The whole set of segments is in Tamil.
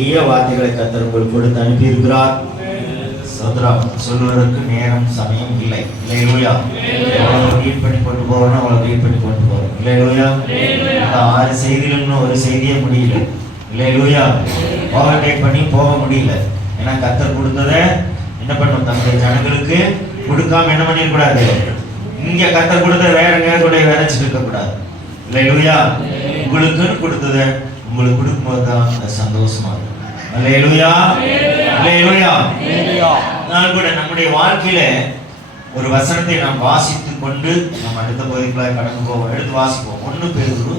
பெரிய வார்த்தைகளை கர்த்தர் உங்களுக்கு கொடுத்து அனுப்பியிருக்கிறார். சோதரம் சொல்வதற்கு நேரம் சமயம் இல்லை. இல்லையா? எவ்வளவு ரீட் பண்ணி கொண்டு போறோம்னா அவ்வளவு ரீட் பண்ணி கொண்டு போறோம். இல்லையா? இந்த 6 செய்திகளும் ஒரு செய்தியே முடியல. இல்லையா? ஓவர்டேக் பண்ணி போக முடியல. ஏன்னா கர்த்தர் கொடுத்ததை என்ன பண்ணும், தன்னுடைய ஜனங்களுக்கு கொடுக்காம என்ன பண்ணிடக்கூடாது, இங்க கர்த்தர் கொடுத்ததை வேற நேரம் கூட விதைச்சிட்டு இருக்க கூடாது. இல்லையா? உங்களுக்குன்னு கொடுத்ததை உங்களுக்கு கொடுக்கும்போது தான் அது சந்தோஷமா இருக்கும். அல்லேலூயா, அல்லேலூயா. நான் கூட நம்முடைய வாழ்க்கையில ஒரு வசனத்தை நாம் வாசித்துக் கொண்டு நம்ம அடுத்த பகுதிக்குள்ளாக கடந்து போவோம். எடுத்து வாசிப்போம். 1 பேதுரு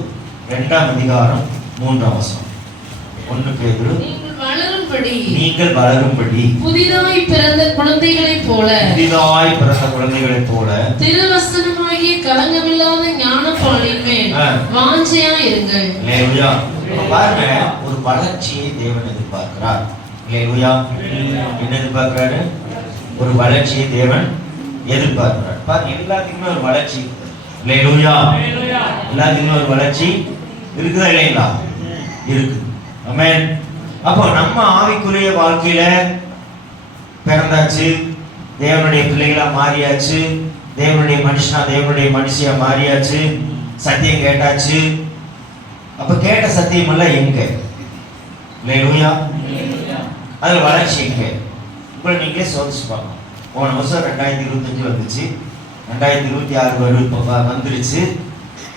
2ஆம் அதிகாரம் 3ஆம் வசனம். 1 பேதுரு நீங்கள் வளரும்படி புதிதாய் பிறந்த குழந்தைகளைப் போல திருவசனமாகிய களங்கமில்லாத ஞானப்பாலின் மேல் வாஞ்சையாய் இருங்கள். அல்லேலூயா. பாருங்க, ஒரு வளர்ச்சியை தேவன் எதிர்பார்க்கிறார். அல்லேலூயா. என்ன எதிர்பார்க்கிறாரு? ஒரு வளர்ச்சியை தேவன் எதிர்பார்க்கிறார். பாருங்க, எல்லாத்துக்குமே ஒரு வளர்ச்சி. அல்லேலூயா. எல்லாத்துக்குமே ஒரு வளர்ச்சி இருக்குதா இல்லைங்களா? இருக்கு. ஆமென். அப்போ நம்ம ஆவிக்குரிய வாழ்க்கையில பிறந்தாச்சு, தேவனுடைய பிள்ளைகளா மாறியாச்சு, தேவனுடைய மனுஷனா தேவனுடைய மனுஷியா மாறியாச்சு, சத்தியம் கேட்டாச்சு. அப்ப கேட்ட சத்தியம் எல்லாம் எங்க? அல்லேலூயா. அதுல வளர்ச்சி எங்க? உங்களை நீங்களே சோதிச்சு பார்க்கணும். போன வருஷம் 2025 வந்துச்சு, 2026 வந்துருச்சு.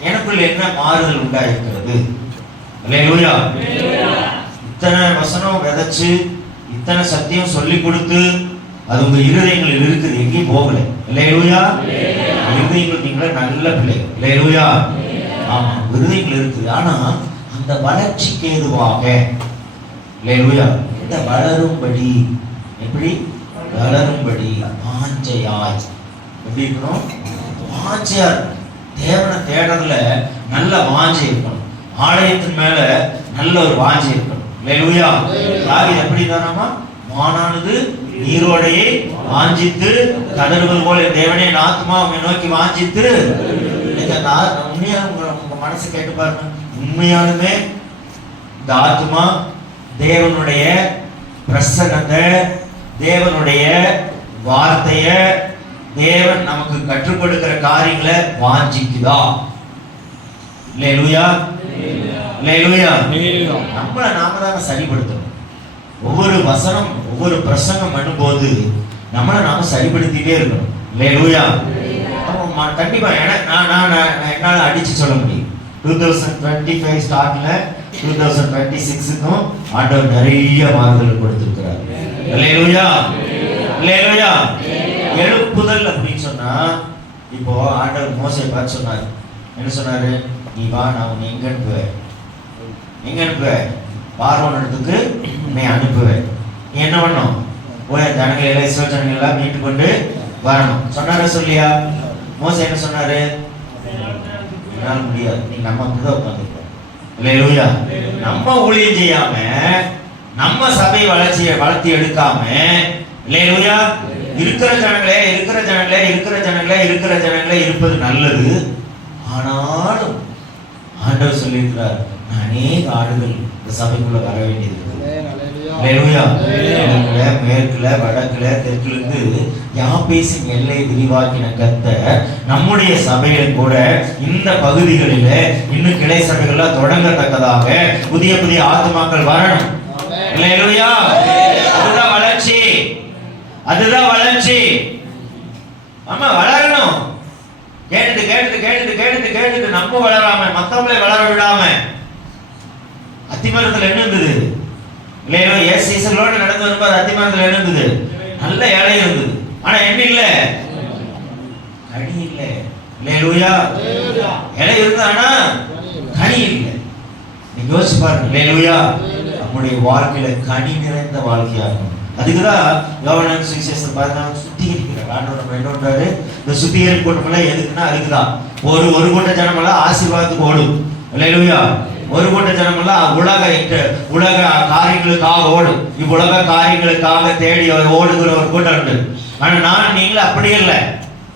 எனக்குள்ள என்ன மாறுதல் உண்டாயிருக்கிறது? அல்லேலூயா. இத்தனை வசனம் விதைச்சு, இத்தனை சத்தியம் சொல்லி கொடுத்து, அது உங்க இருதயங்களில் இருக்குது, எங்கேயும் போகல. அல்லேலூயா. இருதயங்கள் நீங்களே நல்ல பிள்ளை. அல்லேலூயா. ஆமா, இருதயங்கள் இருக்குது. ஆனா அந்த வளர்ச்சிக்கு ஏதுவாக அல்லேலூயா, இந்த வளரும்படி, எப்படி வளரும்படி வாஞ்சையாய், எப்படி இருக்கணும்? வாஞ்சையா, தேவனை தேடறதுல நல்ல வாஞ்சை இருக்கணும். ஆலயத்தின் மேல நல்ல ஒரு வாஞ்சை இருக்கணும். அல்லேலூயா. தாவீது எப்படி இருந்தாராமா? மானானது நீரோடையை வாஞ்சித்து கதறுவது போல தேவனே என் ஆத்துமா உம்மை நோக்கி வாஞ்சித்து. உண்மையா உங்க மனசு கேட்டு பாருங்க. உண்மையாலுமே இந்த ஆத்துமா தேவனுடைய பிரசன்னத்தை, தேவனுடைய வார்த்தைய, தேவன் நமக்கு கற்றுக் கொடுக்கிற காரியங்களை வாஞ்சிக்குதா? அல்லேலூயா, அல்லேலூயா. நம்மளை நாம தான் சரிப்படுத்தணும். ஒவ்வொரு வசனம், ஒவ்வொரு பிரசங்கம் பண்ணும்போது நம்மளை நாம சரிப்படுத்திட்டே இருக்கணும். அல்லேலூயா. கண்டிப்பா என்னால அடிச்சு சொல்ல முடியும். 2025 ஸ்டார்ட்ல 2026க்கும் ஆண்டவர் நிறைய மாறுதல் கொடுத்திருக்கிறார். அல்லேலூயா, அல்லேலூயா. எழுப்புதல் அப்படின்னு சொன்னா, இப்போ ஆண்டவர் மோசேயை பார்த்து சொன்னார். என்ன சொன்னாரு? நீ வா, நான் உன்னை எங்க அனுப்புவேன், எங்க அனுப்புவேன்? பார்வோன் இடத்துக்கு உன்னை அனுப்புவேன். நீ என்ன பண்ணும்? போய் ஜனங்களை எல்லாம், இஸ்ரவேல் ஜனங்களை எல்லாம் மீட்டு கொண்டு வரணும். சொன்னாரா சொல்லியா? மோசே என்ன சொன்னாரு? என்னால முடியாது, நீ நம்ம அப்படிதான் உட்காந்துருக்கோம். அல்லேலூயா. நம்ம ஊழியம் செய்யாம, நம்ம சபை வளர்த்தி எடுக்காம, அல்லேலூயா, இருக்கிற ஜனங்களே இருப்பது நல்லது. ஆனாலும் ஆண்டவர் சொல்லியிருக்கிறார், அநேக ஆடுகள் இந்த சபைக்குள்ள வர வேண்டியது. மேற்குல வடக்குல தெற்கிலிருந்து யாபேசின் எல்லை விரிவாக்கின கர்த்தர் நம்முடைய சபையில் கூட இந்த பகுதிகளில இன்னும் கிளை சபைகள்லாம் தொடங்கத்தக்கதாக புதிய புதிய ஆத்துமாக்கள் வரணும். அல்லேலூயா. அதுதான் வளர்ச்சி, அதுதான் வளர்ச்சி. ஆமா, வளரணும். கேட்டுட்டு கேட்டுட்டு கேட்டுட்டு கேட்டுட்டு கேட்டுட்டு நம்ம வளராம மத்தவங்களே வளர விடாம. அத்திமரத்துல என்ன இருந்தது? இல்லையா? ஏசு சீசனோட நடந்து வரும்போது அத்திமரத்துல என்ன இருந்தது? நல்ல இலை இருந்தது. ஆனா என்ன இல்ல? கனி இல்ல. அல்லேலூயா. இலை இருந்தது, ஆனா கனி இல்ல. நீங்க யோசிச்சு பாருங்க. அல்லேலூயா. நம்முடைய வாழ்க்கையில கனி நிறைந்த வாழ்க்கையா இருக்கும். அதுக்குதான் யோவான் சுவிசேஷம் பாருங்க, சுத்திகரிக்கிறார் ஆண்டவர். நம்ம என்ன பண்றாரு? இந்த சுத்திகரிப்பு கூட்டமெல்லாம் எதுக்குன்னா அதுக்குதான். ஒரு கூட்ட ஜனமெல்லாம் ஆசீர்வாதத்துக்கு ஓடும். அல்லேலூயா. ஒரு கூட்ட ஜனமெல்லாம் உலக காரியங்களுக்காக ஓடும். இவ்வுலக காரியங்களுக்காக தேடி ஓடுகிற ஒரு கூட்டம் உண்டு. ஆனா நான் நீங்களும் அப்படி இல்லை.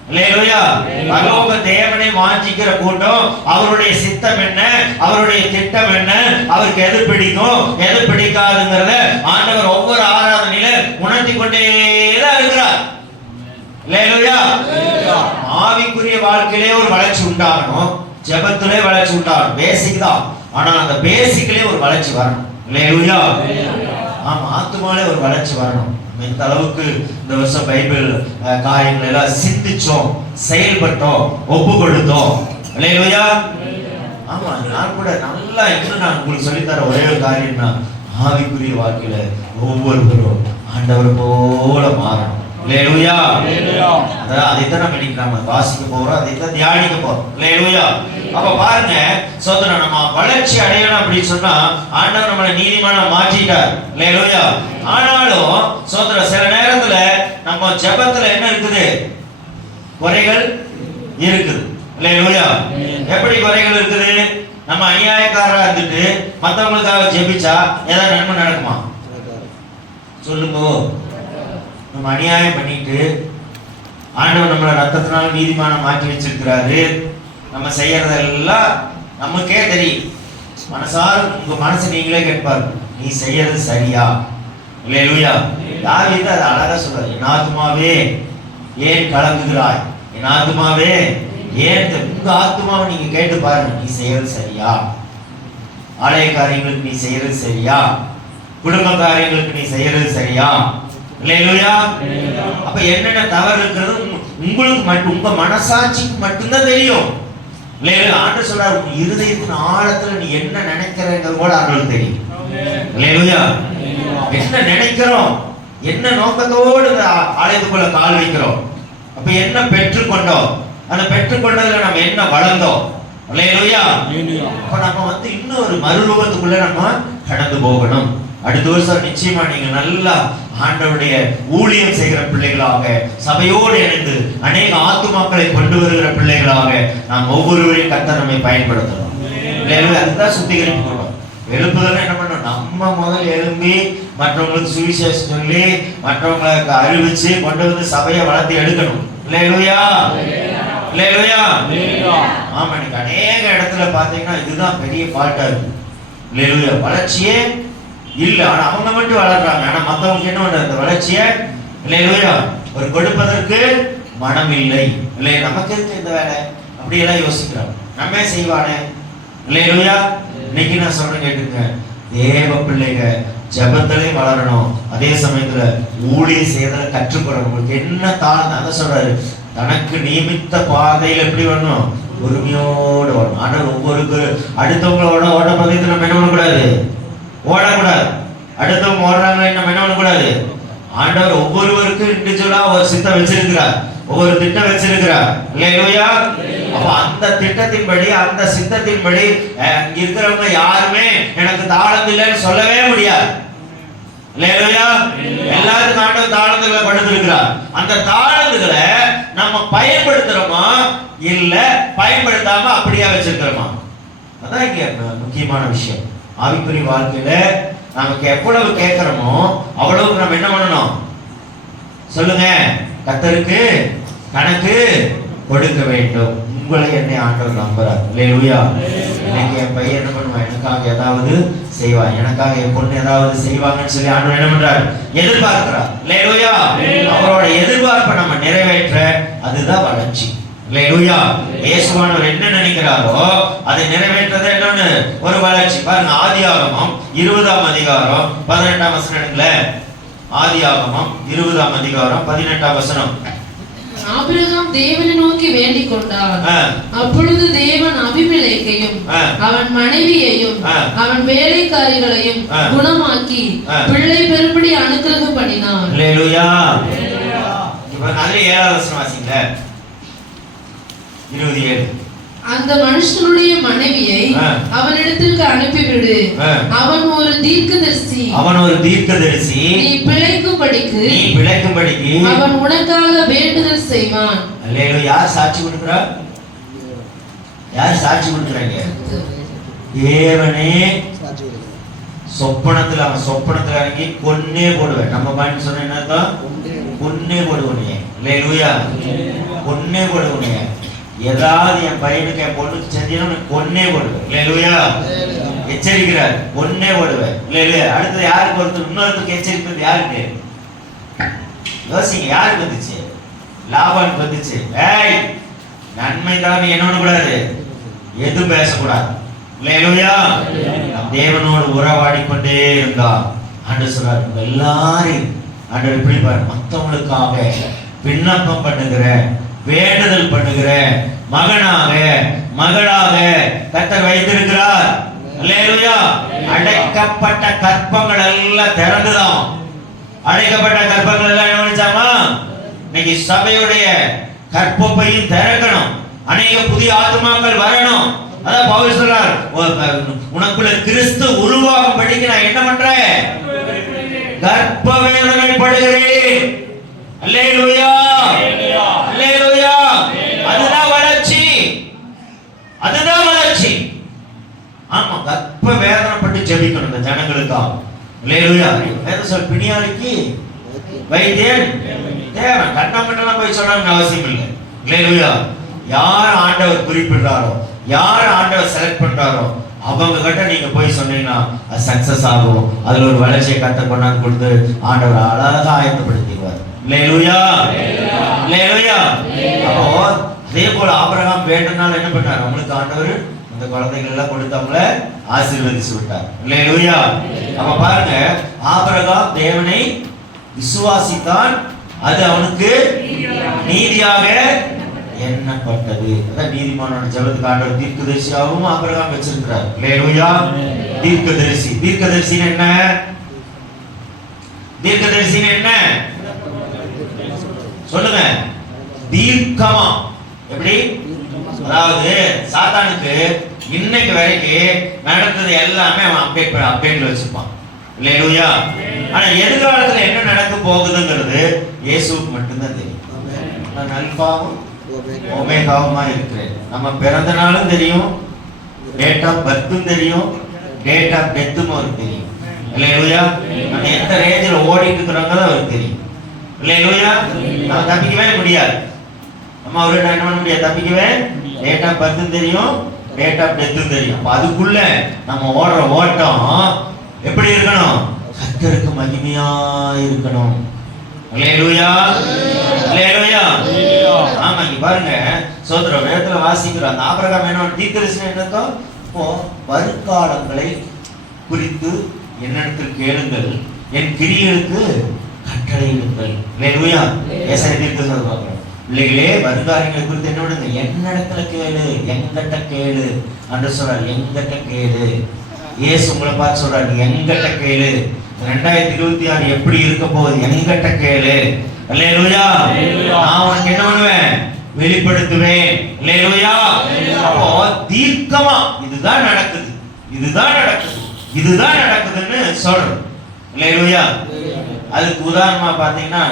அல்லேலூயா. பரலோக தேவனை வாஞ்சிக்கிற கூட்டம். அவருடைய சித்தம் என்ன, அவருடைய திட்டம் என்ன, அவருக்கு எது பிடிக்கும் எது பிடிக்காதுங்கிறத ஆவிக்குரிய வாழ்க்கையிலே ஒரு வளர்ச்சி உண்டாகணும், ஜெபத்திலே வளர்ச்சி உண்டாகணும். பேசிக் தான், ஆனா அந்த பேசிக்லயே ஒரு வளர்ச்சி வரணும். அல்லேலூயா. ஆமா, ஆத்துமாலே ஒரு வளர்ச்சி வரணும். இந்த அளவுக்கு இந்த வருஷம் பைபிள் காரியங்கள் எல்லாம் சிந்திச்சோம், செயல்பட்டோம், ஒப்பு கொடுத்தோம். அல்லேலூயா. ஆமா, நான் கூட நல்லா இன்னும் நான் உங்களுக்கு சொல்லித்தர ஒரே ஒரு காரியம் தான், ஆவிக்குரிய வாழ்க்கையில ஒவ்வொருவரும் ஆண்டவர் போல மாறணும். அல்லேலூயா. அதைத்தான் நம்ம இன்னைக்கு நம்ம வாசிக்க போறோம், அதைத்தான் தியானிக்க போறோம். அல்லேலூயா. அப்ப பாருங்க சோதரன், நம்ம வளர்ச்சி அடையணும் அப்படின்னு சொன்னா ஆண்டவர் நம்மளை நீதிமான மாற்றிட்டார். அல்லேலூயா. ஆனாலும் சோதரன் சில நேரத்துல நம்ம ஜெபத்துல என்ன இருக்குது, குறைகள் இருக்குது. அல்லேலூயா. எப்படி குறைகள் இருக்குது? நம்ம அநியாயக்காரரா இருந்துட்டு மற்றவங்களுக்காக ஜெபிச்சா ஏதாவது நன்மை நடக்குமா? சொல்லுங்க. நம்ம அநியாயம் பண்ணிட்டு ஆண்டவர் நம்மளை ரத்தத்தினால நீதிமானம் மாற்றி வச்சிருக்கிறாரு. நம்ம செய்யறதெல்லாம் நமக்கே தெரியும். மனசார உங்க மனசு நீங்களே கேட்பாரு, நீ செய்யறது சரியா? அல்லேலூயா. தாவீது அது அழகா சொல்றாரு, என் ஆத்துமாவே ஏன் கலங்குகிறாய், என் ஆத்துமாவே ஏன். உங்க ஆத்துமாவை நீங்க கேட்டு பாருங்க, நீ செய்யறது சரியா? ஆலய காரியங்களுக்கு நீ செய்யறது சரியா? குடும்ப காரியங்களுக்கு நீ செய்யறது சரியா? அல்லேலூயா. அப்ப என்னென்ன தவறு இருக்கிறது உங்களுக்கு மட்டும், உங்க மனசாட்சிக்கு மட்டும்தான் தெரியும். அல்லேலூயா. ஆண்டவர் சொல்றாரு, உங்க இருதயத்தின் ஆழத்துல நீ என்ன நினைக்கிறங்கிறது கூட ஆண்டவருக்கு தெரியும். அல்லேலூயா. என்ன நினைக்கிறோம், என்ன நோக்கத்தோடு ஆலயத்துக்குள்ள கால் வைக்கிறோம், அப்ப என்ன பெற்றுக்கொண்டோம், அந்த பெற்றுக்கொண்டதுல நம்ம என்ன வளர்ந்தோம். அல்லேலூயா. அப்ப நம்ம இன்னொரு மறுரூபத்துக்குள்ள நம்ம கடந்து போகணும். அடுத்த வருஷம் நிச்சயமா நீங்க நல்லா ஆண்டவருடைய ஊழியம் செய்கிற பிள்ளைகளாக, சபையோடு இணைந்து அநேக ஆத்துமாக்களை கொண்டு வருகிற பிள்ளைகளாக நாம் ஒவ்வொருவரையும் கர்த்தர் நம்மை பயன்படுத்தணும். அதுதான் சுத்திகரிப்பு கொடுக்கும். எழுப்புதல் என்ன பண்ணணும், நம்ம முதல் எழும்பி மற்றவங்களுக்கு சுவிசேஷம் சொல்லி மற்றவங்களுக்கு அறிவிச்சு கொண்டு வந்து சபையை வளர்த்து எடுக்கணும். அல்லேலூயா. அல்லேலூயா. ஆமா, இன்னைக்கு அநேக இடத்துல பாத்தீங்கன்னா இதுதான் பெரிய ஃபால்ட்டா இருக்கு. அல்லேலூயா. வளர்ச்சியே இல்ல, ஆனா அவங்க மட்டும் வளர்றாங்க, ஆனா மத்தவங்களுக்கு என்ன பண்றது, அந்த வளர்ச்சியை. அல்லேலூயா. ஒரு கொடுப்பதற்கு மனம் இல்லை. இல்லை, நமக்கு இருக்கு இந்த வேலை, அப்படி எல்லாம் யோசிக்கிறோம், நம்ம செய்வானே. அல்லேலூயா. இன்னைக்கு நான் சொல்றேன் கேட்டுங்க, தேவ பிள்ளைங்க ஜெபத்திலே வளரணும், அதே சமயத்துல ஊழியம் செய்யறத கற்றுக்கொள்ளணும். உங்களுக்கு என்ன தாழ்ந்து அதை சொல்றாரு, தனக்கு நியமித்த பாதையில் எப்படி வரணும், உரிமையோடு வரணும். ஆனால் ஒவ்வொருக்கு அடுத்தவங்களோட ஓட பதவியத்தில் நம்ம என்ன பண்ணக்கூடாது, ஓடக்கூடாது. அடுத்தவங்க ஓடுறாங்க நம்ம என்ன பண்ணக்கூடாது. ஆண்டவர் ஒவ்வொருவருக்கும் இண்டிவிஜுவலா ஒரு சித்தம் வச்சிருக்கிறார், ஒவ்வொரு திட்டம் வச்சிருக்கிறார். அல்லேலூயா. அப்ப அந்த திட்டத்தின்படி, அந்த சித்தத்தின்படி இருக்கிறவங்க யாருமே எனக்கு தாளந்து இல்லைன்னு சொல்லவே முடியாது. அல்லேலூயா. எல்லாத்துக்கும் ஆண்டவர் தாளந்துகளை படுத்திருக்கிறார். அந்த தாளந்துகளை நம்ம பயன்படுத்துறோமா இல்ல பயன்படுத்தாம அப்படியே வச்சிருக்கிறோமா, அதான் இங்க முக்கியமான விஷயம். ஆவிக்குரிய வாழ்க்கையில நமக்கு எவ்வளவு கேட்கிறோமோ அவ்வளவுக்கு நம்ம என்ன பண்ணணும் சொல்லுங்க, கர்த்தருக்கு கணக்கு கொடுக்க வேண்டும். உங்களை என்னை ஆண்டவர் நம்புறார். அல்லேலூயா. இன்னைக்கு என் பையன் என்ன பண்ணுவான், எனக்காக ஏதாவது செய்வான், எனக்காக என் பொண்ணு ஏதாவது செய்வாங்கன்னு சொல்லி ஆண்டவர் என்ன பண்றார், எதிர்பார்க்கிறார். அல்லேலூயா. அவரோட எதிர்பார்ப்பை நம்ம நிறைவேற்ற அதுதான் வளர்ச்சி. அல்லேலூயா. இயேசுவானவர் என்ன நினைக்கிறாரோ அதை நிறைவேற்றதே என்னன்னு ஒரு வளர்ச்சி. பாருங்க, ஆதியாகமம் 20ஆம் அதிகாரம் 18ஆம் வசனம் எடுங்கள. ஆதியாகமம் 20ஆம் அதிகாரம் 18ஆம் வசனம். ஆபிரகாம் தேவனை நோக்கி வேண்டிக் கொண்டார். அப்பொழுது தேவன் அபிமெலேக்கையும் அவன் மனைவியையும் அவன் வேலைக்காரிகளையும் குணமாக்கி பிள்ளை பெறும்படி அனுக்கிரகம் பண்ணினார். அல்லேலூயா. இப்ப அதுல 7ஆம் வசனம் வாசிங்க. 27. அந்த மனுஷனுடைய மனைவியை அவனிடத்திற்கு அனுப்பிவிடு, அவன் ஒரு தீர்க்கதரிசி, நீ பிழைக்கும்படிக்கு அவன் உனக்காக வேண்டுதல் செய்வான். அல்லேலூயா. யார் சாட்சி கொடுக்கிறா, யார் சாட்சி கொடுக்குறாங்க, தேவனே. சொப்பனத்துல அவன் சொப்பனத்துல இறங்கி கொன்னே போடுவேன். நம்ம பாயிண்ட் சொன்ன என்னதான், கொன்னே போடுவனே. அல்லேலூயா. கொன்னே போடுவனே. ஏதாவது என் பையனுக்கு என் பொண்ணுக்கு செஞ்சீங்கன்னா கொன்னே போடுவேன். அல்லேலூயா. எச்சரிக்கிறார், கொன்னே போடுவேன். அல்லேலூயா. அடுத்து யாருக்கு ஒருத்தர் இன்னொருத்தருக்கு எச்சரிப்பது யாருக்கு யோசிங்க, யாருக்கு வந்துச்சு, லாபானுக்கு வந்துச்சு. ஏய் நன்மை தான் என்ன கூடாது, எதுவும் பேசக்கூடாது. அல்லேலூயா. தேவனோடு உறவாடி கொண்டே இருந்தா ஆண்டவர் சொல்றார், எல்லாரையும் ஆண்டவர் இப்படி பாரு, மற்றவங்களுக்காக விண்ணப்பம் பண்ணுகிற, வேண்டுதல் பண்ணுகிற மகனாக மகளாக கர்த்தர் வைத்திருக்கிறார். அல்லேலூயா. அடைக்கப்பட்ட கற்பங்கள் எல்லாம் திறந்துதான். அடைக்கப்பட்ட கற்பங்கள் எல்லாம் என்ன பண்ணிச்சாமா, இன்னைக்கு சபையுடைய கற்பப்பையும் திறக்கணும். அநேக புதிய ஆத்துமாக்கள் வரணும். அதான் பவுல் சொல்றார், உனக்குள்ள கிறிஸ்து உருவாகும்படிக்கு நான் என்ன பண்றேன், கர்ப்ப வேதனை படுகிறேன். அல்லேலூயா, அல்லேலூயா. அதுதான் வளர்ச்சி, அதுதான் வளர்ச்சி. ஆமா, கர்ப்ப வேதனைப்பட்டு ஜெபிக்கணும் இந்த ஜனங்களுக்கா. அல்லேலூயா. வேதம் சொல், பிணியாளிக்கு வைத்தியன் தேவன். கண்ணாமட்டெல்லாம் போய் சொல்லணும்னு அவசியம் இல்லை. அல்லேலூயா. யார் ஆண்டவர் குறிப்பிடுறாரோ, யார் ஆண்டவர் செலக்ட் பண்றாரோ அவங்க கிட்ட நீங்க போய் சொன்னீங்கன்னா அது சக்சஸ் ஆகும். அதுல ஒரு வளர்ச்சியை கத்த கொண்டாந்து கொடுத்து ஆண்டவர் அழகா ஆயத்தப்படுத்திடுவார். அல்லேலூயா, அல்லேலூயா. அப்போ அதே போல ஆபிரகாம் வேண்டனால என்ன பண்ணார், அவங்களுக்கு ஆண்டவர் அந்த குழந்தைகள் எல்லாம் கொடுத்து அவங்கள ஆசீர்வதிச்சு விட்டார். அல்லேலூயா. அப்ப பாருங்க, ஆபிரகாம் தேவனை விசுவாசித்தான், அது அவனுக்கு நீதியாக எண்ணப்பட்டது. அதான் நீதிமானோட ஜெபத்துக்கு ஆண்டவர் தீர்க்கதரிசியாகவும் ஆபிரகாம் வச்சிருக்கிறார். அல்லேலூயா. தீர்க்கதரிசி, தீர்க்கதரிசி என்ன, தீர்க்கதரிசி என்ன சொல்லுங்க, தீர்க்கமா. எப்படி, அதாவது சாத்தானுக்கு இன்னைக்கு வரைக்கும் நடந்தது எல்லாமே அவன் அப்டேட்ல வச்சிருப்பான். அல்லேலூயா. ஆனா எதிர்காலத்துல என்ன நடக்க போகுதுங்கிறது இயேசுவுக்கு மட்டும்தான் தெரியும். நான் அல்பாவும் ஒமேகாவுமா இருக்கிறேன். நம்ம பிறந்த நாளும் தெரியும், டேட் ஆஃப் பர்த்தும் தெரியும், டேட் ஆஃப் டெத்தும் அவருக்கு தெரியும். அல்லேலூயா. நம்ம எந்த ரேஞ்சில் ஓடிட்டு இருக்கிறோங்கிறது அவருக்கு தெரியும். அல்லேலூயா. நம்ம தப்பிக்கவே முடியாது. நம்ம அவர்கிட்ட என்ன பண்ண முடியாது, தப்பிக்கவே. டேட் ஆஃப் பர்த்தும் தெரியும், டேட் ஆஃப் டெத்தும் தெரியும். அப்ப அதுக்குள்ள நம்ம ஓடுற ஓட்டம் எப்படி இருக்கணும், கர்த்தருக்கு மகிமையா இருக்கணும். அல்லேலூயா, அல்லேலூயா. ஆமா, இங்க பாருங்க, சோதர வேதத்துல வாசிக்கிறோம். அந்த ஆபிரகாம் என்ன தீர்க்கதரிசி என்னதோ, இப்போ வருங்காலங்களை குறித்து என்னிடத்தில் கேளுங்கள், என் கிரியைகளுக்கு கட்டளையிடுங்கள். அல்லேலூயா. ஏசாயா தீர்க்கதரிசி பார்க்கிறோம். பிள்ளைகளே, வருங்காலங்களை குறித்து என்ன பண்ணுங்க, என்னிடத்துல கேளு, எங்கிட்ட கேளு என்று சொல்றாரு. எங்கிட்ட கேளு. இயேசு உங்களை பார்த்து சொல்றாரு, எங்கிட்ட கேளு. 2026 எப்படி இருக்க போகுது, எங்கிட்ட கேளு. அல்லேலூயா. நான் உனக்கு என்ன பண்ணுவேன், வெளிப்படுத்துவேன். அல்லேலூயா. அப்போ தீர்க்கமா இதுதான் நடக்குது, இதுதான் நடக்குது, இதுதான் நடக்குதுன்னு சொல்றோம். அல்லேலூயா. அதுக்கு உதாரணமா பாத்தீங்கன்னா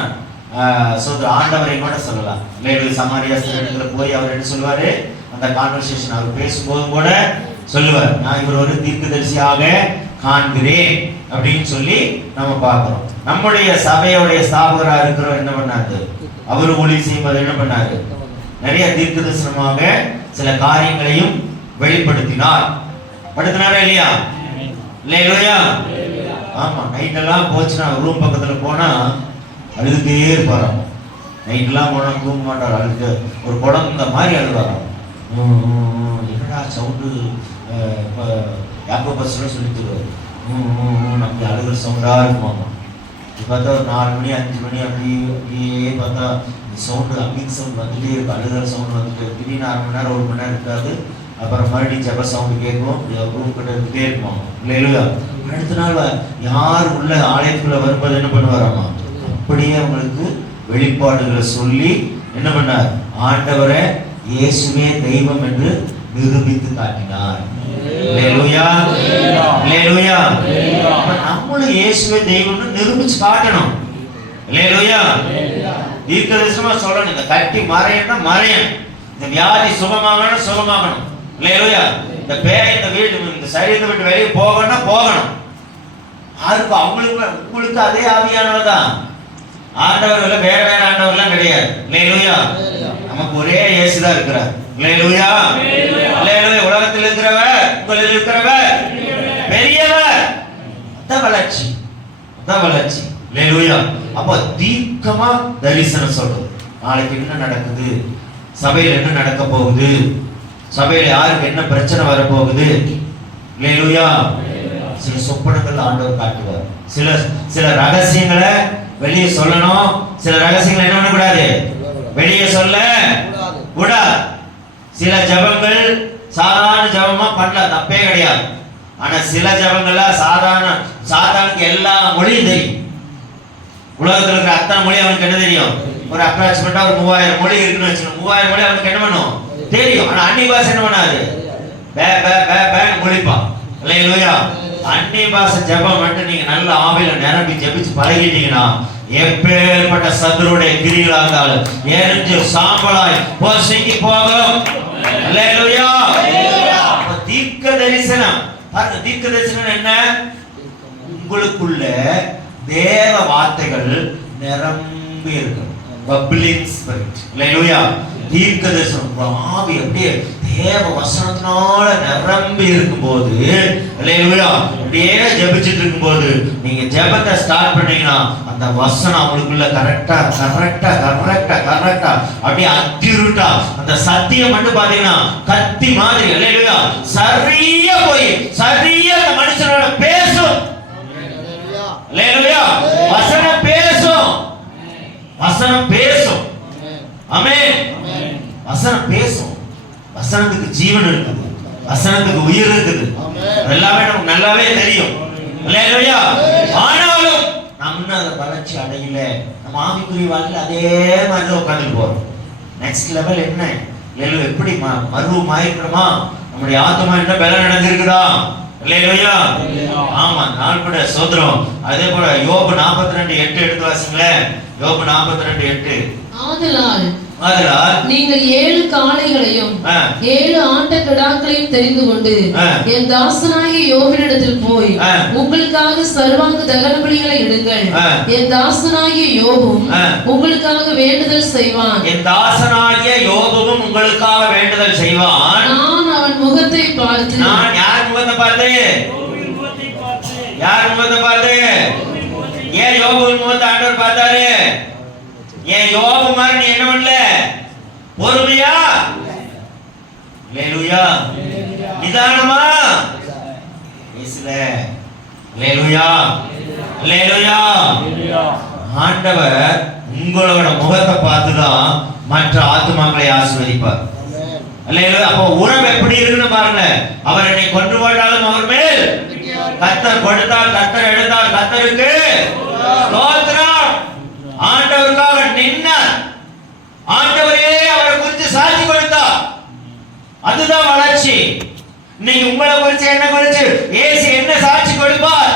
ஆண்டவரை கூட சொல்லலாம். அல்லேலூயா. சமாரியா ஸ்திரீடத்துல போய் அவர் என்ன சொல்லுவாரு, அந்த கான்வர்சேஷன் அவர் பேசும்போது கூட சொல்லுவார், நான் இவர் ஒரு தீர்க்கதரிசியாக காண்கிறேன் அப்படின்னு சொல்லி நம்ம பார்க்கிறோம். நம்முடைய சபையோடைய ஸ்தாபகரா இருக்கிறவர் என்ன பண்ணாரு, அவரு ஊழியம் செய்யும்போது என்ன பண்ணாரு, நிறைய தீர்க்கதரிசனமாக சில காரியங்களையும் வெளிப்படுத்தினார். படுத்தினாரா இல்லையா? இல்லையா? ஆமா. நைட் எல்லாம் போச்சுன்னா ரூம் பக்கத்துல போனா அழுதுட்டே இருப்பாராம். நைட் எல்லாம் போனா தூங்க மாட்டார், அழுது ஒரு குழந்தை மாதிரி அழுவாராம். என்னடா சவுண்டு, யாக்கோபு சொல்லி தருவாரு, நமக்கு அழுகிற சவுண்டா இருக்குமாமா. பார்த்தா ஒரு 4 மணி 5 மணி அப்படியே பார்த்தா சவுண்டு, அம்மிங் சவுண்ட் வந்துட்டே இருக்கும், அழுகிற சவுண்ட் வந்துட்டு திடீர்னு 1/2 மணி நேரம் 1 மணி நேரம் இருக்காது. அப்புறம் மறுபடியும் ஜெப சவுண்டு கேட்கும், ரூம் கிட்ட இருந்துட்டே இருக்குமாமா. இல்லையா? அடுத்த நாள் யார் உள்ள ஆலயத்துக்குள்ள வரும்போது என்ன பண்ணுவாராமா, அப்படியே அவங்களுக்கு வெளிப்பாடுகளை சொல்லி என்ன பண்ணார், ஆண்டவரை இயேசுவே தெய்வம் என்று நிரூபித்து காட்டினார். அல்லேலூயா, அல்லேலூயா. நம்மளும் இயேசுவே தெய்வம்னு நிரூபிச்சு காட்டணும். அல்லேலூயா. தீர்க்கதரிசனமா சொல்லணும், இந்த கட்டி மறையணும்னா மறையணும், இந்த வியாதி சுகமாகணும் சுகமாகணும். அல்லேலூயா. இந்த பேய் இந்த வீடு இந்த சரீரத்தை விட்டு வெளியே போகணும்னா போகணும். யாருக்கு, அவங்களுக்கு உங்களுக்கு அதே ஆவியானவர் தான். ஆண்டவர்கள் வேற வேற ஆண்டவர்லாம் கிடையாது. அல்லேலூயா. நமக்கு ஒரே இயேசு தான் இருக்கிறார். அல்லேலூயா, அல்லேலூயா. உலகத்தில் இருக்கிறவர், உங்களில் இருக்கிறவர் பெரியவர். அதான் வளர்ச்சி, அதான் வளர்ச்சி. அல்லேலூயா. அப்போ தீர்க்கமா தரிசனம் சொல்றது, நாளைக்கு என்ன நடக்குது, சபையில் என்ன நடக்க போகுது, சபையில யாருக்கு என்ன பிரச்சனை வரப்போகுது. அல்லேலூயா. சில சொப்பனங்கள் ஆண்டவர் காட்டுவார். சில ரகசியங்களை வெளியே சொல்லணும், சில ரகசியங்களை என்ன பண்ணக்கூடாது, வெளியே சொல்ல கூடாது. சில ஜபங்கள் சாதாரண ஜபமா பண்ணலாம், தப்பே கிடையாது. ஆனா சில ஜபங்கள்ல சாதாரணக்கு எல்லா மொழியும் தெரியும். உலகத்துல இருக்கிற அத்தனை மொழி அவனுக்கு என்ன தெரியும், ஒரு அப்ராக்சிமேட்டா ஒரு 3000 மொழி இருக்குன்னு வச்சுக்கணும். 3000 மொழி அவனுக்கு என்ன பண்ணும் தெரியும். ஆனா அந்நிய பாஷை என்ன பண்ணாது, பே பே பே பே மொழிப்பான். அல்லேலூயா. அந்நிய பாஷை ஜபம் மட்டும் நீங்க நல்ல ஆவியில நிரம்பி ஜபிச்சு பழகிட்டீங்கன்னா எப்பேற்பட்ட சத்துருடைய கிரிகளா இருந்தாலும் எரிஞ்சு சாம்பலாய் பொசுங்கி போகும். அல்லேலூயா. தீர்க்க தரிசனம் பாருங்க. தீர்க்க தரிசனம் என்ன, உங்களுக்குள்ள தேவ வார்த்தைகள் நிரம்பி இருக்கும். Public spirit. அல்லேலூயா. தீர்க்க தரிசனம் ஆவி அப்படியே தேவ வசனத்தினால நிரம்பி இருக்கும்போது, அல்லேலூயா, அப்படியே ஜெபிச்சிட்டு இருக்கும்போது நீங்க ஜெபத்தை ஸ்டார்ட் பண்ணீங்கன்னா அந்த வசனம் அவங்களுக்குள்ள கரெக்டா அப்படியே அக்யூரேட்டா அந்த சத்தியம் மட்டும் பாத்தீங்கன்னா கத்தி மாதிரி, அல்லேலூயா, சரியா போய் சரியா அந்த மனுஷனோட பேசும். அல்லேலூயா. வசனம் பேசும், வசனம் பேசும். ஆமென். வசனம் பேசும். வசனத்துக்கு ஜீவன் இருக்குது, வசனத்துக்கு உயிர் இருக்குது. எல்லாமே நமக்கு நல்லாவே தெரியும். அல்லேலூயா. ஆனாலும் நம்ம இன்னும் அதை வளர்ச்சி அடையல. நம்ம ஆவிக்குரிய வாழ்க்கையில் அதே மாதிரி உட்கார்ந்துட்டு போறோம். நெக்ஸ்ட் லெவல் என்ன, எப்படி மறுமாயிருக்கிறோமா, நம்முடைய ஆத்மா என்ன பலம் நடந்திருக்குதா. அல்லேலூயா. ஆமா, நாள் கூட சோதரம். அதே போல யோபு 42:8 எடுத்து வாசிங்களேன். யோபு 42:8. ஆதலால் நீங்கள் 7 காளைகளையும் 7 ஆட்டுக்கடாக்களையும் தெரிந்து கொண்டு என் தாசனாகிய யோபினிடத்தில் போய் உங்களுக்காக சர்வாங்க தகன பலிகளை இடுங்கள். என் தாசனாகிய யோபும் உங்களுக்காக வேண்டுதல் செய்வான். என் தாசனாகிய யோபும் உங்களுக்காக வேண்டுதல் செய்வான். நான் அவன் முகத்தை பார்த்து. நான் யார் முகத்தை பார்த்து? யார் முகத்தை பார்த்து? ஏன் யோபுவின் முகத்தை ஆண்டவர் பார்த்தாரு? ஏன் யோபு மாதிரி நீ என்ன பண்ணல? பொறுமையா, அல்லேலூயா, நிதானமா பேசல. அல்லேலூயா. அல்லேலூயா. ஆண்டவர் உங்களோட முகத்தை பார்த்துதான் மற்ற ஆத்துமாக்களை ஆசீர்வதிப்பார். அல்லேலூயா. அப்போ உறவு எப்படி இருக்குன்னு பாருங்க. அவர் என்னை கொன்று போட்டாலும் அவர் மேல் கர்த்தர் கொடுத்தால், கர்த்தர் எடுத்தால் கர்த்தருக்கு ஸ்தோத்திரம். ஆண்டவருக்காக நின்னார். ஆண்டவரே அவரை குறித்து சாட்சி கொடுத்தார். அதுதான் வளர்ச்சி. இன்னைக்கு உங்களை குறித்து என்ன குறித்து இயேசு என்ன சாட்சி கொடுப்பார்?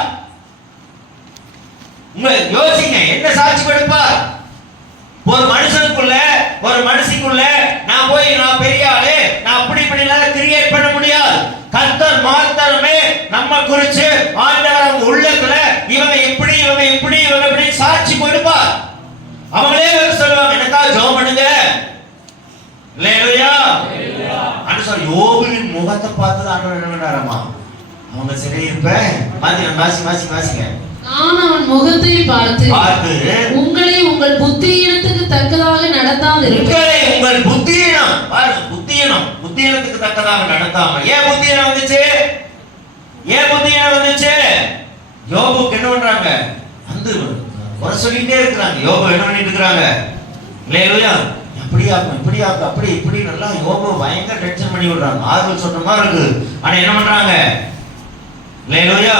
உங்க யோசிங்க, என்ன சாட்சி கொடுப்பார்? ஒரு மனுஷனுக்குள்ள ஒரு மனுஷிக்குள்ள நான் போய் நான் பெரிய ஆளு, நான் அப்படி இப்படிலாம் கிரியேட் பண்ண முடியாது. கர்த்தர் மாத்திரமே நம்ம குறித்து ஆண்டவர் அவங்க உள்ளத்துல இவங்க இப்படி இவங்க இப்படி இவங்க இப்படி சாட்சி கொடுப்பார். அவங்களே சொல்லுவாங்க, எனக்காக ஜெபம் பண்ணுங்க. அல்லேலூயா. ஆண்டு சொல்ற யோபுவின் முகத்தை பார்த்து ஆண்டவர் என்ன பண்ணாராமா, அவங்க சரி இருப்ப வாசிங்க. நான் அவன் முகத்தை பார்த்து உங்களை உங்கள் புத்தியீனத்துக்கு தக்கதாக நடத்தாதிருப்பேன். உங்களை உங்கள் புத்தியீனம் பாருங்க, புத்தியீனத்துக்கு தக்கதாக நடத்தாம. ஏன் புத்தியீனம் வந்துச்சு? ஏன் புத்தியீனம் வந்துச்சு? யோபுக்கு என்ன பண்றாங்க? வந்து வர சொல்லிட்டே இருக்கிறாங்க. யோபு என்ன பண்ணிட்டு இருக்கிறாங்க? அல்லேலூயா. இப்படியாக்கும் அப்படி இப்படி நல்லா யோபு பயங்கர டென்ஷன் பண்ணி விடுறாங்க. ஆறுதல் சொல்ற மாதிரி இருக்கு. ஆனா என்ன பண்றாங்க? அல்லேலூயா.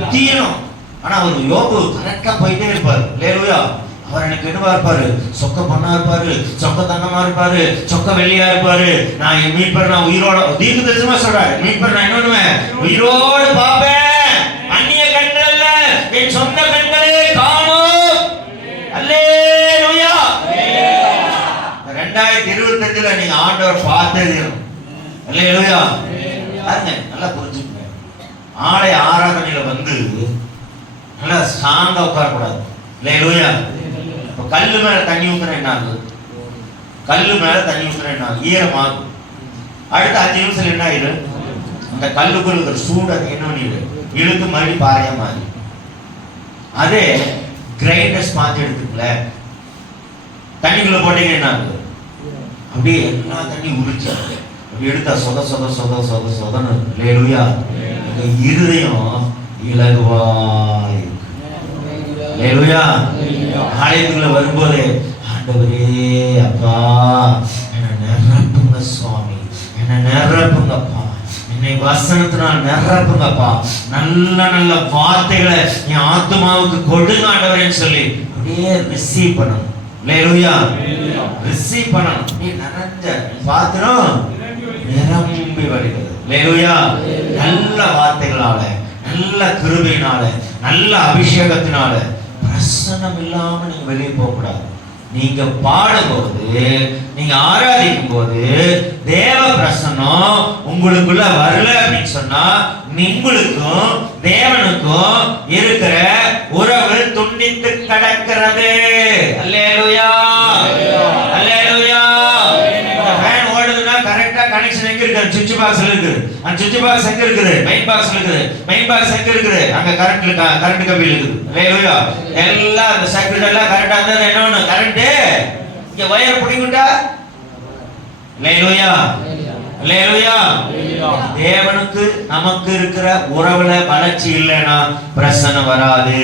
புத்தியீனம். ஆனா அவர் யோபு கரெக்டா போயிட்டே இருப்பாரு. அல்லேலூயா. அவர் எனக்கு என்னவா இருப்பாரு? சொக்க பண்ணா இருப்பாரு, சொக்க தங்கமா இருப்பாரு, சொக்க வெள்ளியா இருப்பாரு. நான் என் மீட்பர் நான் உயிரோட தீர்க்க தரிசனமா சொல்றாரு. மீட்பர் நான் என்ன பண்ணுவேன்? உயிரோடு பாப்பேன். அந்நிய கண்கள் அல்ல, என் சொந்த கண்களே காணும். அல்லேலூயா. 2025 நீங்க ஆண்டவர் பார்த்தது. அல்லேலூயா. பாருங்க, நல்லா புரிஞ்சுக்கங்க. ஆலய ஆராதனையில வந்து நல்லா ஸ்ட்ராங்கா உட்காரக்கூடாது. அல்லேலூயா. இப்ப கல்லு மேல தண்ணி ஊத்துனா என்ன ஆகுது? கல்லு மேல தண்ணி ஊத்துனா என்ன ஆகுது? ஈரமாகும். அடுத்த 5 நிமிஷம் என்ன ஆயிடும்? அந்த கல்லுக்குள்ள இருக்கிற சூடு என்ன பண்ணிடு? இழுத்து மறுபடி பாறையா மாறி. அதே கிரைண்டர் ஸ்பாஞ்ச் எடுத்துக்கல, தண்ணிக்குள்ள போட்டீங்க என்ன ஆகுது? அப்படியே எல்லா தண்ணி உருச்சு அப்படி எடுத்தா சொத சொத சொத சொத சொதன்னு. அல்லேலூயா. இந்த இருதயம் இலகுவாய். அல்லேலூயா. ஆலயத்துக்குள்ள வரும்போது ஆண்டவரே அப்பா என்ன நிரப்புங்க சுவாமி, என்ன நிரப்புங்கப்பா, என்னை வசனத்தினால் நிரப்புங்கப்பா, நல்ல நல்ல வார்த்தைகளை என் ஆத்மாவுக்கு கொடுங்க ஆண்டவரேன்னு சொல்லி அப்படியே ரிசீவ் பண்ணணும். அல்லேலூயா. ரிசீவ் பண்ணணும். நீ நிறைஞ்ச பாத்திரம் நிரம்பி வருகிறது. அல்லேலூயா. நல்ல வார்த்தைகளால, நல்ல கிருபையினால, நல்ல அபிஷேகத்தினால பிரசன்னம் இல்லாம நீங்க வெளியே போக கூடாது. நீங்க பாடும்போது, நீங்க ஆராதிக்கும் போது தேவ பிரசன்னம் உங்களுக்குள்ள வரல அப்படின்னு சொன்னா உங்களுக்கும் தேவனுக்கும் இருக்கிற உறவு துண்டித்து கிடக்கிறது. அல்லேலூயா. அல்லேலூயா. ஃபேன் ஓடுதுன்னா கரெக்ட்டா கனெக்ஷன் எங்க இருக்கு? சுவிட்ச் பாக்ஸ்ல இருக்கு. அந்த சுவிட்ச் பாக்ஸ் எங்க இருக்குது? மெயின் பாக்ஸ்ல இருக்குது. மெயின் பாக்ஸ் எங்க இருக்குது? அங்க கரண்ட் கம்பி இருக்குது. அல்லேலூயா. எல்லாம் அந்த சர்க்யூட் எல்லாம் கரெக்ட்டா இருந்தா என்ன ஒண்ணு கரண்ட் இங்க வயர் பிடிக்கும்டா. அல்லேலூயா. அல்லேலூயா. தேவனுக்கு நமக்கு இருக்கிற உறவுல வளர்ச்சி இல்லைன்னா பிரசன்னம் வராது,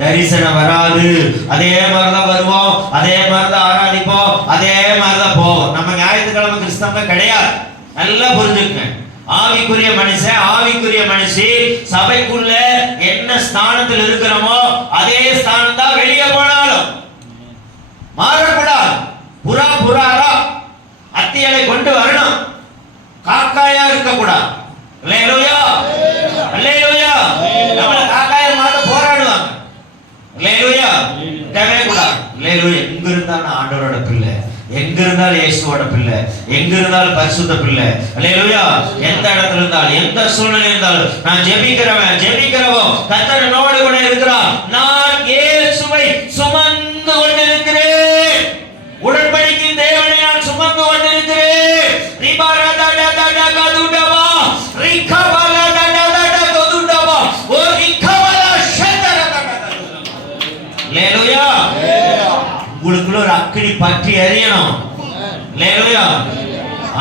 தரிசனம் வராது. அதே மாதிரிதான் வருவோம், அதே மாதிரிதான் ஆராதிப்போம், அதே மாதிரிதான் போவோம். நம்ம ஞாயிற்றுக்கிழமை கிறிஸ்தவங்க கிடையாது. நல்லா புரிஞ்சுக்கங்க. ஆவிக்குரிய மனுஷன், ஆவிக்குரிய மனுஷி சபைக்குள்ள என்ன ஸ்தானத்தில் இருக்கிறோமோ அதே ஸ்தானம் தான் வெளியே போனாலும் மாறக்கூடாது. புறா புறாரா அத்தியலை கொண்டு வரணும், காக்காயா இருக்க கூடாது. அல்லேலூயா. அல்லேலூயா. நம்மள காக்காய மாத்த போராடுவாங்க. அல்லேலூயா. விடவே கூடாது. அல்லேலூயா. எங்க இருந்தாலும் ஆண்டவரோட பிள்ளை, எங்க இருந்தாலும் இயேசுவோட பிள்ளை, எங்க இருந்தாலும் பரிசுத்த பிள்ளை. அல்லேலூயா. எந்த இடத்துல இருந்தாலும், எந்த சூழ்நிலை இருந்தாலும் நான் ஜெபிக்கிறவோ கர்த்தர் என்னோடு கூட இருக்கிறார். நான் இயேசுவை சுமந்து கொண்டிருக்கிறேன். உடன்படிக்கையின் தேவனை நான் சுமந்து கொண்டிருக்கிறேன். அல்லேலூயா. உங்களுக்குள்ள ஒரு அக்கினி பற்றி எரியணும். அல்லேலூயா.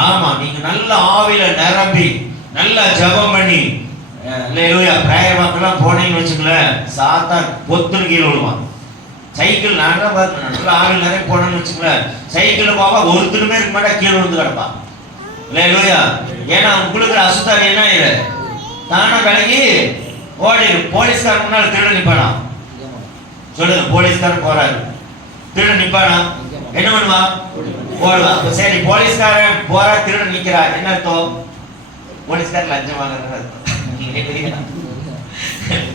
ஆமா, நீங்க நல்ல ஆவியில நிரம்பி நல்ல ஜெபம் பண்ணி அல்லேலூயா பிரேயர் வாக்கெல்லாம் போனீங்கன்னு வச்சுங்களேன், சாத்தான் பொத்துன்னு கீழே விழுவான். சைக்கிள் நாங்க நல்ல ஆவியில் நிறைய போனோம்னு வச்சுங்களேன், சைக்கிள் போவா ஒருத்தருமே இருக்க மாட்டா, கீழே விழுந்து கிடப்பான். அல்லேலூயா. ஏன்னா உங்களுக்கு அசுத்தாவி என்ன ஆயிரு தானே விலகி ஓடிடும். போலீஸ்காரன் முன்னால திருட நிப்பானா? சொல்லுங்க. போலீஸ்காரன் போறாரு, திருட நிப்பானா? என்ன பண்ணுவா? ஓடுவா. சரி, போலீஸ்காரன் போறா, திருட நிக்கிறா, என்ன அர்த்தம்? போலீஸ்காரன் லஞ்சம் வாங்குறது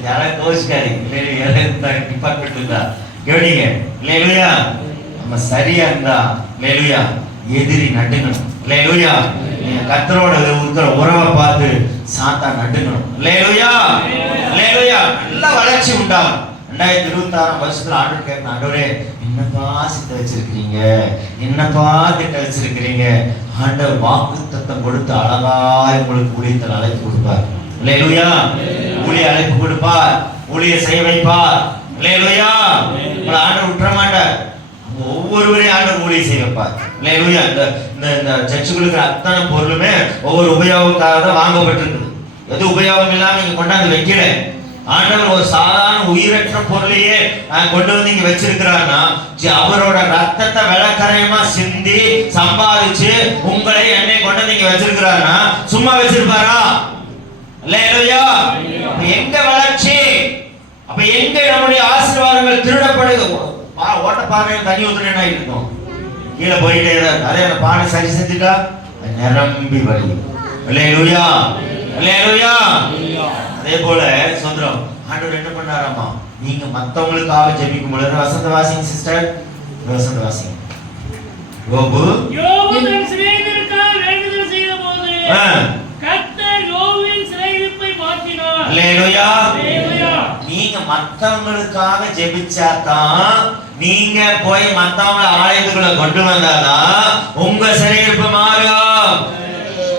யாராவது கோச்சுக்காரி டிபார்ட்மெண்ட் இருந்தா கவனிங்க. அல்லேலூயா. நம்ம சரியா இருந்தா அல்லேலூயா எதிரி நடுங்கணும். அல்லேலூயா. கர்த்தரோட இருக்கிற உறவை பார்த்து சாத்தான் நடுங்கணும். அல்லேலூயா. அல்லேலூயா. நல்ல வளர்ச்சி உண்டாகும். 2026 வருஷத்துல ஆண்டவர் கேட்கணும், ஆண்டவரே என்னப்பா சித்த வச்சிருக்கிறீங்க, என்னப்பா திட்ட வச்சிருக்கிறீங்க. ஆண்டவர் வாக்குத்தத்தம் கொடுத்து அழகாய் உங்களுக்கு ஊழியத்தில் அழைப்பு கொடுப்பார். அல்லேலூயா. ஊழிய அழைப்பு கொடுப்பார், ஊழிய செய்ய வைப்பார். அல்லேலூயா. உங்களை ஆண்டவர் விட்டுற மாட்டார். ஒவ்வொருவரையும் ஆண்டவர் ஊழிய செய்ய வைப்பார். அல்லேலூயா. இந்த சர்ச்சுகளுக்கு அத்தனை பொருளுமே ஒவ்வொரு உபயோகத்துக்காக தான் வாங்கப்பட்டிருக்குது. எது உபயோகம் இல்லாம இங்க கொண்டாந்து வைக்கல. ஆண்டவர் ஒரு சாதாரண உயிரற்ற பொருளையே கொண்டு வந்து இங்க வச்சிருக்கிறார்னா அவரோட ரத்தத்தை விளக்கரையமா சிந்தி சம்பாதிச்சு உங்களை என்னை கொண்டு வந்து இங்க வச்சிருக்கிறார்னா சும்மா வச்சிருப்பாரா? அல்லேலூயா. எங்க வளர்ச்சி? அப்ப எங்க நம்முடைய ஆசீர்வாதங்கள் திருடப்படுது? ஓட்ட பானையில் தண்ணி ஊத்துனா இருக்கும், கீழே போயிட்டே தான். அதே அந்த பானை சரி செஞ்சுட்டா நிரம்பி வழியும். அல்லேலூயா. அல்லேலூயா. அதே போல சுந்தரம் ஆண்டவர் என்ன பண்ணாராமா, நீங்க மத்தவங்களுக்காக ஜெபிக்கும் பொழுது வசந்த வாசிங்க சிஸ்டர், வசந்த வாசிங்க. யோபு தன் சிநேகிதருக்காக வேண்டுதல் செய்தபோது கர்த்தர் யோபுவின் சிறையிருப்பை மாற்றினார். அல்லேலூயா. அல்லேலூயா. நீங்க மத்தவங்களுக்காக ஜெபிச்சாதான், நீங்க போய் மத்தவங்கள ஆலயத்துக்குள்ள கொண்டு வந்தாதான் உங்க சிறையிருப்பு மாறும்.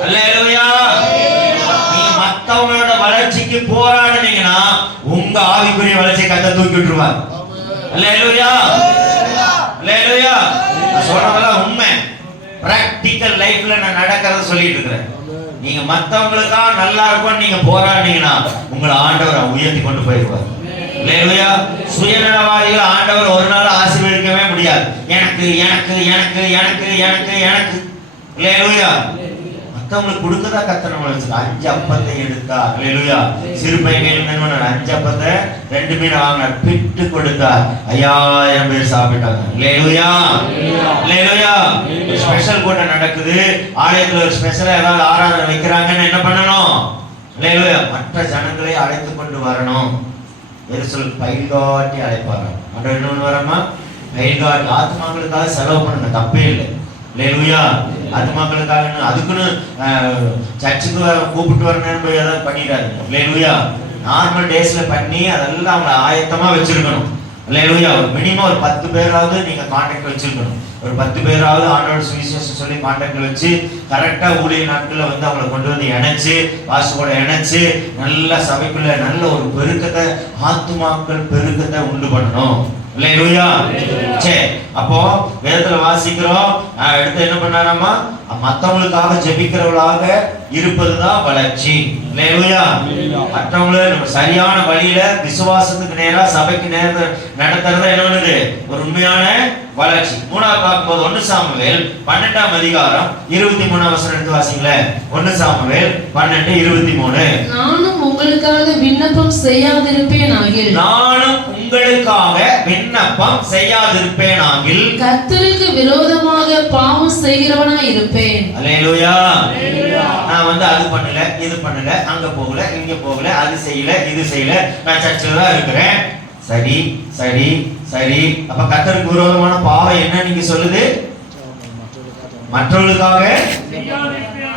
அல்லேலூயா. நீங்க மத்தவங்களோட வளர்ச்சிக்கு போராடுனீங்கன்னா உங்க ஆவிக்குரிய வளர்ச்சியை கர்த்தர் தூக்கி விட்டுருவார். அல்லேலூயா. அல்லேலூயா. சொல்றதெல்லாம் உண்மை. பிராக்டிக்கல் லைஃப்ல நான் நடக்கிறத சொல்லிட்டு இருக்கிறேன். நீங்க மத்தவங்களுக்காக நல்லா இருக்கும் நீங்க போராடினீங்கன்னா உங்களை ஆண்டவர் உயர்த்தி கொண்டு போயிடுவார். அல்லேலூயா. சுயநலவாதிகள் ஆண்டவர் ஒரு நாள் ஆசீர்வதிக்கவே முடியாது. எனக்கு எனக்கு எனக்கு எனக்கு எனக்கு எனக்கு அல்லேலூயா. மத்தவங்களுக்கு கொடுக்கதா கர்த்தர் நம்மளை வச்சிருக்கா. 5 அப்பத்தை எடுத்தார். அல்லேலூயா. சிறு பையன் 5 அப்பத்தை 2 மீன் வாங்கினார், பிட்டு கொடுத்தார். 5000 பேர் சாப்பிட்டாங்க. அல்லேலூயா. அல்லேலூயா. ஸ்பெஷல் கூட்டம் நடக்குது, ஆலயத்துல ஒரு ஸ்பெஷலா ஏதாவது ஆராதனை வைக்கிறாங்கன்னு என்ன பண்ணணும்? அல்லேலூயா. மற்ற ஜனங்களை அழைத்து கொண்டு வரணும். பயில்காட்டி அழைப்பாங்க. ஆண்டவர் இன்னொன்று வரமா, பயில்காட்டி ஆத்மாக்களுக்காக செலவு பண்ணுங்க, தப்பே இல்லை. அல்லேலூயா. ஆத்மாக்களுக்காக அதுக்குன்னு சர்ச்சுக்கு கூப்பிட்டு வரணும் போய் ஏதாவது பண்ணிடாதீங்க. அல்லேலூயா. நார்மல் டேஸ்ல பண்ணி அதெல்லாம் அவங்களை ஆயத்தமா வச்சிருக்கணும். அல்லேலூயா. மினிமம் ஒரு 10 பேராவது நீங்க கான்டாக்ட் வச்சிருக்கணும். ஒரு 10 பேராவது ஆண்டோட சுவிசேஷம் சொல்லி கான்டாக்ட்ல வச்சு கரெக்டா ஊழிய நாட்கள்ல வந்து அவங்களை கொண்டு வந்து இணைச்சு வாசுவோட இணைச்சு நல்ல சபைக்குள்ள நல்ல ஒரு பெருக்கத்தை, ஆத்துமாக்கள் பெருக்கத்தை உண்டு பண்ணணும். அல்லேலூயா. சரி, அப்போ வேதத்துல வாசிக்கிறோம், எடுத்து என்ன பண்ணாராமா, மற்றவங்களுக்காக ஜெபிக்கிறவர்களாக இருப்பதுதான் வளர்ச்சி. அல்லேலூயா. மற்றவங்கள நம்ம சரியான வழியில விசுவாசத்துக்கு நேரா சபைக்கு நேர நடத்துறது என்ன பண்ணுது? ஒரு உண்மையான வளர்ச்சி. 3ஆவது பார்க்கும்போது 1 சாமுவேல் 12ஆம் அதிகாரம் 23ஆம் வசனம் எடுத்து வாசிங்களேன். 1 சாமுவேல் 12:23. நானும் உங்களுக்காக விண்ணப்பம் செய்யாதிருப்பேனாகில், நானும் உங்களுக்காக விண்ணப்பம் செய்யாதிருப்பேனாகில் கர்த்தருக்கு விரோதமாக பாவம் செய்கிறவனாய் இருப்பேன். அல்லேலூயா. நான் வந்து அது பண்ணல, இது பண்ணல, அங்க போகல, இங்க போகல, அது செய்யல, இது செய்யல, நான் சர்ச்சில் தான் இருக்கிறேன். சரி சரி சரி. அப்ப கர்த்தருக்கு விரோதமான பாவம் என்ன நீங்க சொல்லுது? மற்றவர்களுக்காக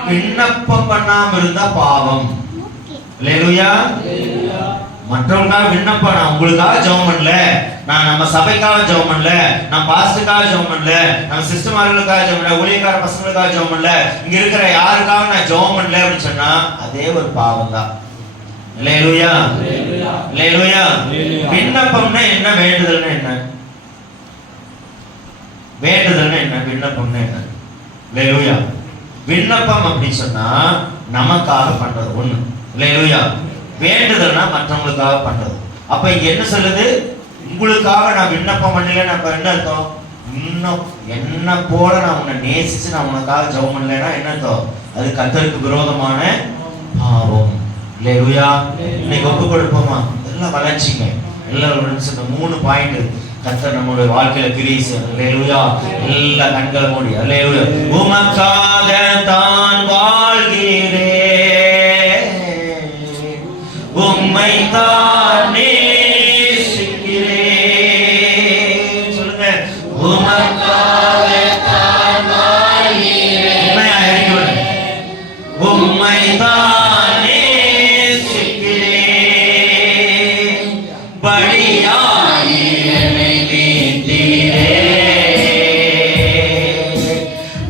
விண்ணப்பம் பண்ணாம இருந்தா பாவம். அல்லேலூயா. மற்றவங்களுக்காக விண்ணப்பம், நான் உங்களுக்காக ஜெபம் பண்ணல, நான் நம்ம சபைக்காக ஜெபம் பண்ணல, நான் பாஸ்டருக்காக ஜெபம் பண்ணல, நம்ம சிஸ்டர்மார்களுக்காக ஜெபம் பண்ணல, ஊழியக்கார பசங்களுக்காக ஜெபம் பண்ணல, இங்க இருக்கிற யாருக்காக நான் ஜெபம் பண்ணல அப்படின்னு சொன்னா அதே ஒரு பாவம் தான். அல்லேலூயா. அல்லேலூயா. விண்ணப்பம்னா என்ன? வேண்டுதல்னா என்ன? வேண்டுதல்னா என்ன? விண்ணப்பம்னா என்ன? அல்லேலூயா. விண்ணப்பம் அப்படின்னு சொன்னா நமக்காக பண்றது ஒண்ணு. அல்லேலூயா. வேண்டுதல்னா மற்றவங்களுக்காக பண்றது. அப்ப இங்க என்ன சொல்லுது? உங்களுக்காக நான் விண்ணப்பம் பண்ணல. அப்ப என்ன அர்த்தம்? இன்னும் என்ன போல நான் உன்னை நேசிச்சு நான் உனக்காக ஜெபம் பண்ணலைன்னா என்ன அர்த்தம்? அது கர்த்தருக்கு விரோதமான பாவம். அல்லேலூயா. இன்னைக்கு ஒப்பு கொடுப்போமா? எல்லாம் வளர்ச்சிங்க. எல்லாரும் 3 பாயிண்ட் கர்த்தர் நம்மளுடைய வாழ்க்கையில கிரியை செய்யணும். அல்லேலூயா. எல்லா கண்களை மூடி அல்லேலூயா. உமக்காக தான் வாழ்கிறேன், உம்மை தான் நேசிக்கிறேன். சொல்லுங்க. உமக்காக தான் வாழ்கிறேன், உண்மையா இருக்கிறேன், உம்மை தான் நேசிக்கிறேன், பலியாகி என்னை மீட்டீரே,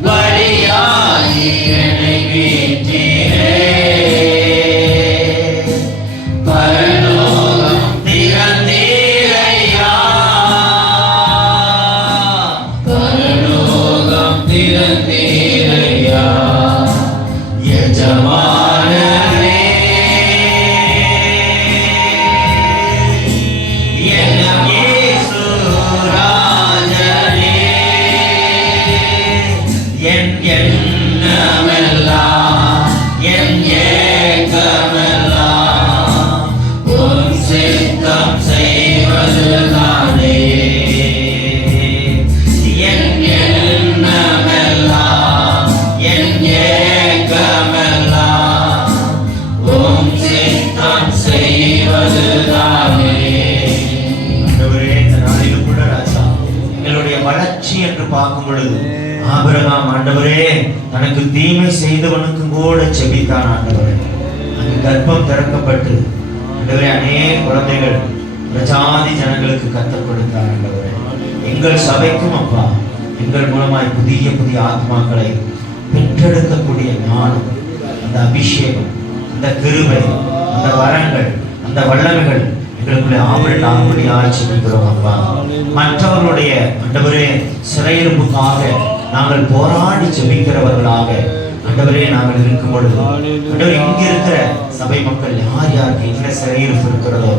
பலியாகி என்னை மீட்டீரே. பார்க்கும் பொழுது ஆபிரகாம் ஆண்டவரே தனக்கு தீமை செய்தவனுக்கு கூட செபித்தான். ஆண்டவரே அங்கு கர்ப்பம் திறக்கப்பட்டு ஆண்டவரே அநேக குழந்தைகள் பிரஜாதி ஜனங்களுக்கு கற்றுக் கொடுத்தார். ஆண்டவரே எங்கள் சபைக்கும் அப்பா எங்கள் மூலமாய் புதிய புதிய ஆத்மாக்களை பெற்றெடுக்கக்கூடிய ஞானம், அந்த அபிஷேகம், அந்த கிருபை, அந்த வரங்கள், அந்த வல்லமைகள் எங்களுக்குள்ளே ஆபரேட் ஆட்சி இருக்கிறோம் அப்பா. மற்றவர்களுடைய ஆண்டவரே சிறையிருப்புக்காக நாங்கள் போராடி ஜெபிக்கிறவர்களாக ஆண்டவரே நாங்கள் இருக்கும் பொழுது ஆண்டவரே இங்க இருக்கிற சபை மக்கள் யார் யாருக்கு என்ன சிறையிருப்பு இருக்கிறதோ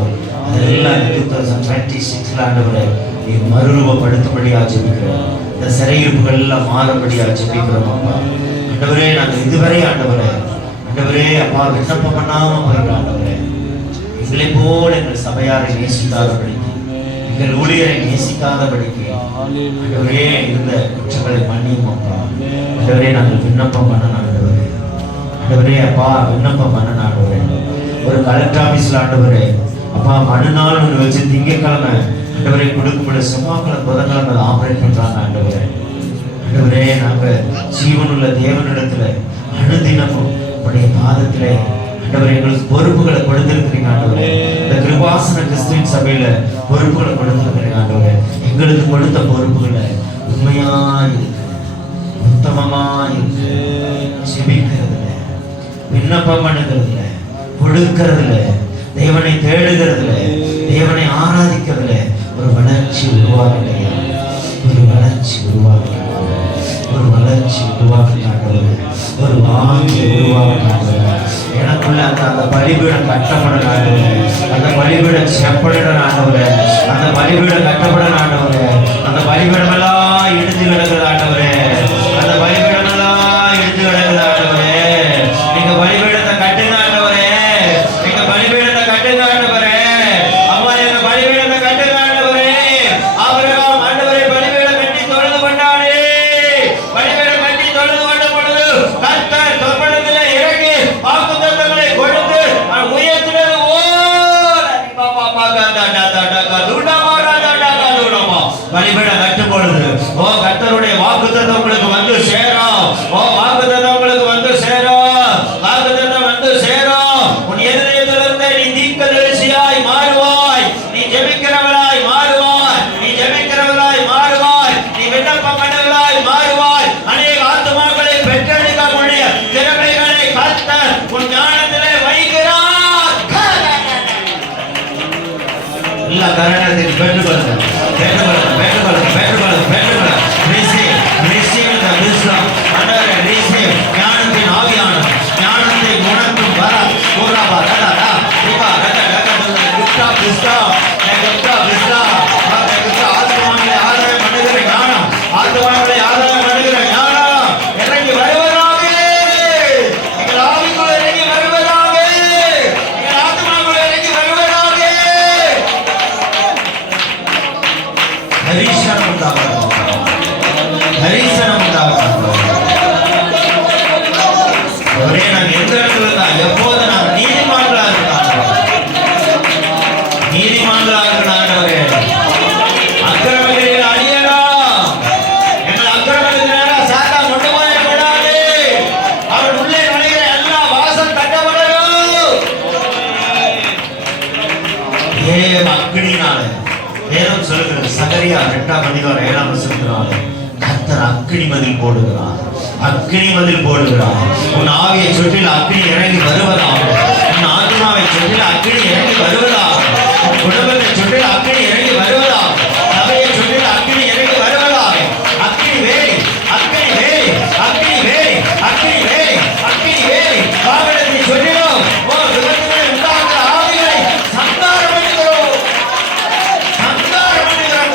அதெல்லாம் 2026 ஆண்டவரே நீ மறுரூபப்படுத்தும்படியா ஜெபிக்கிறோம். இந்த சிறையிருப்புகள் எல்லாம் மாறும்படியா ஜெபிக்கிறோம் அப்பா. ஆண்டவரே நாங்கள் இதுவரை ஆண்டவரே அப்பா விண்ணப்பம் பண்ணாம போயிட்டோம் ஆண்டவரே. எங்களை போல எங்கள் சபையாரை நேசிக்காதபடிக்கு எங்கள் ஊழியரை நேசிக்காதபடிக்கு ஆண்டவரே இருந்த குற்றங்களை மன்னியும் அப்பா. ஆண்டவரே நாங்கள் விண்ணப்பம் பண்ண ஆண்டவரே அப்பா விண்ணப்பம் பண்ண ஆண்டவரே. ஒரு கலெக்டர் ஆபீஸ்ல ஆண்டவரே அப்பா மறுநாள் ஒன்று வச்சு திங்கட்கிழமை ஆண்டவரை கொடுக்கும்போது செவ்வாய்க்கிழமை புதன்கிழமை ஆபரேட் பண்றாங்க ஆண்டவரே நாங்க ஜீவனுள்ள தேவனிடத்துல அனுதினமும் உடைய பாதத்திலே ஆண்டவரே எங்களுக்கு பொறுப்புகளை கொடுத்திருக்கிறீங்க ஆண்டவரே. இந்த கிருபாசன கிறிஸ்துவின் சபையில பொறுப்புகளை கொடுத்திருக்கிறீங்க ஆண்டவரே. எங்களுக்கு கொடுத்த பொறுப்புகளை உண்மையா இருக்கு, உத்தமமா இருக்கு, செபிக்கிறதுல விண்ணப்பம் பண்ணுகிறதுல கொடுக்கிறதுல தேவனை தேடுகிறதுல தேவனை ஆராதிக்கிறதுல ஒரு வளர்ச்சி உருவாகலையா, ஒரு வளர்ச்சி உருவாக ஒரு வாங்கி உருவாக எனக்குள்ள அந்த பலிபீடம் கட்டப்பட ஆண்டவரே. அந்த பலிபீடம் செப்பட ஆண்டவரே. அந்த பலிபீடம் கட்டப்பட ஆண்டவரே. அந்த பலிபீடம் எல்லாம் இடிஞ்சு கிடக்குது ஆண்டவரே. அந்த பலிபீடம் எல்லாம் இடிஞ்சு கிடக்குது ஆண்டவரே. நீங்க பலிபீடத்தை கட்டுங்க ஆண்டவரே. நீங்க பலிபீடத்தை கட்டுங்க ஆண்டவரே. அம்மா எங்க பலிபீடத்தை கட்டுங்க ஆண்டவரே. ஆபிரகாம் ஆண்டவரே பலிபீடம் கட்டி தொழுது கொண்டாரே. பலிபீடம் கட்டி தொழுது கொண்ட பொழுது கர்த்தர் சொப்பனத்திலே இறங்கி வாக்குத்தத்தங்களை கொடுத்து உயர்த்தினது பலிபீடம் கட்டும் பொழுது ஓ கர்த்தருடைய வாக்குத்தத்தம் உங்களுக்கு வந்து சேரும். ஓ வாக்குத்தத்தம் உங்களுக்கு வந்து சேரும். வாக்குத்தத்தம் வந்து சேரும். உன் இருதயத்திலிருந்து நீ தீர்க்கதரிசியாய் மாறுவாய். நீ ஜெபிக்கிறவளாய் மாறுவாய். நீ ஜெபிக்கிறவளாய் மாறுவாய். நீ விண்ணப்பம் பண்ணவளாய் மாறுவாய். அநேக ஆத்துமாக்களை பெற்றெடுக்கக்கூடிய திறமைகளை கர்த்தர் உன் ஞானத்திலே வைக்கிறார். எல்லா காரணத்தையும் பெற்றுக்கொள்ளுங்க. ஞானத்தின் ஆவியான ஞானத்தை உணர்த்தும் வர ஆத்மாக்களை ஆதாயம் பண்ணுகிற ஞானம், ஆத்மாக்களை ஆதாயம் பண்ணுகிற ஞானம் இறங்கி வருவதாக. எங்கள் ஆவிக்குள் இறங்கி வருவதாக. எங்கள் ஆத்மாக்குள் இறங்கி வருவதாக. தரிசனம் உண்டாகும். தரிசனம் உண்டாகும். ஒரே நாங்கள் எந்த இடத்துல இருந்தா எப்போது நாங்கள் நீதிமான்களா இருக்கிறோம். நீதிமான்களா இருக்கிறாண்டவரே. அக்கிரமங்களில் அழியலாம். எங்கள் அக்கிரமத்தினால சாத்தா கொண்டு போயிடக்கூடாது. அவன் உள்ளே நுழைகிற எல்லா வாசல் தட்டப்படணும். அக்னினால வேதம் சொல்லுகிறது சகரியா 2:7 கர்த்தர் அக்னி மதில் போடுகிறார். அக்னி மதில் போடுகிறார். உன் ஆவியை சுற்றில் அக்னி இறங்கி வருவதாக. உன் ஆத்மாவை சுற்றில் அக்னி இறங்கி வருவதாக. உன் குடும்பத்தை சுற்றில் அக்னி இறங்கி வருவதாக. சபையை சுற்றில் அக்னி இறங்கி வருவதாக. அக்னி வேலி, அக்னி வேலி, அக்னி வேலி, அக்னி வேலி, அக்னி வேலி வாகனத்தை சுற்றிலும் ஓ விபத்துகளை உண்டாக்குற ஆவிகளை சங்காரம் பண்ணுகிறோம். சங்காரம் பண்ணுகிறோம்.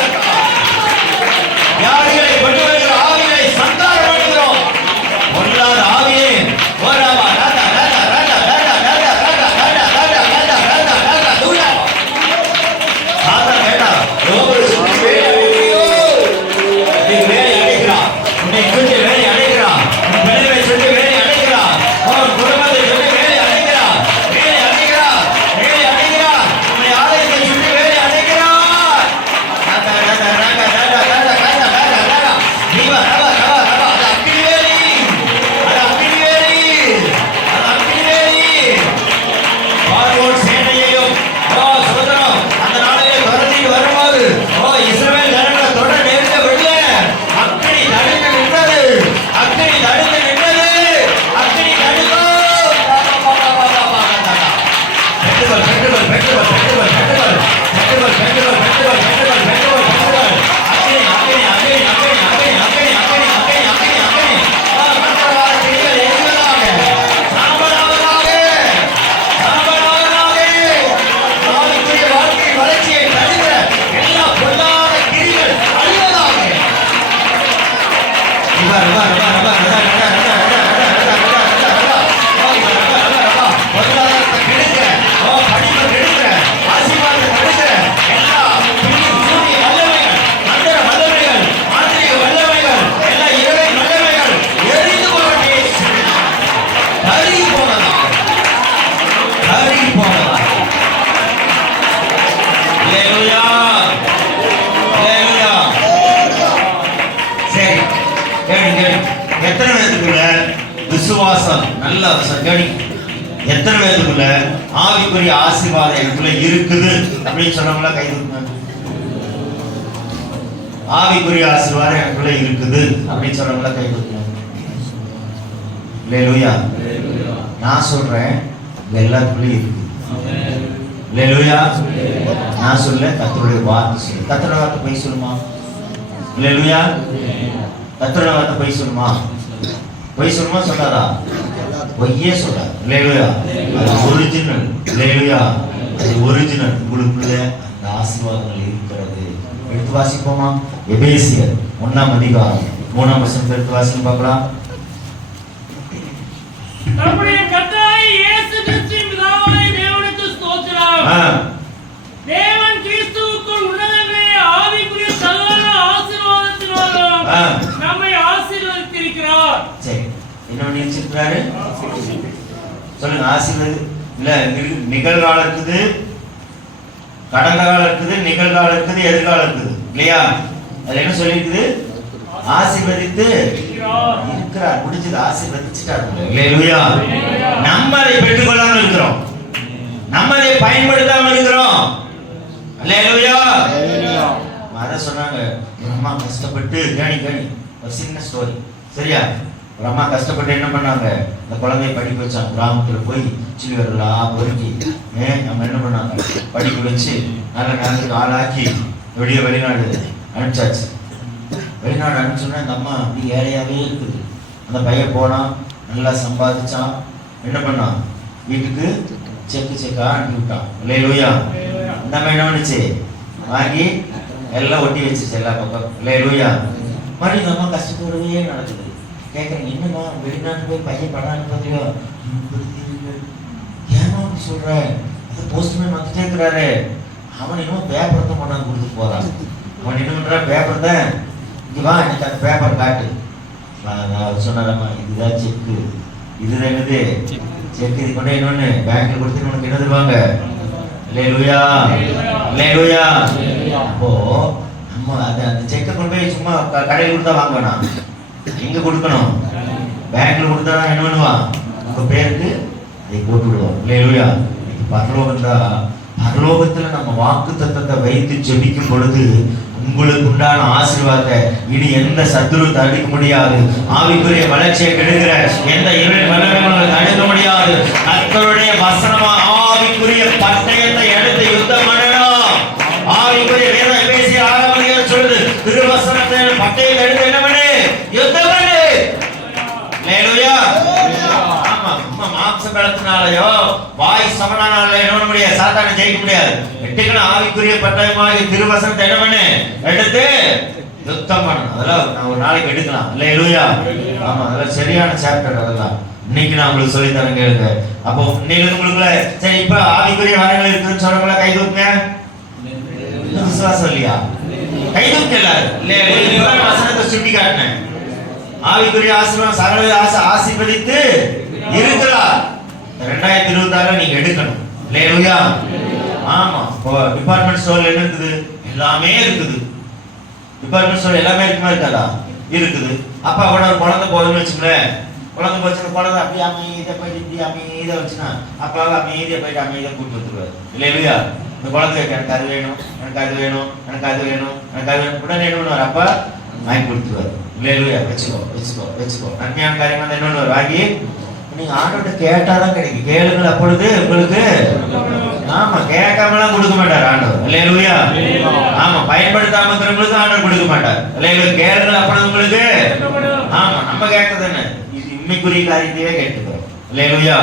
யாரிகளை கொண்டு வருகிற ஆவிகளை சங்காரம் பண்ணுகிறோம். பொல்லாத ஆவியே ஓராவா ராதா ராதா ராதா ராதா ராதா ராதா ராதா ராதா ராதா ராதா ராதா தூளா விசுவாசம் நல்லா கவனி. எத்தனை பேருக்குள்ள ஆவிக்குரிய ஆசீர்வாதம் எனக்குள்ள இருக்குது அப்படின்னு சொன்னவங்கள கை தூக்குங்க. ஆவிக்குரிய ஆசீர்வாதம் எனக்குள்ள இருக்குது அப்படின்னு சொன்னவங்கள கை தூக்குங்க. அல்லேலூயா. நான் சொல்றேன் எல்லாத்துக்குள்ளயும் இருக்குது. அல்லேலூயா. நான் சொல்ல கர்த்தருடைய வார்த்தை சொல்லு. கர்த்தருடைய வார்த்தை போய் சொல்லுமா? அல்லேலூயா. கர்த்தருடைய வார்த்தை போய் சொல்லுமா? போய் சொல்லுமா சொல்லாதா? பொய்யே சொல்றாரு. அல்லேலூயா. அது ஒரிஜினல். அல்லேலூயா. அது ஒரிஜினல். உங்களுக்குள்ள அந்த ஆசீர்வாதங்கள் இருக்கிறது. எடுத்து வாசிப்போமா? எபேசியர் 1ஆம் அதிகாரம் 3ஆம் வசனத்தை எடுத்து வாசிக்க பார்க்கலாம். நம்முடைய கர்த்தராகிய இயேசு கிறிஸ்துவின் பிதாவாகிய தேவனுக்கு ஸ்தோத்திரம். தேவன் கிறிஸ்துவுக்குள் உன்னதங்களிலே ஆவிக்குரிய சகல ஆசீர்வாதத்தினாலும் நம்மை ஆசீர்வதித்திருக்கிறார். சரி, என்ன பண்ணி வச்சிருக்காரு சொல்லுங்க. ஆசீர்வாதம் இல்ல, நிகழ்காலம் இருக்குது, கடந்த காலம் இருக்குது, நிகழ்காலம் இருக்குது, எதிர்காலம் இருக்குது இல்லையா? அது என்ன சொல்லிருக்குது? ஆசீர்வதித்து இருக்கிறார். முடிஞ்சது, ஆசீர்வதிச்சுட்டார். அல்லேலூயா. நம்ம அதை பெற்றுக்கொள்ளாமல் இருக்கிறோம், நம்ம அதை பயன்படுத்தாமல் இருக்கிறோம். அல்லேலூயா. அத சொன்னாங்க, ஒரு அம்மா கஷ்டப்பட்டு கணி ஒரு சின்ன ஸ்டோரி சரியா? ஒரு அம்மா கஷ்டப்பட்டு என்ன பண்ணாங்க, அந்த குழந்தைய படிக்க வச்சாங்க. கிராமத்துல போய் சிலுவரெல்லாம் பொறுக்கி நம்ம என்ன பண்ணாங்க, படிக்க வச்சு நல்ல நேரத்துக்கு ஆளாக்கி வெளியே வெளிநாடு அனுப்பிச்சாச்சு. வெளிநாடு அனுப்பிச்சோன்னா அந்த அம்மா அப்படி ஏழையாவே இருக்குது. அந்த பையன் போனான், நல்லா சம்பாதிச்சான். என்ன பண்ணான், வீட்டுக்கு செக்கா அனுப்பி விட்டான். அல்லேலூயா. இந்த அம்மா என்ன பண்ணுச்சு, வாங்கி எல்லாம் ஒட்டி வச்சிருச்சு எல்லா பக்கம். அல்லேலூயா. மறுபடியும் இந்த அம்மா கஷ்டத்தோடவே நடக்குது. கேட்குறேன், என்னம்மா வெளிநாட்டு போய் பையன் படம் அனுப்பத்தியோ? ஏமா அப்படி சொல்ற? அது போஸ்ட்மேன் வந்துட்டே இருக்கிறாரு. அவன் இன்னும் பேப்பர் தான் கொண்டாந்து கொடுத்துட்டு போறான். அவன் என்ன பண்றான், பேப்பர் தான் இங்க வா, எனக்கு அந்த பேப்பர் காட்டு. நான் சொன்னாரம்மா, இதுதான் செக்கு, இதுதான் என்னது செக்கு, இது கொண்டு இன்னொன்னு பேங்க்ல கொடுத்து உனக்கு என்ன தருவாங்க? அல்லேலூயா. அல்லேலூயா. அப்போ நம்ம அந்த செக்கை கொண்டு போய் சும்மா கடையில் கொடுத்தா வாங்கணும், எங்க கொடுக்கணும்? பேங்க்ல கொடுத்தா என்ன பண்ணுவான், உங்க பேருக்கு அதை போட்டு விடுவோம். அல்லேலூயா. பரலோகம் தான். பரலோகத்துல நம்ம வாக்கு தத்தத்தை வைத்து ஜெபிக்கும் பொழுது உங்களுக்கு உண்டான ஆசீர்வாதத்தை இனி எந்த சத்துரு தடுக்க முடியாது. ஆவிக்குரிய வளர்ச்சியை கெடுக்கிற எந்த இருளின் வல்லமைகளை தடுக்க முடியாது. கர்த்தருடைய வசனமா ஆவிக்குரிய பட்டயத்தை எடுத்து யுத்தம் பண்ணணும். ஆவிக்குரிய வேதம் பேசி ஆரம்பிக்க சொல்லுது, திருவசனத்தை பட்டயத்தை எடுத்து என்ன பண்ணு, யுத்தம் பண்ணு. அல்லேலூயா. ஆமா, சும்மா மாம்ச பலத்தினாலயோ வாய் சமனானாலயோ என்ன பண்ண முடியாது, சாத்தானை ஜெயிக்க முடியாது. எட்டுக்கணும் ஆவிக்குரிய பட்டயமாகி திருவசனத்தை என்ன பண்ணு, எடுத்து யுத்தம் பண்ணணும். அதெல்லாம் நான் ஒரு நாளைக்கு எடுக்கலாம். அல்லேலூயா. ஆமா, அதெல்லாம் சரியான சாப்டர். அதெல்லாம் இன்னைக்கு நான் உங்களுக்கு சொல்லி தரேன், கேளுங்க. அப்போ இன்னைக்கு உங்களுக்குள்ள சரி, இப்ப ஆவிக்குரிய வரங்கள் இருக்குன்னு சொல்றவங்கள கை தூக்குங்க. விசுவாசம் இல்லையா? கை தூக்கு எல்லாரும். இல்லையா? வசனத்தை சுட்டி காட்டினேன். ஆவிக்குரிய ஆசீர்வாதம் சகல ஆசீர்வதித்து இருக்கிறார். 2026 நீங்க எடுக்கணும். அல்லேலூயா. ஆமா, இப்போ டிபார்ட்மெண்ட் ஸ்டோர்ல என்ன இருக்குது, எல்லாமே இருக்குது. டிபார்ட்மெண்ட் ஸ்டோர் எல்லாமே இருக்குமா இருக்காதா? இருக்குது. அப்பா கூட ஒரு குழந்தை போகுதுன்னு வச்சுங்களேன், குழந்தை போச்சு, குழந்தை அப்படியே அமைதியா போயிட்டு இப்படி அமைதியா வச்சுன்னா அப்பாவை அமைதியா போயிட்டு அமைதியா கூப்பிட்டு வந்துருவாரு. இல்லையா? இந்த குழந்தை எனக்கு அது வேணும், எனக்கு அது வேணும், எனக்கு அது வேணும், எனக்கு அது வேணும், உடனே என்ன பண்ணுவார், அப்பா வாங்கி கொடுத்துருவாரு. இல்லையா? வச்சுக்கோ வச்சுக்கோ வச்சுக்கோ. நன்மையான காரியமா என்ன பண்ணுவார், வாங்கி. நீங்க ஆண்டோட கேட்டாதான் கிடைக்கும். கேளுங்கள் அப்பொழுது உங்களுக்கு. ஆமா, கேட்காமலாம் கொடுக்க மாட்டார் ஆண்டவர். அல்லேலூயா. ஆமா, பயன்படுத்தாம இருக்கிறவங்களுக்கு ஆண்டவர் கொடுக்க மாட்டார். அல்லேலூயா. கேளுங்கள் அப்பொழுது உங்களுக்கு. ஆமா, நம்ம கேட்கறது என்ன, இது இன்னைக்குரிய காரியத்தையே கேட்டுக்கிறோம். அல்லேலூயா.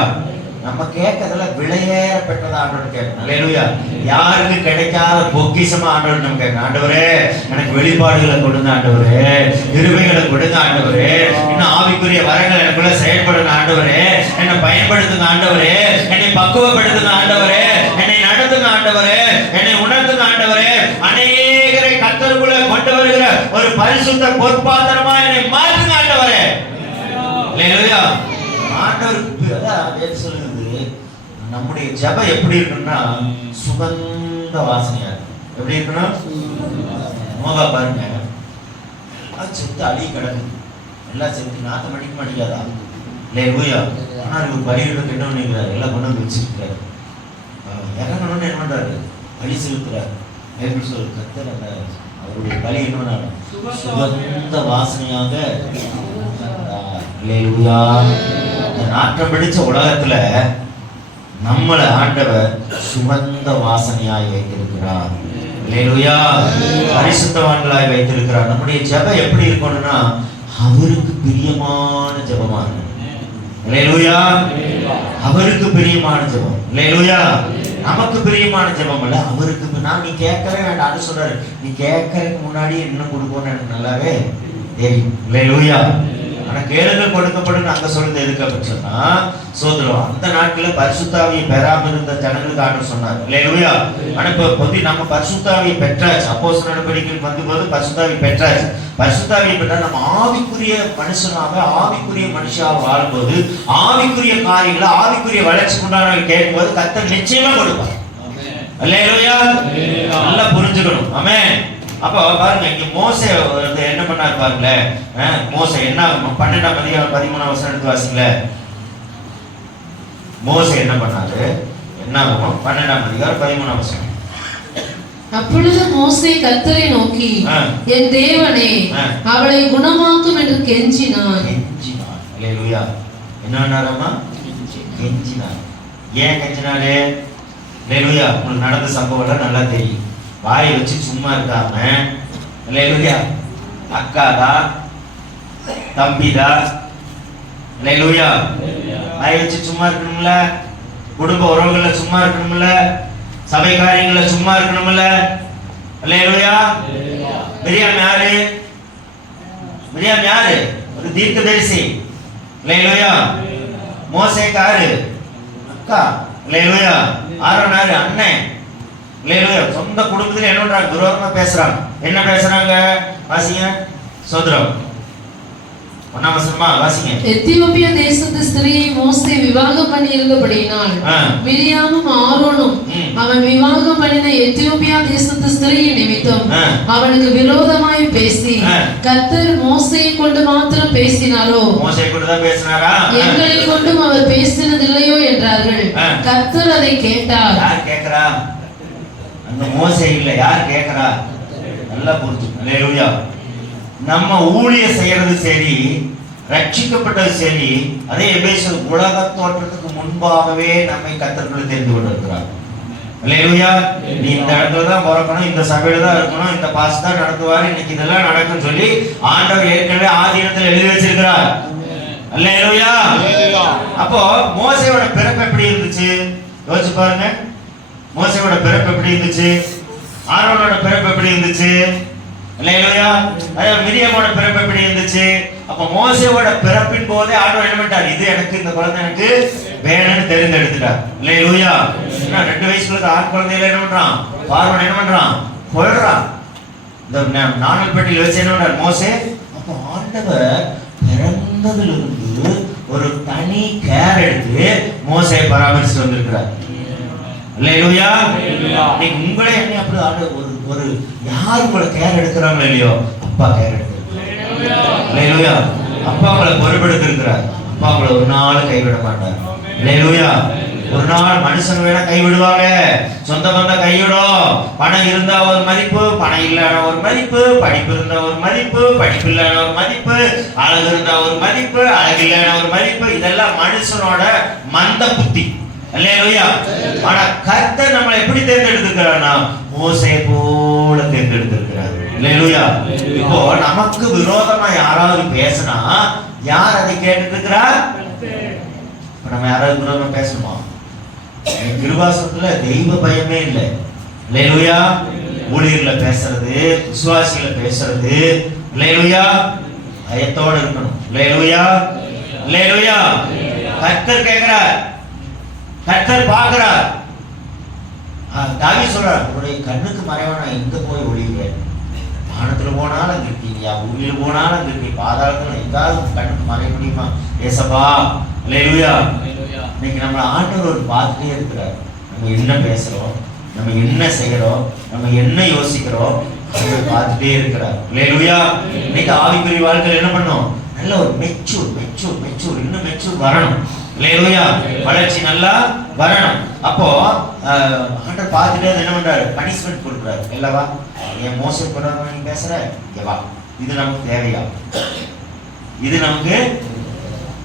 நம்ம கேட்கறதுல விலையேற பெற்றதா ஆண்டவர் கேட்கணும். அல்லேலூயா. யாருக்கு கிடைக்காத பொக்கிஷமா ஆண்டவர் நம்ம கேட்கணும். ஆண்டவரே எனக்கு வெளிப்பாடுகளை கொடுங்க, ஆண்டவரே கிருபைகளை கொடுங்க, ஆண்டவரே இன்னும் ஆவிக்குரிய வரங்கள் எனக்குள்ள செயல்படுங்க, ஆண்டவரே என்னை பயன்படுத்துங்க, ஆண்டவரே என்னை பக்குவப்படுத்துங்க, ஆண்டவரே என்னை நடத்துங்க, ஆண்டவரே என்னை உணர்த்துங்க, ஆண்டவரே அநேகரை கர்த்தருக்குள்ள கொண்டு வருகிற ஒரு பரிசுத்த பொற்பாத்திரமா என்னை மாற்றுங்க, ஆண்டவரே. அல்லேலூயா. ஆண்டவருக்கு அதான் சொல்லுது, நம்முடைய ஜெபம் எப்படி இருக்குன்னா சுகந்த வாசனையா இருக்கு. எப்படி இருக்குன்னா, மோகா பாருங்க, செத்து அழி கிடக்குது, எல்லாம் செத்து நாத்தம் அடிக்க மாட்டேங்காதா? அல்லேலூயா. ஆனால் இவர் பலியிடத்துக்கு என்ன பண்ணிக்கிறார்? எல்லாம் கொண்டு வந்து வச்சிருக்கிறார். இறங்கணும்னு என்ன பண்றாரு? பலி செலுத்துறார். பைபிள் சொல்ற கர்த்தர் அந்த அவருடைய பலி என்ன சுகந்த வாசனையாக அல்லேலூயா. இந்த நாற்றம் பிடிச்ச உலகத்துல நம்மளை ஆண்டவர் சுகந்த வாசனையாய் வைத்திருக்கிறார். அல்லேலூயா. பரிசுத்தவான்களாய் வைத்திருக்கிறார். நம்முடைய ஜெபம் எப்படி இருக்கணும்னா அவருக்கு பிரியமான ஜெபமா இருக்கணும். அல்லேலூயா. அவருக்கு பிரியமான ஜெபம். அல்லேலூயா. நமக்கு பிரியமான ஜெபம் இல்ல, அவருக்கு. நான் நீ கேட்கவே வேண்டாம் சொல்றாரு. நீ கேட்கறதுக்கு முன்னாடி என்ன கொடுக்கணும்னு எனக்கு நல்லாவே தெரியும். அல்லேலூயா. ஆனா கேளுங்கள் கொடுக்கப்படும் அங்க சொல்றது எதுக்கு சொன்னா சோதரம் அந்த நாட்கள பரிசுத்தாவியை பெறாம இருந்த ஜனங்களுக்கு ஆண்டவர் சொன்னார். அல்லேலூயா. ஆனா இப்ப நம்ம பரிசுத்தாவியை பெற்றாச்சு. அப்போஸ்தலர் நடவடிக்கைகள் வந்தபோது பரிசுத்தாவியை பெற்றாச்சு. பரிசுத்தாவியை பெற்றா நம்ம ஆவிக்குரிய மனுஷனாக ஆவிக்குரிய மனுஷாக வாழும்போது ஆவிக்குரிய காரியங்களை ஆவிக்குரிய வளர்ச்சி கொண்டாடுறவங்க கேட்கும்போது கர்த்தர் நிச்சயமா கொடுப்பார். அல்லேலூயா. நல்லா புரிஞ்சுக்கணும். ஆமென். அப்போ பாருங்க, இங்க மோசே என்ன பண்ணாரு பாருங்களேன். மோசே என்ன 12ஆம் அதிகாரம் 13ஆம் வசனம் எடுத்து வாசிங்களே. மோசே என்ன பண்ணாரு? என்ன ஆகும்? 12ஆம் அதிகாரம் 13ஆம் வசனம். அப்பொழுது மோசே கர்த்தரை நோக்கி, என் தேவனே, அவளை குணமாக்கும் என்று கெஞ்சினான். அல்லேலூயா. என்ன பண்ணாரம்மா? கெஞ்சினார். ஏன் கெஞ்சினாரு? அல்லேலூயா. உங்களுக்கு நடந்த சம்பவம் நல்லா தெரியும். வாயை வச்சு சும்மா இருக்காம அல்லேலூயா அக்காதா தம்பிதா அல்லேலூயா வாயை வச்சு சும்மா இருக்கணும்ல, குடும்ப உறவுகள்ல சும்மா இருக்கணும்ல, சபை காரியங்கள்ல சும்மா இருக்கணும்ல. அல்லேலூயா. மிரியாம் யாரு? மிரியாம் யாரு? ஒரு தீர்க்கதரிசி. அல்லேலூயா. மோசேக்காரு அக்கா. அல்லேலூயா. ஆரோன் யாரு? அண்ணன். அல்லேலூயா. சொந்த குடும்பத்துல என்ன பண்றாங்க? விரோதமா பேசுறாங்க. என்ன பேசுறாங்க? வாசிங்க. சோதரம் 1ஆம் வசனமா வாசிங்க. எத்தியோப்பியா தேசத்து ஸ்திரீயை மோசே விவாகம் பண்ணி இருந்தபடியினால் மிரியாமும் ஆரோனும் அவன் விவாகம் பண்ணின எத்தியோப்பியா தேசத்து ஸ்திரீயின் நிமித்தம் அவனுக்கு விரோதமாய் பேசி, கர்த்தர் மோசையை கொண்டு மாத்திரம் பேசினாரோ, மோசையை கொண்டு தான் பேசினாரா? எங்களை கொண்டும் அவர் பேசினதில்லையோ என்றார்கள். கர்த்தர் அதை கேட்டார். யார் கேட்கிறா? அந்த மோசே இல்ல. யார் கேட்கிறா? நல்லா புரிஞ்சு. அல்லேலூயா. நம்ம ஊழிய செய்யறது சரி, ரட்சிக்கப்பட்டது சரி. அதே எபேசியர் உலக தோற்றத்துக்கு முன்பாகவே நம்மை கர்த்தர் தெரிந்து கொண்டிருக்கிறார். அல்லேலூயா. நீ இந்த இடத்துல தான் பிறக்கணும், இந்த சபையில தான் இருக்கணும், இந்த பாஸ் தான் நடத்துவாரு, இன்னைக்கு இதெல்லாம் நடக்கும் சொல்லி ஆண்டவர் ஏற்கனவே ஆதினத்தில் எழுதி வச்சிருக்கிறார். அல்லேலூயா. அப்போ மோசேயோட பிறப்பு எப்படி இருந்துச்சு யோசிச்சு பாருங்க. மோசேயோட பிறப்பு எப்படி இருந்துச்சு? ஆரோனோட பிறப்பு எப்படி இருந்துச்சு? அல்லேலூயா. அதே மிரியாமோட பிறப்பு எப்படி இருந்துச்சு? அப்ப மோசேயோட பிறப்பின் போதே ஆண்டவர் என்ன பண்ணிட்டார்? இது எனக்கு, இந்த குழந்தை எனக்கு வேணும்னு தெரிந்தெடுத்துட்டார். அல்லேலூயா. 2 வயசுல ஆண் குழந்தையில என்ன பண்றான்? பார்வன் என்ன பண்றான்? கொல்றான். இந்த நாணல் பெட்டியில் வச்சு என்ன பண்றார் மோசே? அப்ப ஆண்டவர் பிறந்ததிலிருந்து ஒரு தனி கேர் எடுத்து மோசேயை பராமரிச்சு வந்திருக்கிறார். அல்லேலூயா. நீங்க உங்களே என்ன அப்படி ஒரு யார் உங்களை கேர் எடுக்கிறாங்களோ இல்லையோ, அப்பா கேர் எடுக்கிறார். அல்லேலூயா. அப்பா உங்களை பொறுப்பெடுத்திருக்கிறார். அப்பா உங்களை ஒரு நாள் கைவிட மாட்டார். அல்லேலூயா. ஒரு நாள் மனுஷன் வேணா கைவிடுவாங்க, சொந்த பந்த கைவிடும். பணம் இருந்தா ஒரு மதிப்பு, பணம் இல்லைன்னா ஒரு மதிப்பு, படிப்பு இருந்தா ஒரு மதிப்பு, படிப்பு இல்லைன்னா ஒரு மதிப்பு, அழகு இருந்தா ஒரு மதிப்பு, அழகு இல்லைன்னா ஒரு மதிப்பு. இதெல்லாம் மனுஷனோட மந்த புத்தி. அல்லேலூயா. ஆனா கர்த்தர் நம்மளை எப்படி தேர்ந்தெடுத்திருக்கிறார்னா மோசே போல தேர்ந்தெடுத்திருக்கிறார். அல்லேலூயா. இப்போ நமக்கு விரோதமா யாராவது பேசினா யார் அதை கேட்டுட்டு இருக்கிறார்? இப்ப நம்ம யாராவது விரோதமா பேசணுமா? கிருபாசனத்துல தெய்வ பயமே இல்லை. அல்லேலூயா. ஊழியர்ல பேசுறது, விசுவாசிகளை பேசுறது, அல்லேலூயா, பயத்தோட இருக்கணும். அல்லேலூயா. அல்லேலூயா. கர்த்தர் கேட்கிறார், கர்த்தர் பார்க்கிறார். தாவீது சொல்றார், உன்னுடைய கண்ணுக்கு மறைவான எங்க போய் ஒளிவேன்? வானத்துல போனாலும் அங்க இருக்கீங்க, பூமியில போனாலும் அங்க இருக்கீங்க, பாதாளத்துல எங்காவது கண்ணுக்கு மறைய முடியுமா? ஏசப்பா. அல்லேலூயா. இன்னைக்கு நம்ம ஆண்டவர் ஒரு பார்த்துட்டே இருக்கிறார். நம்ம என்ன பேசுறோம், நம்ம என்ன செய்யறோம், நம்ம என்ன யோசிக்கிறோம், அவர் பார்த்துட்டே இருக்கிறார். அல்லேலூயா. இன்னைக்கு ஆவிக்குரிய வாழ்க்கையில் என்ன பண்ணணும்? நல்ல ஒரு மெச்சூர் இன்னும் மெச்சூர் வரணும். அல்லேலூயா. வளர்ச்சி நல்லா வரணும். அப்போ ஆண்டவர் பார்த்துட்டே என்ன பண்றாரு? பனிஷ்மெண்ட் கொடுக்குறாரு. இல்லவா, என் மோசடி பண்ணாம நீ பேசுற, வா, இது நமக்கு தேவையா? இது நமக்கு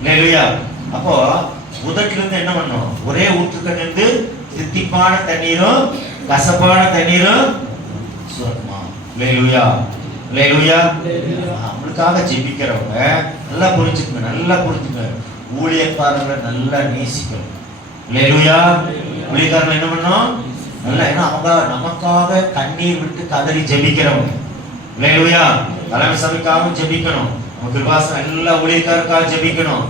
அல்லேலூயா. அப்போ உதட்டில இருந்து என்ன பண்ணணும்? ஒரே ஊற்றுக்கண் இருந்து தித்திப்பான தண்ணீரும் கசப்பான தண்ணீரும் சுரக்குமா. அல்லேலூயா. அல்லேலூயா. நம்மளுக்காக ஜெபிக்கிறவங்க நல்லா புரிஞ்சுக்கங்க. ஊழியக்காரங்களை நல்லா நேசிக்கணும். அல்லேலூயா. ஊழியக்காரங்களை என்ன பண்ணணும்? நல்லா, ஏன்னா அவங்க நமக்காக கண்ணீர் விட்டு கதறி ஜெபிக்கிறவங்க. அல்லேலூயா. தலைமை சபைக்காக ஜெபிக்கணும். கிருபாசனம் எல்லா ஊழியக்காரருக்காக ஜெபிக்கணும்.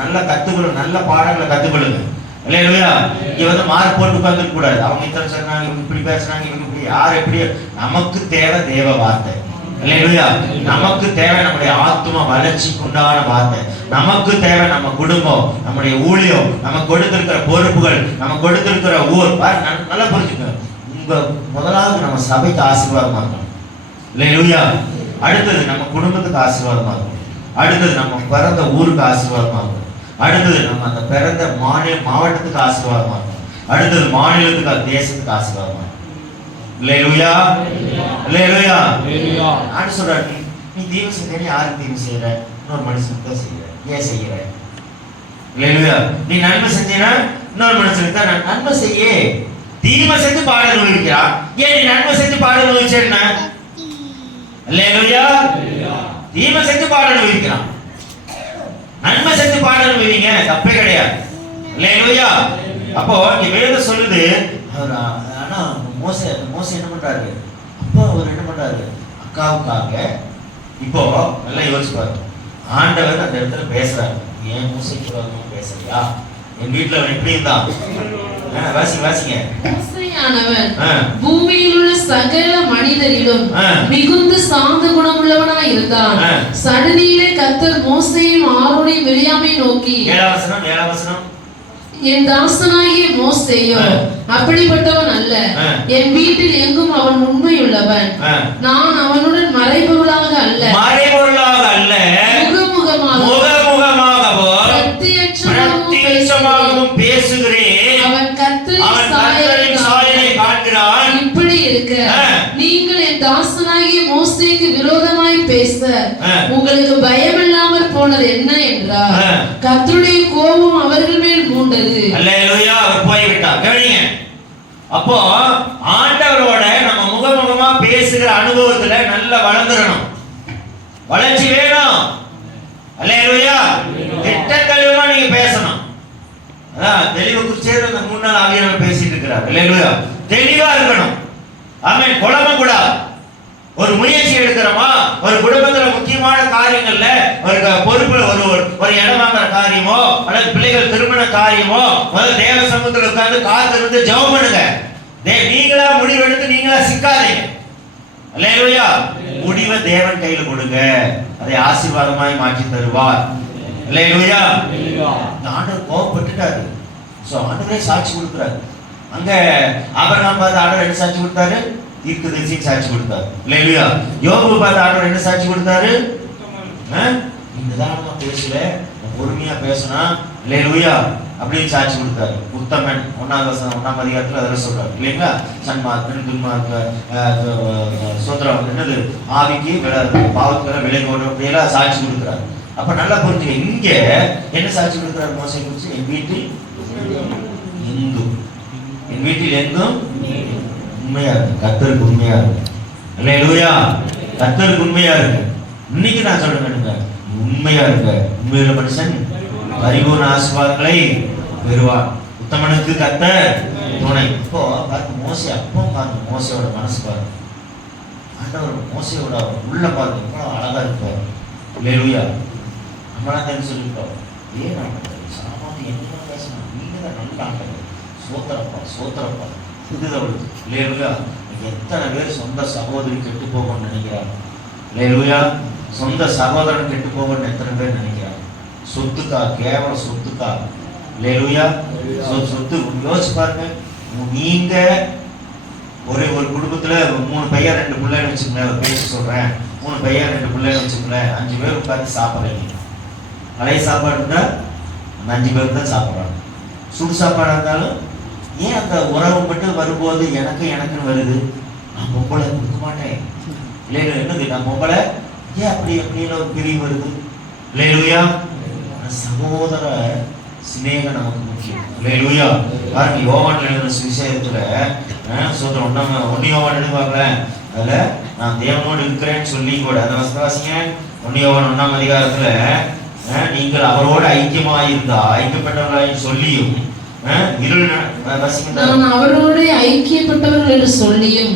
நல்ல கத்துக்கணும். நல்ல பாடங்களை கத்துக்கொள்ளுங்க. அல்லேலூயா. இங்க வந்து மார்க் போட்டு உட்கார்ந்துக்க கூடாது. அவங்க இத்தனை சொன்னாங்க, இவங்க இப்படி பேசுனாங்க, இவங்க இப்படி, யார் எப்படி. நமக்கு தேவை தேவ வார்த்தை. அல்லேலூயா. நமக்கு தேவை நம்முடைய ஆத்தும வளர்ச்சிக்கு உண்டான வார்த்தை. நமக்கு தேவை நம்ம குடும்பம், நம்முடைய ஊழியம், நம்ம கொடுத்திருக்கிற பொறுப்புகள், நம்ம கொடுத்திருக்கிற ஊர். நல்லா புரிஞ்சுக்கணும். உங்க முதலாவது நம்ம சபைக்கு ஆசீர்வாதமா இருக்கணும். அல்லேலூயா. அடுத்தது நம்ம குடும்பத்துக்கு ஆசீர்வாதமா இருக்கும். அடுத்தது நம்ம பிறந்த ஊருக்கு ஆசீர்வாதமா இருக்கும். அடுத்தது நம்ம அந்த பிறந்த மாவட்டத்துக்கு ஆசீர்வாதமா இருக்கும். அடுத்தது மாநிலத்துக்கு, தேசத்துக்கு ஆசீர்வாதமா இருக்கும். அல்லேலூயா. அல்லேலூயா. நான் சொல்றேன், நீ தீமை செஞ்சேன்னு யாருக்கு தீமை செய்யற? இன்னொரு மனுஷனுக்கு தான் செய்யற. ஏன் செய்யற? அல்லேலூயா. நீ நன்மை செஞ்சேன்னா இன்னொரு மனுஷனுக்கு தான் நன்மை செய்ய. தீமை செஞ்சு பாட அனுபவிக்கிறா, ஏன் நீ நன்மை செஞ்சு பாட அனுபவிச்சேன்னா? அல்லேலூயா. தீமை செஞ்சு பாட அனுபவிக்கிறான், நன்மை செஞ்சு பாட அனுபவிங்க, தப்பே கிடையாது. அல்லேலூயா. அப்போ இங்க வேதம் சொல்லுது, ஆனா மோசே என்ன பண்றாரு? அப்போ அவர் என்ன பண்றாரு? அக்காவுக்காக. இப்போ நல்லா யோசிச்சு பாருங்க. ஆண்டவர் அந்த இடத்துல பேசுறாரு. ஏன் மோசைக்கு பேசுறியா? என் வீட்டுல அவன் எப்படி இருந்தான்? வாசிங்க. பூமியில் உள்ள சகல மனிதரிலும் மிகுந்த சாந்த குணமுள்ளவனாய் இருந்தான். சடனிலே கர்த்தர் மோசேயையும் ஆரோனையும் மிரியாமையும் நோக்கி, 7ஆம் வசனம், என் தாசனாகிய மோசேயோ அப்படிப்பட்டவன் அல்ல. என் வீட்டில் எங்கும் அவன் உண்மையுள்ளவன். நான் அவனுடன் மறைபொருளாக அல்ல, முகமுகமாகவோ பிரத்யட்சமாகவும் பேசுகிறேன். அவன் கர்த்தரின் சாயலை காண்கிறான். இப்படி இருக்க நீங்கள் என் தாசனாகிய மோசேக்கு விரோதமாய் பேச உங்களுக்கு பயமில்லாமல் போனது என்ன என்றார். கர்த்தருடைய கோபம் அவர்கள் மேல் மூண்டது. அல்லேலூயா. அவர் போய்விட்டார். கவனிங்க. அப்போ ஆண்டவரோட நம்ம முகமுகமா பேசுகிற அனுபவத்துல நல்லா வளர்ந்துடணும். வளர்ச்சி வேணும். அல்லேலூயா. திட்டத்தெளிவா நீங்க பேசணும். அதான் தெளிவு குறிச்சே அந்த 3 நாள் ஆவியானவர் பேசிட்டு இருக்கிறார். அல்லேலூயா. தெளிவா இருக்கணும். ஆமென். குழம்ப கூடாது. ஒரு முயற்சி எடுக்கிறோமா, ஒரு குடும்பத்துல முக்கியமான காரியங்கள்ல ஒரு பொறுப்பு, ஒரு இடம் வாங்குற காரியமோ அல்லது பிள்ளைகள் திருமண காரியமோ, முதல்ல தேவ சமூகத்துல உட்கார்ந்து காத்திருந்து ஜெபம் பண்ணுங்க. நீங்களா முடிவெடுத்து நீங்களா சிக்காதீங்க. அல்லேலூயா. முடிவை தேவன் கையில கொடுங்க, அதை ஆசீர்வாதமாய் மாற்றி தருவார். அல்லேலூயா. ஆண்டவர் கோபப்பட்டுட்டாரு. சோ ஆண்டவரே சாட்சி கொடுக்கிறாரு. அங்க ஆபிரகாம் பார்த்து ஆண்டவர் என்ன சாட்சி கொடுத்தாரு? தீர்க்கதரிசி சாட்சி கொடுத்தாரு. அல்லேலூயா. யோபு பார்த்து ஆண்டவர் என்ன சாட்சி கொடுத்தாரு? நிதானமா பேசல, பொறுமையா பேசினா அல்லேலூயா அப்படின்னு சாட்சி கொடுத்தாரு. உத்தமன் 1ஆம் அதிகாரத்துல அதெல்லாம் சொல்றாரு இல்லைங்களா? சன்மார்க்கன், துன்மார்க்க, சோதரம், என்னது ஆவிக்கு பாவத்துக்கு விலை போடுற அப்படியெல்லாம் சாட்சி கொடுக்குறாரு. அப்ப நல்லா புரிஞ்சுங்க. இங்க என்ன சாட்சி கொடுக்குறாரு மோசே குறிச்சு? என் வீட்டில் எங்கும் உண்மையா இருக்கு. கர்த்தருக்கு உண்மையா இருக்கு. அல்லேலூயா. கர்த்தருக்கு உண்மையா இருக்கு. இன்னைக்கு நான் சொல்றேன், உண்மையா இருக்க. உண்மையுள்ள மனுஷன் பரிபூர்ண ஆசீர்வாதங்களை பெறுவான். உத்தமனுக்கு கர்த்தர் துணை. இப்போ பாருங்க மோசே, அப்போ பாருங்க மோசையோட மனசு பாருங்க. ஆண்டவர் மோசையோட உள்ள பாருங்க எவ்வளவு அழகா இருப்பார். அல்லேலூயா. நம்மளாம் தான் சொல்லிட்டோம், ஏன் ஆண்டவர் சாமான் என்ன பேசணும், நீங்க தான் நல்ல ஆண்டவர், சோத்திரப்பா புதுதவளுக்கு. அல்லேலூயா. எத்தனை பேர் சொந்த சகோதரி கெட்டு போகணும்னு நினைக்கிறாங்க. அல்லேலூயா. சொந்த சகோதரன் கெட்டு போகணும்னு எத்தனை பேர் நினைக்கிறாங்க? சொத்துக்கா, கேவல சொத்துக்கா. அல்லேலூயா. சொத்து யோசிச்சு பாருங்க. நீங்க ஒரு குடும்பத்துல 3 பையன் 2 பிள்ளைன்னு வச்சுக்கோங்களேன், ஒரு பேச்சு சொல்றேன், 3 பையன் 2 பிள்ளைன்னு வச்சுக்கோங்களேன், 5 பேர் உட்காந்து சாப்பிட்றீங்க. பழைய சாப்பாடு இருந்தா அந்த 5 பேர் தான் சாப்பிட்றாங்க. சுடு சாப்பாடாக இருந்தாலும் ஏன் அந்த உறவு மட்டும் வரும்போது எனக்குன்னு வருது? நான் பொம்பளை கொடுக்க மாட்டேன் இல்லையா? என்னது நான் பொம்பளை ஏன் அப்படின்னு ஒரு பிரிவு வருது இல்லையா? சகோதர சிநேகம் நமக்கு முக்கியம் இல்லையா? பாருங்க, யோவான் எழுதின சுவிசேஷத்துல சொல்றேன், 1 யோவான் எழுதுவாங்களே, அதுல நான் தேவனோடு இருக்கிறேன்னு சொல்லி கூட அந்த வசனவாசிங்க 1 யோவான் 1ஆம் அதிகாரத்துல நீங்கள் அவரோடு ஐக்கியப்பட்டவர்களாய் சொல்லியும் நான் அவரோடு ஐக்கியப்பட்டவர்கள் என்று சொல்லியும்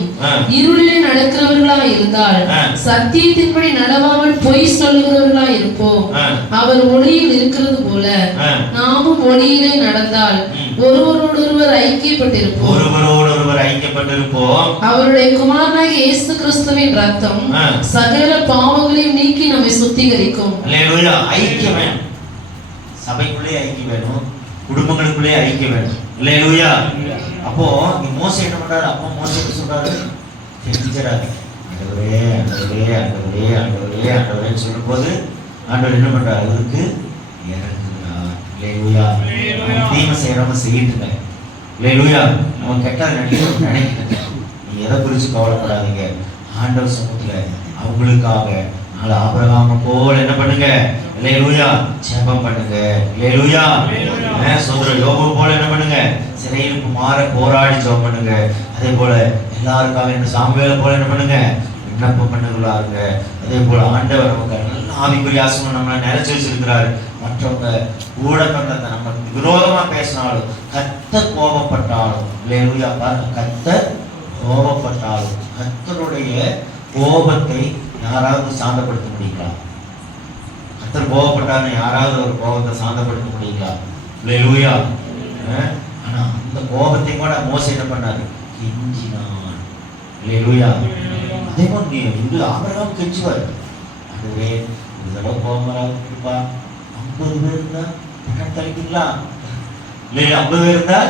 இருளிலே நடக்கிறவர்களாய் இருந்தால் சத்தியத்தின்படி நடவாமல் பொய் சொல்லுகிறவர்களாய் இருப்போம். அவர் ஒளியில் இருக்கிறது போல நாமும் ஒளியிலே நடந்தால் ஒருவரோடொருவர் ஐக்கியப்பட்டிருப்போம். அவருடைய குமாரனாகிய இயேசு கிறிஸ்துவின் ரத்தம் சகல பாவங்களையும் நீக்கி நம்மை சுத்திகரிக்கும். ஐக்கியம் வேணும், சபைக்குள்ளே ஐக்கியம் வேணும், குடும்பங்களுக்குள்ளே ஐக்கியம் வேணும் இல்லையா? அப்போ நீ மோசே என்ன பண்றாரு? அப்போ மோசே சொல்றாரு, செஞ்சிடாரு, ஆண்டவரே ஆண்டவரே ஆண்டவரே ஆண்டவரே ஆண்டவரேன்னு சொல்லும் போது ஆண்டவர் என்ன பண்றாரு? அவருக்கு தீமை செய்யறவங்க செய்யிட்டு இல்லையா? அவன் கெட்டா நினைக்கிட்டு நீ எதை குறிச்சு கவலைப்படாதீங்க. ஆண்டவர் சமூகத்துல அவங்களுக்காக நாளை ஆபிரகாமை போல என்ன பண்ணுங்க இல்லையா? ஜெபம் பண்ணுங்க இல்லையா? சோதர யோபு போல என்ன பண்ணுங்க? சிறையிலுக்கு மாற போராடி ஜெபம் பண்ணுங்க. அதே போல எல்லாருக்காக என்ன சாமுவேலை போல என்ன பண்ணுங்க? விண்ணப்பம் பண்ணுகிறாருங்க. அதே போல ஆண்டவர் நமக்கு நல்ல ஆவிக்குரிய ஆசீர்வாதம் நம்மளை நிறைச்சு வச்சிருக்கிறாரு. மற்றவங்க கூட பண்றத நம்ம விரோதமா பேசினாலும், கர்த்தர் கோபப்பட்டாலும் இல்லையா? பாருங்க, கர்த்தர் கோபப்பட்டாலும் கர்த்தருடைய கோபத்தை யாராவது சாந்தப்படுத்த முடியுங்களா? கர்த்தர் கோபப்பட்டாலும் யாராவது ஒரு கோபத்தை சாந்தப்படுத்த முடியுங்களா? இல்லையா? ஆனா அந்த கோபத்தை கூட மோசே என்ன பண்ணாரு? கெஞ்சினான் இல்லையா? அதே மாதிரி இது ஆபிரகாம் கெஞ்சுவார், அதுவே இந்த தடவை கோபம் வராதுப்பா, 50 பேர் இருந்தா பணம் தலைப்பீங்களா இல்லையா? 50 பேர் இருந்தா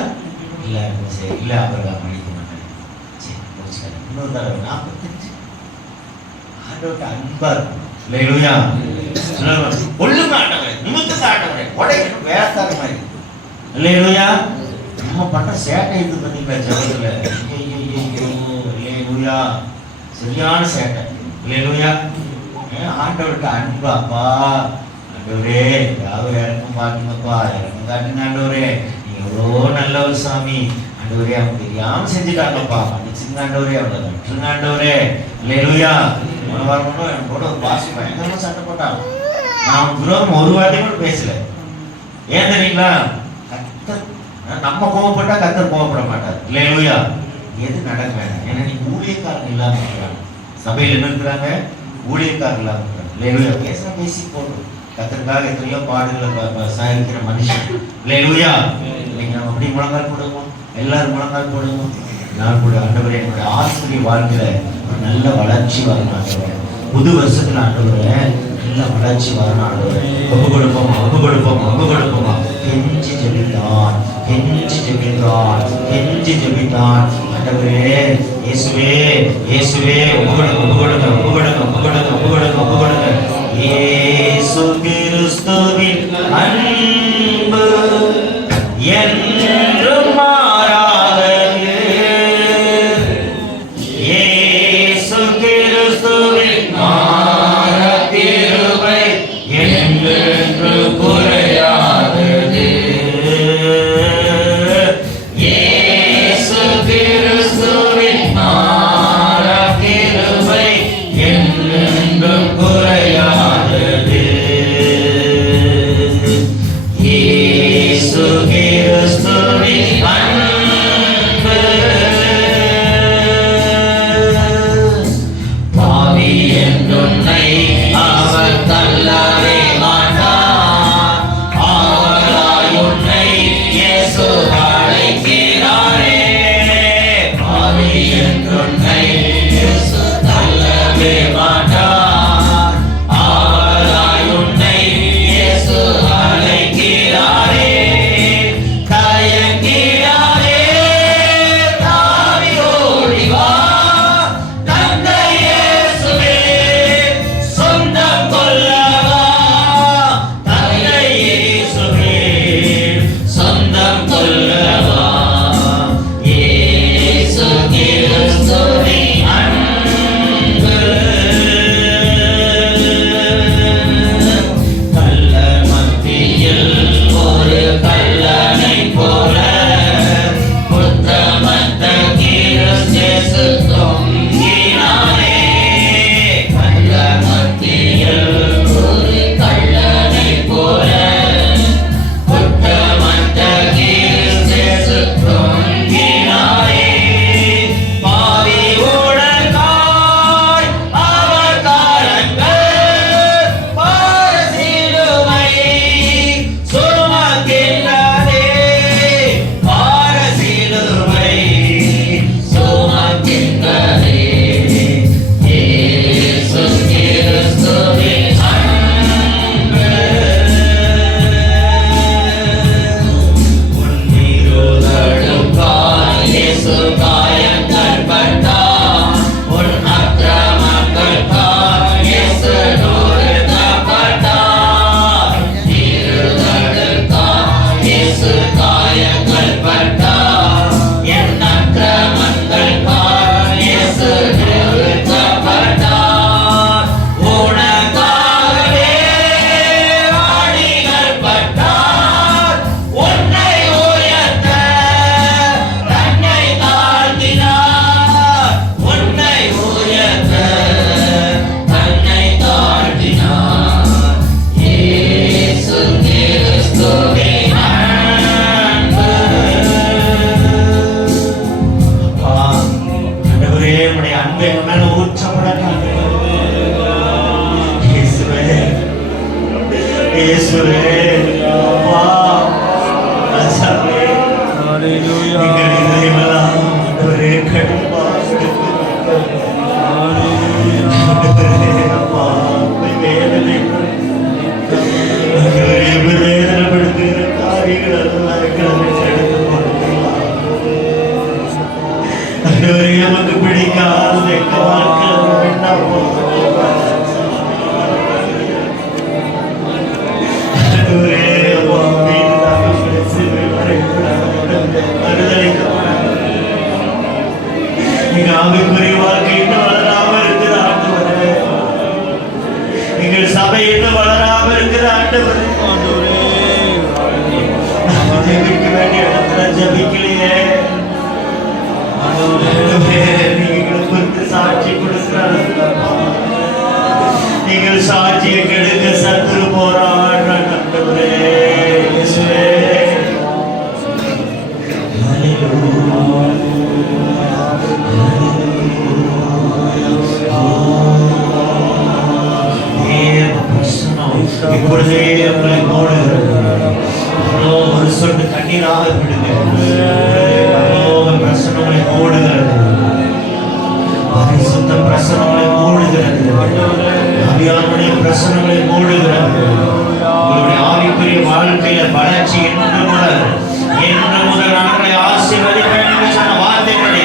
இல்ல மோசே இல்ல ஆபிரகாம் அழிக்க மாட்டேன், சரி மோசே இன்னொரு தடவை 45 ஆண்டவர்கிட்ட அன்பா இருக்கும் இல்லையா? ஒழுங்கு ஆண்டவரே, நிமித்தத்தை ஆண்டவரே, உடைக்கணும் வேறத்தாரு மாதிரி இல்லையா? நம்ம பண்ண சேட்டை இருக்கு பார்த்தீங்களா ஜபத்துல, இல்லையா? சரியான சேட்டை இல்லையா? ஆண்டவர்கிட்ட அன்பாப்பா, ஆண்டவரே யாரும் இறக்கம் பாட்டுங்கப்பா, இறக்கம் காட்டுங்க ஆண்டவரே, நீங்க எவ்வளோ நல்ல ஒரு சாமி ஆண்டவரே, அவங்க தெரியாம செஞ்சுட்டாங்கப்பா, மன்னிச்சுங்க ஆண்டவரே, அவளை கட்டுருங்க ஆண்டவரே இல்லையா? வரணும் என்னோட ஒரு பாசி பயங்கரமா சண்டை போட்டாங்க. நான் விரோதம் ஒரு வார்த்தை கூட பேசல. ஏன் தெரியுங்களா? கர்த்தர் நம்ம கோவப்பட்டா கர்த்தர் கோவப்பட மாட்டார் இல்லையா? எது நடக்க வேண்டாம். ஏன்னா நீ ஊழியக்காரங்க இல்லாம இருக்கிறாங்க, சபையில் என்ன இருக்கிறாங்க? ஊழியக்காரங்க இல்லாம இருக்கிறாங்க இல்லையா? பேசி போடும். கர்த்தருக்காக எத்தனையோ பாடுகளை சாதிக்கிற மனுஷன் இல்லையா? நீங்க நம்ம அப்படி முழங்கால் போடுவோம், எல்லாரும் முழங்கால் போடுவோம். நான் கூட ஆண்டவரே என்னுடைய ஆசிரிய வாழ்க்கையில ஒரு நல்ல வளர்ச்சி வரணும் ஆண்டவரே, புது வருஷத்துல ஆண்டவரே நல்ல வளர்ச்சி வரணும் ஆண்டவரே. ஒப்பு கொடுப்போமா கெஞ்சி ஜெபித்தான் ஆண்டவரே, இயேசுவே ஒப்பு கொடுங்க. இயேசு கிறிஸ்துவின் அன்பு என்றும் மாறாதது. இயேசு கிறிஸ்துவின் மாற கிருபை என்றென்று குறையாதது. இயேசு கிறிஸ்துவின் மாற கிருபை என்றென்றும் குறையாதது. இயேசு கிறிஸ்துவின் அன்பு பாவி என்றுன்னை அவர் தள்ளவே மாட்டார். அவராய் உன்னை இயேசு அழைக்கிறாரே. பாவி என்றுன்னை இயேசு தள்ளவே மாட்டார். அவராய் உன்னை இயேசு அழைக்கிறாரே. தயங்கிடாதே, தாவி ஓடி இயேசுவே அப்பா ராஜாவே எங்கள் இதயமெல்லாம் ஆண்டவரே கடினமாக ஆண்டவரே அப்பா வேதனைப்படுத்துகிற காரியங்கள் எல்லாம் எங்களை எடுத்து ஆண்டவரே நமக்கு பிடிக்காத எங்கள் வாழ்க்கையில் வேண்டாம் ஆவிக்குரிய வாழ்க்கை இன்னும் வளராம இருக்குது ஆண்டவரே. எங்கள் சபை இன்னும் வளராம இருக்குது ஆண்டவரே. ஜெபிக்க வேண்டிய இடத்துல ஜெபிக்கலையே. நீங்க எங்களுக்கு குறித்து சாட்சி கொடுக்கிறார். நீங்கள் சாட்சியை கெடுக்க சத்துரு போராடுற ஆண்டவரே. இயேசுவே இப்பொழுதே உங்களை மூடுகிறது. ஒரு சொட்டு கண்ணீராக விடுங்க. பிரசனங்களை மூடுகிறது. பரிசுத்த பிரசனங்களை மூடுகிறது. ஆவியானவருடைய பிரசனங்களை மூடுகிறது. உங்களுடைய ஆவிக்குரிய வாழ்க்கையில வளர்ச்சி என்று முதல் நாட்களை ஆசீர்வதிப்பேன் என்று சொன்ன வார்த்தைகளை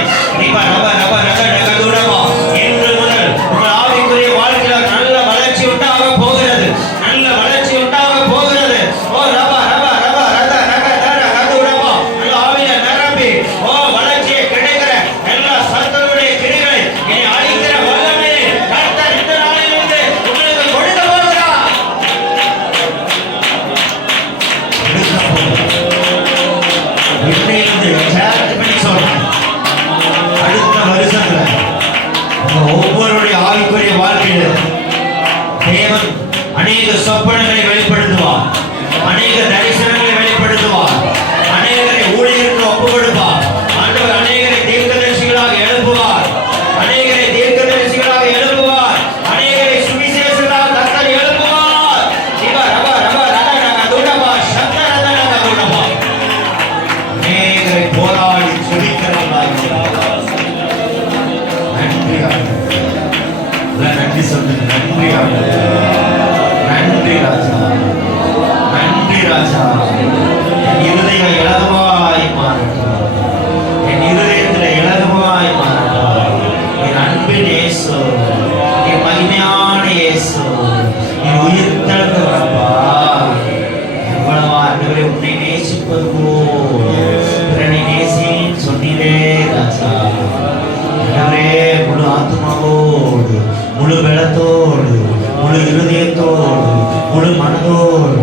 என்று முதல் உங்கள் ஆவிக்குரிய வாழ்க்கையில நல்ல வளர்ச்சி உண்டாக போகிறது. நல்ல வளர்ச்சி உண்டாக போகிறது. ஓ ரபா ரபா ரபா ரத ரக தர கதுரபா நல்ல ஆவியில நிரம்பி ஓ வளர்ச்சியை கிடைக்கிற எல்லா சத்துருடைய கிரிகளை இனி அழிக்கிற வல்லமையை கர்த்தர் இந்த நாளிலிருந்து உங்களுக்கு கொடுக்க போகிறார். இன்னைக்கு சேர்த்து பண்ணி சொல்றேன். அடுத்த வருஷத்துல ஒவ்வொருடைய ஆவிக்குரிய வாழ்க்கையில தேவன் அநேக சொப்பனங்களை வெளிப்படுத்துவார். அநேக தரிசனங்களை வெளிப்படுத்துவார். அநேகரை ஊழியருக்கு ஒப்பு கொடுப்பார். ஆண்டவர் அநேகரை தீர்க்கதரிசிகளாக எழுப்புவார். அநேகரை தீர்க்கதரிசிகளாக எழுப்புவார். அநேகரை சுவிசேஷங்களாக கர்த்தர் எழுப்புவார். சிவ ரப ரப ரத ரக துடபா சப்த ரத ரக துடபா அநேகரை போராடி சுடிக்கிறவர்களாக நன்றி நன்றி சொல்லுங்க. நன்றி நன்றி ராஜா. நன்றி ராஜா. என் இருதயம் இலகுவாய் மாறட்டும். என் இருதயத்தில் இலகுவாய் மாறட்டும். என் அன்பின் இயேசு, என் மகிமையான இயேசு, என் உயிர் தழுந்தவரப்பா. எவ்வளவு ஆண்டவரே உன்னை நேசிப்பது போல் பிறனை நேசின்னு சொன்னீரே ராஜா. ஆண்டவரே முழு ஆத்மாவோடு, முழு பலத்தோடு, முழு இருதயத்தோடு, முழு மனதோடு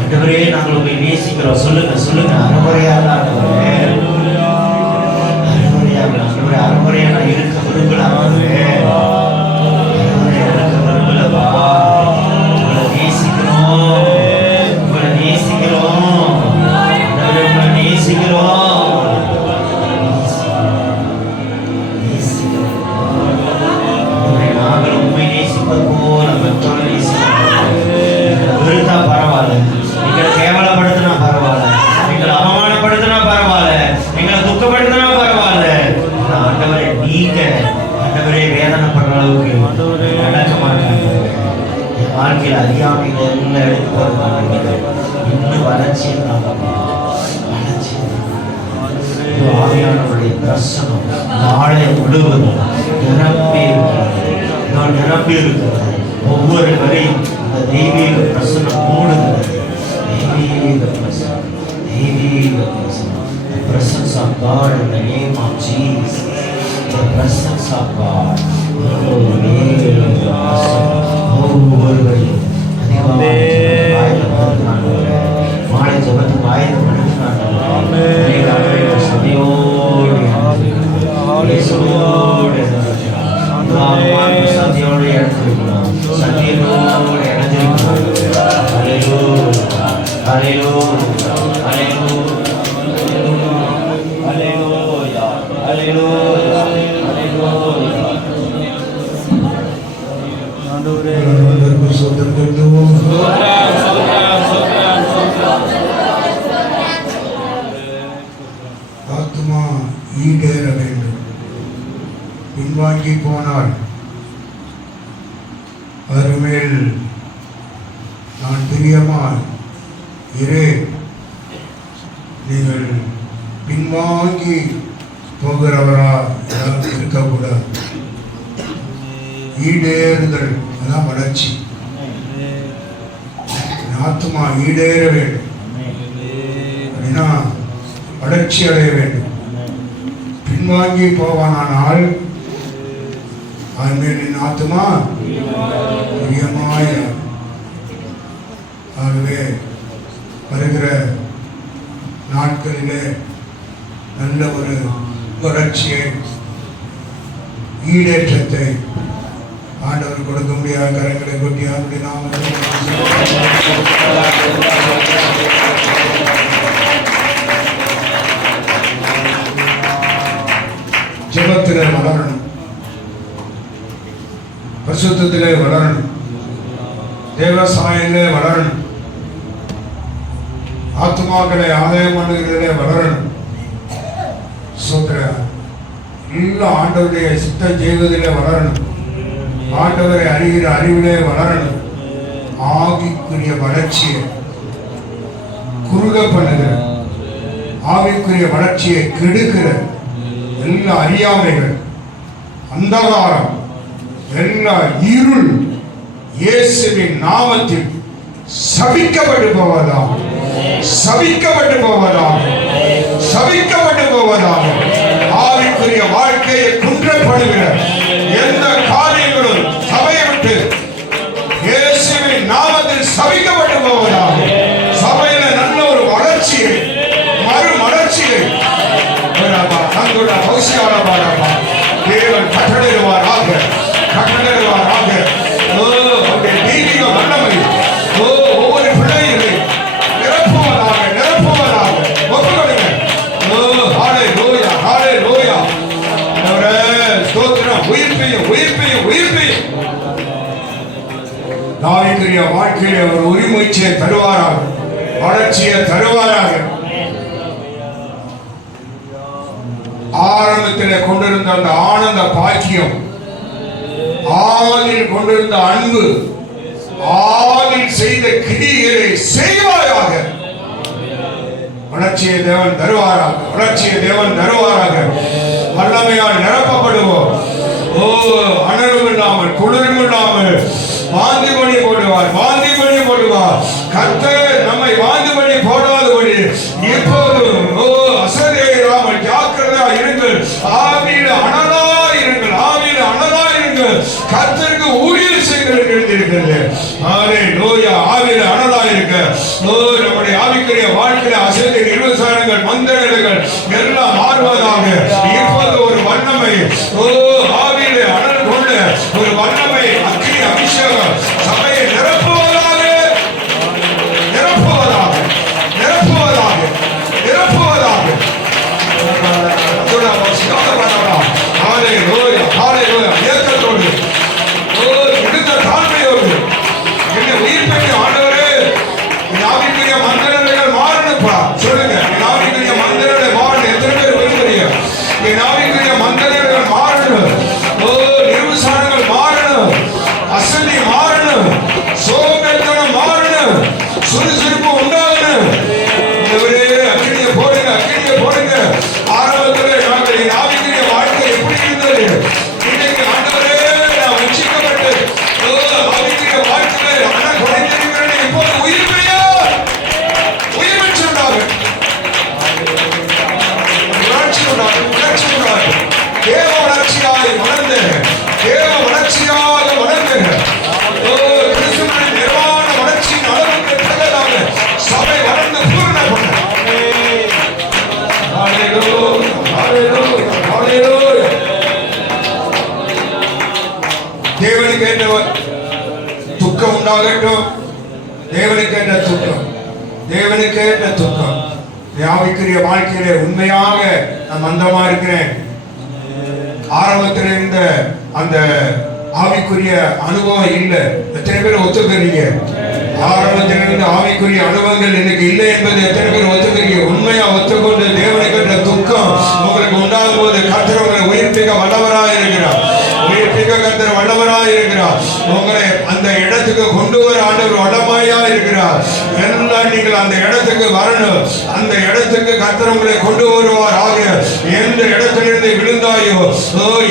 ஆண்டவரே நாங்கள் உங்களை நேசிக்கிறோம். சொல்லுங்க சொல்லுங்க. அறமுறையாக ஆண்டவரே, அறமுறையாக ஆண்டவரே, அறமுறையாக நான் இருக்க விரும்பல ஆண்டவரே. அறமுறையாக இருக்க விரும்பலப்பா. உங்களை நேசிக்கிறோம். உங்களை நேசிக்கிறோம். ஆண்டவரே உங்களை நேசிக்கிறோம். நாங்கள் உண்மை நேசிப்பது போல மற்றவர்களை நேசிக்கிறோம். விருத்தா பரவாயில்ல, எங்களை கேவலப்படுத்தினா பரவாயில்ல, எங்களை அவமானப்படுத்தினா பரவாயில்ல, எங்களை துக்கப்படுத்தினா பரவாயில்ல. ஆண்டவரே நீங்க ஆண்டவரே வேதனைப்படுற அளவுக்கு நடக்க மாட்டாங்க. என் வாழ்க்கையில் அறியாமைகளை எல்லாம் எடுத்து வருவாங்க. இன்னும் வளர்ச்சி வளர்ச்சி ஆவியானவருடைய பிரசனம் நாளை முழுவதும் நிரம்பி இருக்கிறது. ஒவ்வொரு வரையும் அந்த தெய்வீக பிரசனம் மூடுகிறது. தெய்வீக பிரசனம், தெய்வீக பிரசனம். The presence of God in the name of Jesus. The presence of God. ஒவ்வொருவரையும் மாலை ஜபத்துக்கு ஆயுதம் எடுக்கிறாங்க. சபையோடு சத்தியோடு இணைஞ்சிருக்கிறோம். சத்தியத்தோடு இணைஞ்சிருக்கிறோம். ஆண்டவரே பின்வாங்கி போனால் அவர் மேல் நான் பிரியமாய் இரு. நீங்கள் பின்வாங்கி போகிறவரா இருக்கக்கூடாது. ஈடேறுதல் அதான் வளர்ச்சி. ஆத்மா ஈடேற வேண்டும் அப்படின்னா வளர்ச்சி அடைய வேண்டும். பின்வாங்கி போவானால் அதன் மேல் என் ஆத்மா பிரியமாய். ஆகவே வருகிற நாட்களிலே நல்ல ஒரு வளர்ச்சியை ஈடேற்றத்தை ஆண்டவர் கொடுக்க முடியாத கரங்களை கொட்டி அப்படி நாம் ஜெபத்திலே வளரணும், பரிசுத்தத்திலே வளரணும், தேவசாயிலே வளரணும், ஆத்மாக்களை ஆதாயம் பண்ணுகிறதிலே வளரணும். எல்லா ஆண்டவருடைய சித்தம் செய்வதிலே வளரணும், ஆண்டவரை அறிகிற அறிவிலே வளரணும். ஆவிக்குரிய வளர்ச்சியை குறுக பண்ணுகிற, ஆவிக்குரிய வளர்ச்சியை கெடுக்கிற எல்லா அறியாமைகள், அந்தகாரம், எல்லா இருள் இயேசுவின் நாமத்தில் சபிக்கப்பட்டு போவதாக, சபிக்கப்பட்டு போவதாக, சபிக்கப்பட்டு போவதாக. ஆவிக்குரிய வாழ்க்கையை குன்றப்படுகிற எந்த காரியங்களும் சபையை விட்டு இயேசுவின் நாமத்தில் சபிக்கப்பட்டு போவதாக. சபையில நல்ல ஒரு வளர்ச்சியை, மறுமலர்ச்சியை தேவன் கட்டளையிடுவாராக, கட்டளையிடுவாராக. தெய்வீக வல்லமை ஒவ்வொரு பிள்ளைகளை நிரப்புவதாக, நிரப்புவதாக. ஒப்புக்கொடுங்க. ஹல்லேலூயா, ஹல்லேலூயா. ஸ்தோத்திரம். உயிர்ப்பையும் உயிர்ப்பையும் உயிர்ப்பையும் தாவீதுடைய வாழ்க்கையிலே அவர் உரிமையை தருவாராக, வளர்ச்சியை தருவாராக. ஆரம்பத்திலே கொண்டிருந்த அந்த ஆனந்த பாக்கியம், ஆதில் கொண்டிருந்த அன்பு, ஆதில் செய்த கிரிகளை செய்வாயாக. வளர்ச்சியை தேவன் தருவாராக, வளர்ச்சியை தேவன் தருவாராக. வல்லமையால் நிரப்பப்படுவோம். அனலும் இல்லாமல் குளிரும் இல்லாமல் வாந்தி பண்ணி போடுவார், வாந்தி பண்ணி போடுவார். கர்த்தர் நம்மை வாந்தி பண்ணி போடாதபடி எப்போதும் அசதியாமல் ஜாக்கிரதையா இருங்கள். ஆவியில அனலா இருங்கள், ஆவியில அனலா இருங்கள். கர்த்தருக்கு ஊழியர் செய்கிறது எழுதியிருக்கிறது. ஹல்லேலூயா. ஆவியில அனலா இருக்க. நம்முடைய ஆவிக்குரிய வாழ்க்கையில அசதி நிர்வசாரங்கள், மந்தநிலைகள் எல்லாம் மாறுவதாக. இப்போது ஒரு வல்லமை, ஆவியில அனல் கொண்ட ஒரு வல்லமை, அக்கினி அபிஷேகம் சபையை நிரப்புவதாக, நிரப்புவதாக, நிரப்புவதாக, நிரப்புவதாக. இயக்கத்தோடு, மிகுந்த தாழ்மையோடு என்னை உயிர் பெற்ற ஆண்டவரே, என் ஆவிக்குரிய மந்திரங்கள் மாறணுப்பா. சொல்லுங்க, என் ஆவிக்குரிய மந்திரங்கள் மாறணும். எத்தனை பேர் விரும்புறீங்க? என் ஆவிக்குரிய மந்திரங்கள் மாறணும், நிர்வசானங்கள் மாறணும், அசதி மாறணும், சோம்பேறித்தனம் மாறணும், சுறுசுறுப்பு உண்டாகணும். அக்கினியை போடுங்க, அக்கினியை போடுங்க. ஆரம்பத்தில் நாங்கள் என் ஆவிக்குரிய வாழ்க்கை எப்படி இருந்தது? இன்னைக்கு ஆண்டவரே நான் ரட்சிக்கப்பட்டு ஆவிக்குரிய வாழ்க்கையை அண்ணன் குறைந்திருக்கிறேன். இப்போது உயிர்மையா, உயிர் பெற்று உண்டாகும், வளர்ச்சி உண்டாகும், வளர்ச்சி உண்டாகும். தேவ வளர்ச்சியாய் வளர்ந்து, தேவ வளர்ச்சியாக வளர்ந்து, கிறிஸ்துவின் நிர்வாண வளர்ச்சியின் அளவுக்கு தக்கதாக சபை வளர்ந்து பூர்ண பண்ண. ஹல்லேலூயா, ஹல்லேலூயா, ஹல்லேலூயா. தேவனுக்கு என்ற துக்கம் உண்டாகட்டும், தேவனுக்கு என்ற துக்கம், தேவனுக்கு என்ற துக்கம். ஆவிக்குரிய வாழ்க்கையிலே உண்மையாக நான் மந்தமா இருக்கிறேன். ஆரம்பத்தில் இருந்த அந்த ஆவிக்குரிய அனுபவம் இல்லை. எத்தனை பேர் ஒத்துக்கிறீங்க? ஆரம்பத்தில் இருந்த ஆவிக்குரிய அனுபவங்கள் எனக்கு இல்லை என்பது எத்தனை பேர் ஒத்துக்கிறீங்க? உண்மையா ஒத்துக்கொண்டு தேவனுக்கு என்ற துக்கம் உங்களுக்கு உண்டாகும் போது கர்த்தர் உங்களை உயிர்ப்பிக்க வல்லவராக இருக்கிறார். உயிர்ப்பிக்க கர்த்தர் வல்லவராய் இருக்கிறார். உங்களை அந்த இடத்துக்கு கொண்டு வர ஆண்டவர் வல்லமையா இருக்கிறார். எல்லாம் நீங்கள் அந்த இடத்துக்கு வரணும். அந்த இடத்துக்கு கர்த்தர் உங்களை கொண்டு வருவாராக. எந்த இடத்திலிருந்து விழுந்தாயோ,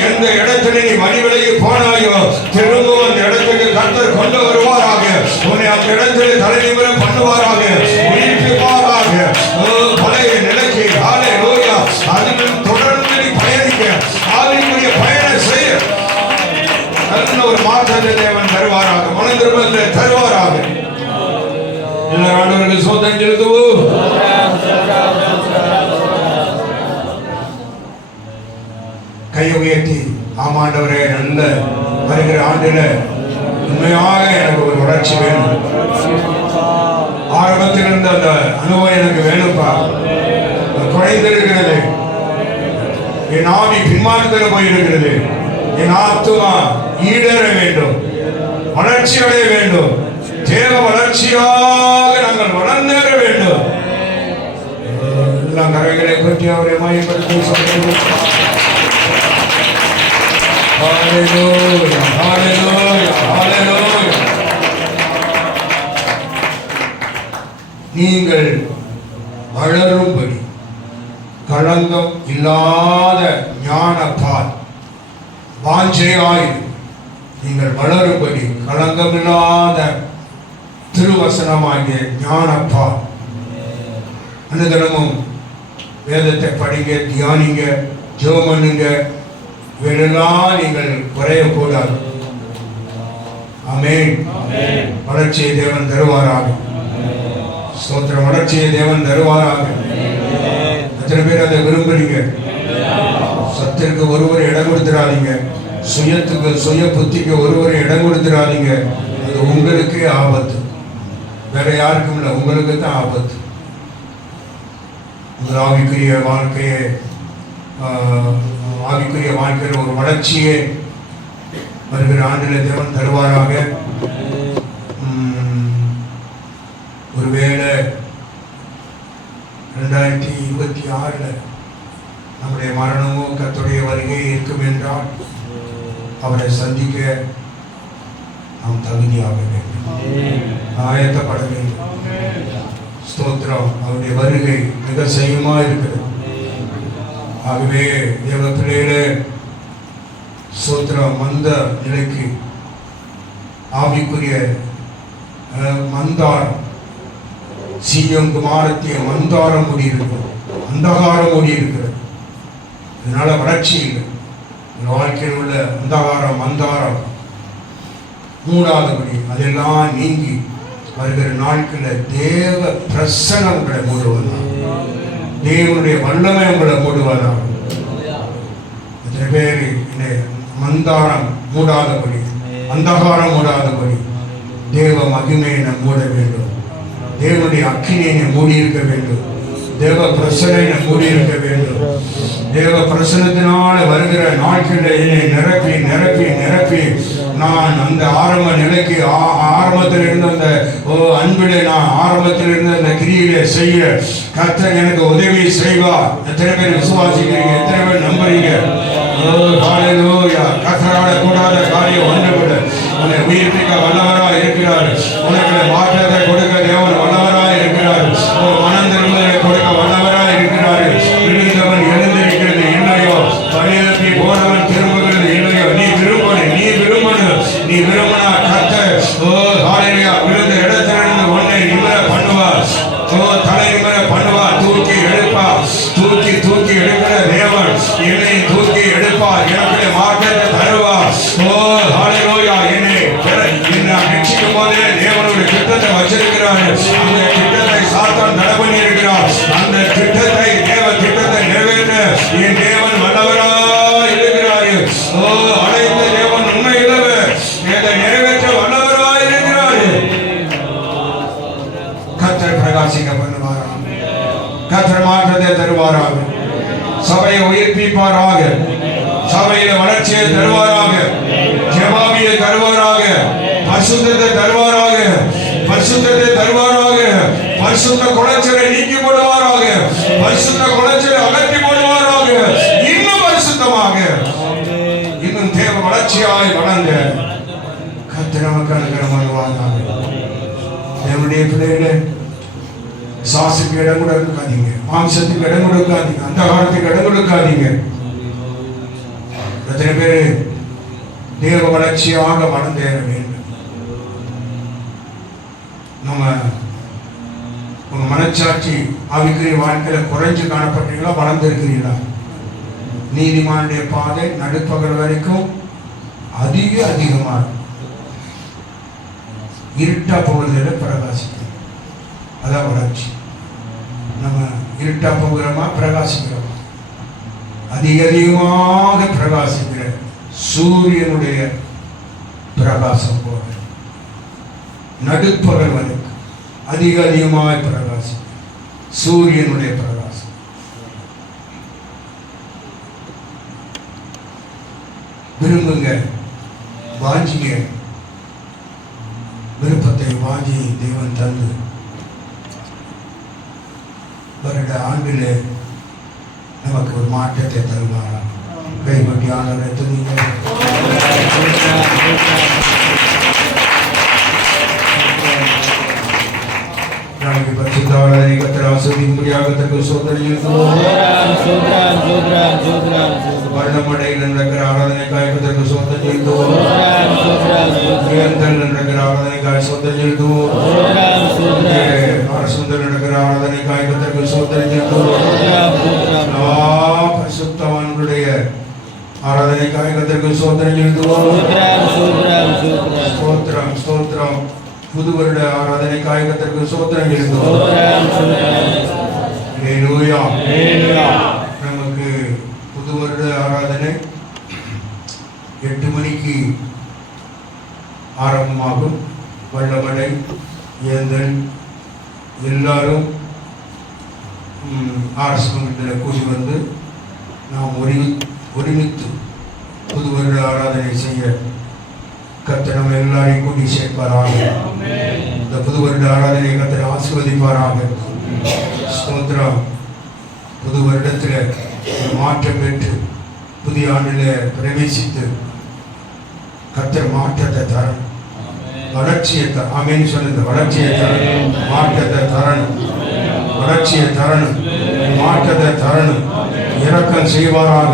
எந்த இடத்துல நீ வழிவிலகி போனாயோ, திரும்பவும் அந்த இடத்துக்கு கர்த்தர் கொண்டு வருவாராக. உன்னை அந்த இடத்துல தலைநிமிரம் பண்ணுவாராக, உயிர்ப்பிப்பாராக. பழைய நிலைக்கு ஹல்லேலூயா. அதில் தொடர்ந்து நீ பயணிக்க, ஆவிக்குரிய பயணம் செய்ய நல்ல ஒரு மாற்றத்தை தேவன் தருவாராக, மனதிரும்பத்தை தருவாராக. எல்லாரும் ஆண்டவருக்கு ஸ்தோத்திரம் செலுத்துவோம். கையை உயர்த்தி, ஆமாண்டவரே, நல்ல வருகிற ஆண்டுல உண்மையாக எனக்கு ஒரு வளர்ச்சி வேணும். ஆரம்பத்தில் இருந்த அந்த அனுபவம் எனக்கு வேணும்பா. குறைந்திருக்கிறது, என் ஆவி பின்மாற்றத்தில் போயிருக்கிறது. என் ஆத்துமா ஈடேற வேண்டும், வளர்ச்சி அடைய வேண்டும். தேவ வளர்ச்சியாக நாங்கள் வளர்ந்தேற வேண்டும். எல்லாம் கரைகளை பற்றி அவரை மையப்படுத்தி சொல்லுங்கள். ஹல்லேலூயா, ஹல்லேலூயா, ஹல்லேலூயா. நீங்கள் வளரும்படி களங்கம் இல்லாத ஞானப்பால் வாஞ்சையாய் நீங்கள் வளரும்படி களங்கம் இல்லாத திருவசனமாகிய ஞானப்பால் அனுதினமும் வேதத்தை படிங்க, தியானிங்க, ஜெபம் பண்ணுங்க. இவையெல்லாம் நீங்கள் குறையக்கூடாது. ஆமென். வளர்ச்சியை தேவன் தருவாராக. ஸ்தோத்திரம். வளர்ச்சியை தேவன் தருவாராக. எத்தனை பேர் அதை விரும்புறீங்க? சத்திற்கு ஒருவரை இடம் கொடுத்துடாதீங்க. சுயத்துக்கு, சுய புத்திக்கு ஒருவரை இடம் கொடுத்துடாதீங்க. அது உங்களுக்கே ஆபத்து, வேற யாருக்கும் இல்லை, உங்களுக்கு தான் ஆபத்து. உங்கள் ஆவிக்குரிய வாழ்க்கையை, ஆவிக்குரிய வாழ்க்கையில் ஒரு வளர்ச்சியை வருகிற ஆண்டில் தேவன் தருவாராக. ஒருவேளை 2026 நம்முடைய மரணமோ கர்த்தருடைய வருகை இருக்கும் என்றால் அவரை சந்திக்க நாம் தகுதியாக வேண்டும், ஆயத்தப்பட வேண்டும். ஸ்தோத்திரம். அவருடைய வருகை மிக செய்யுமா இருக்கிறது. ஆகவே தேவ பிள்ளைகளே, ஸ்தோத்திரம், மந்த நிலைக்கு ஆவிக்குரிய மந்தாரம், சீயம் குமாரத்திய மந்தாரம் மூடி இருக்கிறது, அந்தகாரம் மூடி இருக்கிறது. இதனால வளர்ச்சி இல்லை. வாழ்க்கையில் உள்ள அந்தகாரம், மந்தாரம் மூடாதபடி அதெல்லாம் நீங்கி வருகிற நாட்களில் தேவ பிரசன்னம் உங்களை மூடுவதாம், தேவனுடைய வல்லமை உங்களை மூடுவதாம். எத்தனை பேர் இந்த மந்தாரம் மூடாதபடி, அந்தகாரம் மூடாதபடி தேவ மகிமையை மூட வேண்டும், தேவனுடைய அக்கினியை மூடி இருக்க வேண்டும், தேவ பிரசனை மூடி இருக்க வேண்டும். தேவ பிரசனத்தினால வருகிற நாட்களில் என்னை நிரப்பி நிரப்பி நிரப்பி நான் அந்த ஆரம்ப நிலைக்கு, ஆரம்பத்தில் இருந்த அந்த அன்பிலே, நான் ஆரம்பத்தில் இருந்த அந்த கிரியிலே செய்ய கர்த்தர் எனக்கு உதவி செய்வார். எத்தனை பேர் விசுவாசிக்கிறீங்க? எத்தனை பேர் நம்புறீங்க? ஹல்லேலூயா. கர்த்தரால கூடாத காரியம் ஒன்று கூட. உன்னை உயிர்ப்பிக்க வல்லவராய் இருக்கிறார். உனக்கு மாற்றத்தை கொடுக்க தேவன் வல்லவராய் இருக்கிறார். ஒரு மனம் திரும்புதலை கொடுக்க வல்லவராய் இருக்கிறார். விழுந்தவன் எழுந்திருக்கிறது இல்லையோ, வழியப்பி போனவன் திரும்புகிறது இல்லையோ, நீ விரும்பணும், நீ விரும்பணும். நீ விரும்பினா கர்த்தர் ஹல்லேலூயா விழுந்த இடத்திலிருந்து உன்னை நிமிர பண்ணுவார். தலை நிமிர பண்ணுவார். தூக்கி எடுப்பார். தூக்கி தூக்கி எடுக்கிற தேவன் என்னை தூக்கி எடுப்பார். எனக்கு மாற்றத்தை தருவார். ஹல்லேலூயா. என்னை ரட்சிக்கும் போதே தேவனுடைய திட்டத்தை வச்சிருக்கிறார். அந்த திட்டத்தை சாத்தான் தடை பண்ணி இருக்கிறார். அந்த திட்டத்தை, தேவ திட்டத்தை நிறைவேற்ற என் தேவன் வல்லவராய் இருக்கிறார். அழைத்த தேவன் உண்மையிலவர், இதை நிறைவேற்ற வல்லவராய் இருக்கிறார். கர்த்தர் பிரகாசிக்க பண்ணுவாராக. கர்த்தர் மாற்றத்தை தருவாராக. சபையை உயிர்ப்பிப்பாராக. சபையில வளர்ச்சியை தருவாராக. ஜெபாவியை தருவாராக. பரிசுத்தத்தை தருவாராக. பரிசுத்தத்தை தருவாராக. பரிசுத்த குலைச்சலை நீக்கி போடுவாராக. பரிசுத்த குலைச்சலை அகற்றி போடுவாராக. இன்னும் பரிசுத்தமாக, இன்னும் தேவ வளர்ச்சியாக கனிதமாய் வளர்ந்த கர்த்தர் நமக்கு அனுகிரகம் பண்ணுவாங்க. தேவனுடைய பிள்ளைகளே, சாசுக்கு இடம் கொடுக்காதீங்க, மாம்சத்துக்கு இடம் கொடுக்காதீங்க, அந்த காலத்துக்கு இடம் கொடுக்காதீங்க. எத்தனை பேரு தேவ வளர்ச்சியாக வளர்ந்தேற வேண்டும். நம்ம உங்க மனச்சாட்சி ஆவிக்குரிய வாழ்க்கையில குறைஞ்சு காணப்பட்டீங்களா, வளர்ந்து இருக்கிறீங்களா? நீதிமானுடைய பாதை நடுப்பகல் வரைக்கும் அதிகமா இருட்டா போகிறதுல பிரகாசிக்கும். அதான் வளர்ச்சி. நம்ம இருட்டா போகிறோமா, பிரகாசிக்கிறோமா? அதிகமாக பிரகாசிக்கிற சூரியனுடைய பிரகாசம் போல நடுப்பகல் வரைக்கும் அதிகமாக பிரகாசிக்கும் சூரியனுடைய பிரகாசம். விரும்புங்க, வாஞ்சிங்க. விருப்பத்தை வாஞ்சி தேவன் தந்து வருட ஆண்டிலே நமக்கு ஒரு மாற்றத்தை தருவாரா? கைப்பற்றி ஆண்டவரை துதிங்க. நாளைக்கு பரிசுத்தவாளரை கர்த்தர் ஆசீர்வதிக்கும்படியாக கர்த்தருக்கு ஸ்தோத்திரம். வருடமடையில் நடக்கிற ஆராதனைக்காய் கர்த்தருக்கு ஸ்தோத்திரம் செலுத்துவோம். நடக்கிற ஆராதனைக்காய் ஸ்தோத்திரம் செலுத்துவோம். அரசுந்தல் நடக்கிற ஆராதனைக்காய் கர்த்தருக்கு ஸ்தோத்திரம் செலுத்துவோம். பரிசுத்தவான்களுடைய ஆராதனைக்காய் கர்த்தருக்கு ஸ்தோத்திரம் செலுத்துவோம். ஸ்தோத்திரம் ஸ்தோத்திரம். புது வருட ஆராதனைக்காய் கர்த்தருக்கு ஸ்தோத்திரம் செலுத்துவோம். நமக்கு புது வருட ஆராதனை 8 மணிக்கு ஆரம்பமாகும். வல்லமடை ஏந்தல் எல்லாரும் ஆர்எஸ் கமிட்டியில் கூடி வந்து நாம் ஒருமித்து புது வருட ஆராதனை செய்ய கர்த்தர் நம்ம எல்லாரையும் கூட்டி சேர்ப்பாராக. இந்த புது வருட ஆராதனை கர்த்தர் ஆசீர்வதிப்பாராக. ஸ்தோத்திரம். புது வருடத்தில் ஒரு மாற்றம் பெற்று புதிய ஆண்டில் பிரவேசித்து கர்த்தர் மாற்றத்தை தரணும், வளர்ச்சியை ஆமென் சொல்லுங்க. வளர்ச்சியை தரணும், மாற்றத்தை தரணும், வளர்ச்சியை தரணும், மாற்றத்தை தரணும். இரக்கம் செய்வாராக.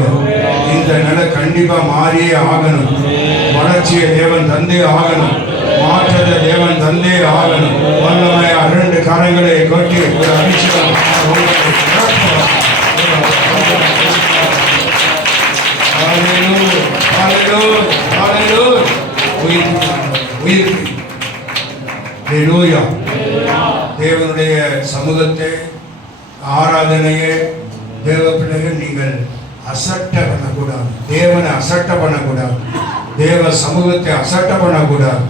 இந்த நிலை கண்டிப்பா மாறியே ஆகணும். வளர்ச்சியை தேவன் தந்தே ஆகணும், மாற்றத்தை தேவன் தந்தே ஆகணும். வல்லமையா 2 கரங்களை கொட்டி ஒரு அபிஷேகம் தேவனுடைய சமூகத்தை ஆராதனையை தேவ பிள்ளைகள் நீங்கள் அசட்ட பண்ணக்கூடாது. தேவனை அசட்ட பண்ணக்கூடாது. தேவ சமூகத்தை அசட்ட பண்ணக்கூடாது.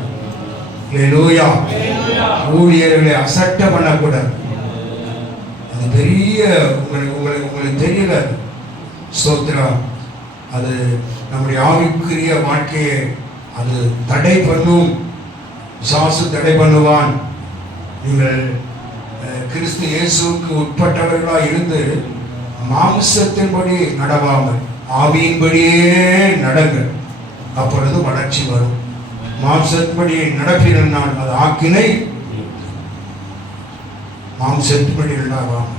ஊழியர்களை அசட்ட பண்ணக்கூடாது. அது பெரிய உங்களுக்கு தெரியல. ஸ்தோத்திரம். அது நம்முடைய ஆவிக்குரிய வாழ்க்கையை அது தடை பண்ணும். சாசு தடை பண்ணுவான். நீங்கள் கிறிஸ்து இயேசுவுக்கு உட்பட்டவர்களாக இருந்து மாம்சத்தின்படி நடவாமல் ஆவியின்படியே நடங்கள். அப்பொழுது வளர்ச்சி வரும். மாம்சத்தின்படி நடப்பினால் அது ஆக்கினை. மாம்சத்தின்படி நடவாமல்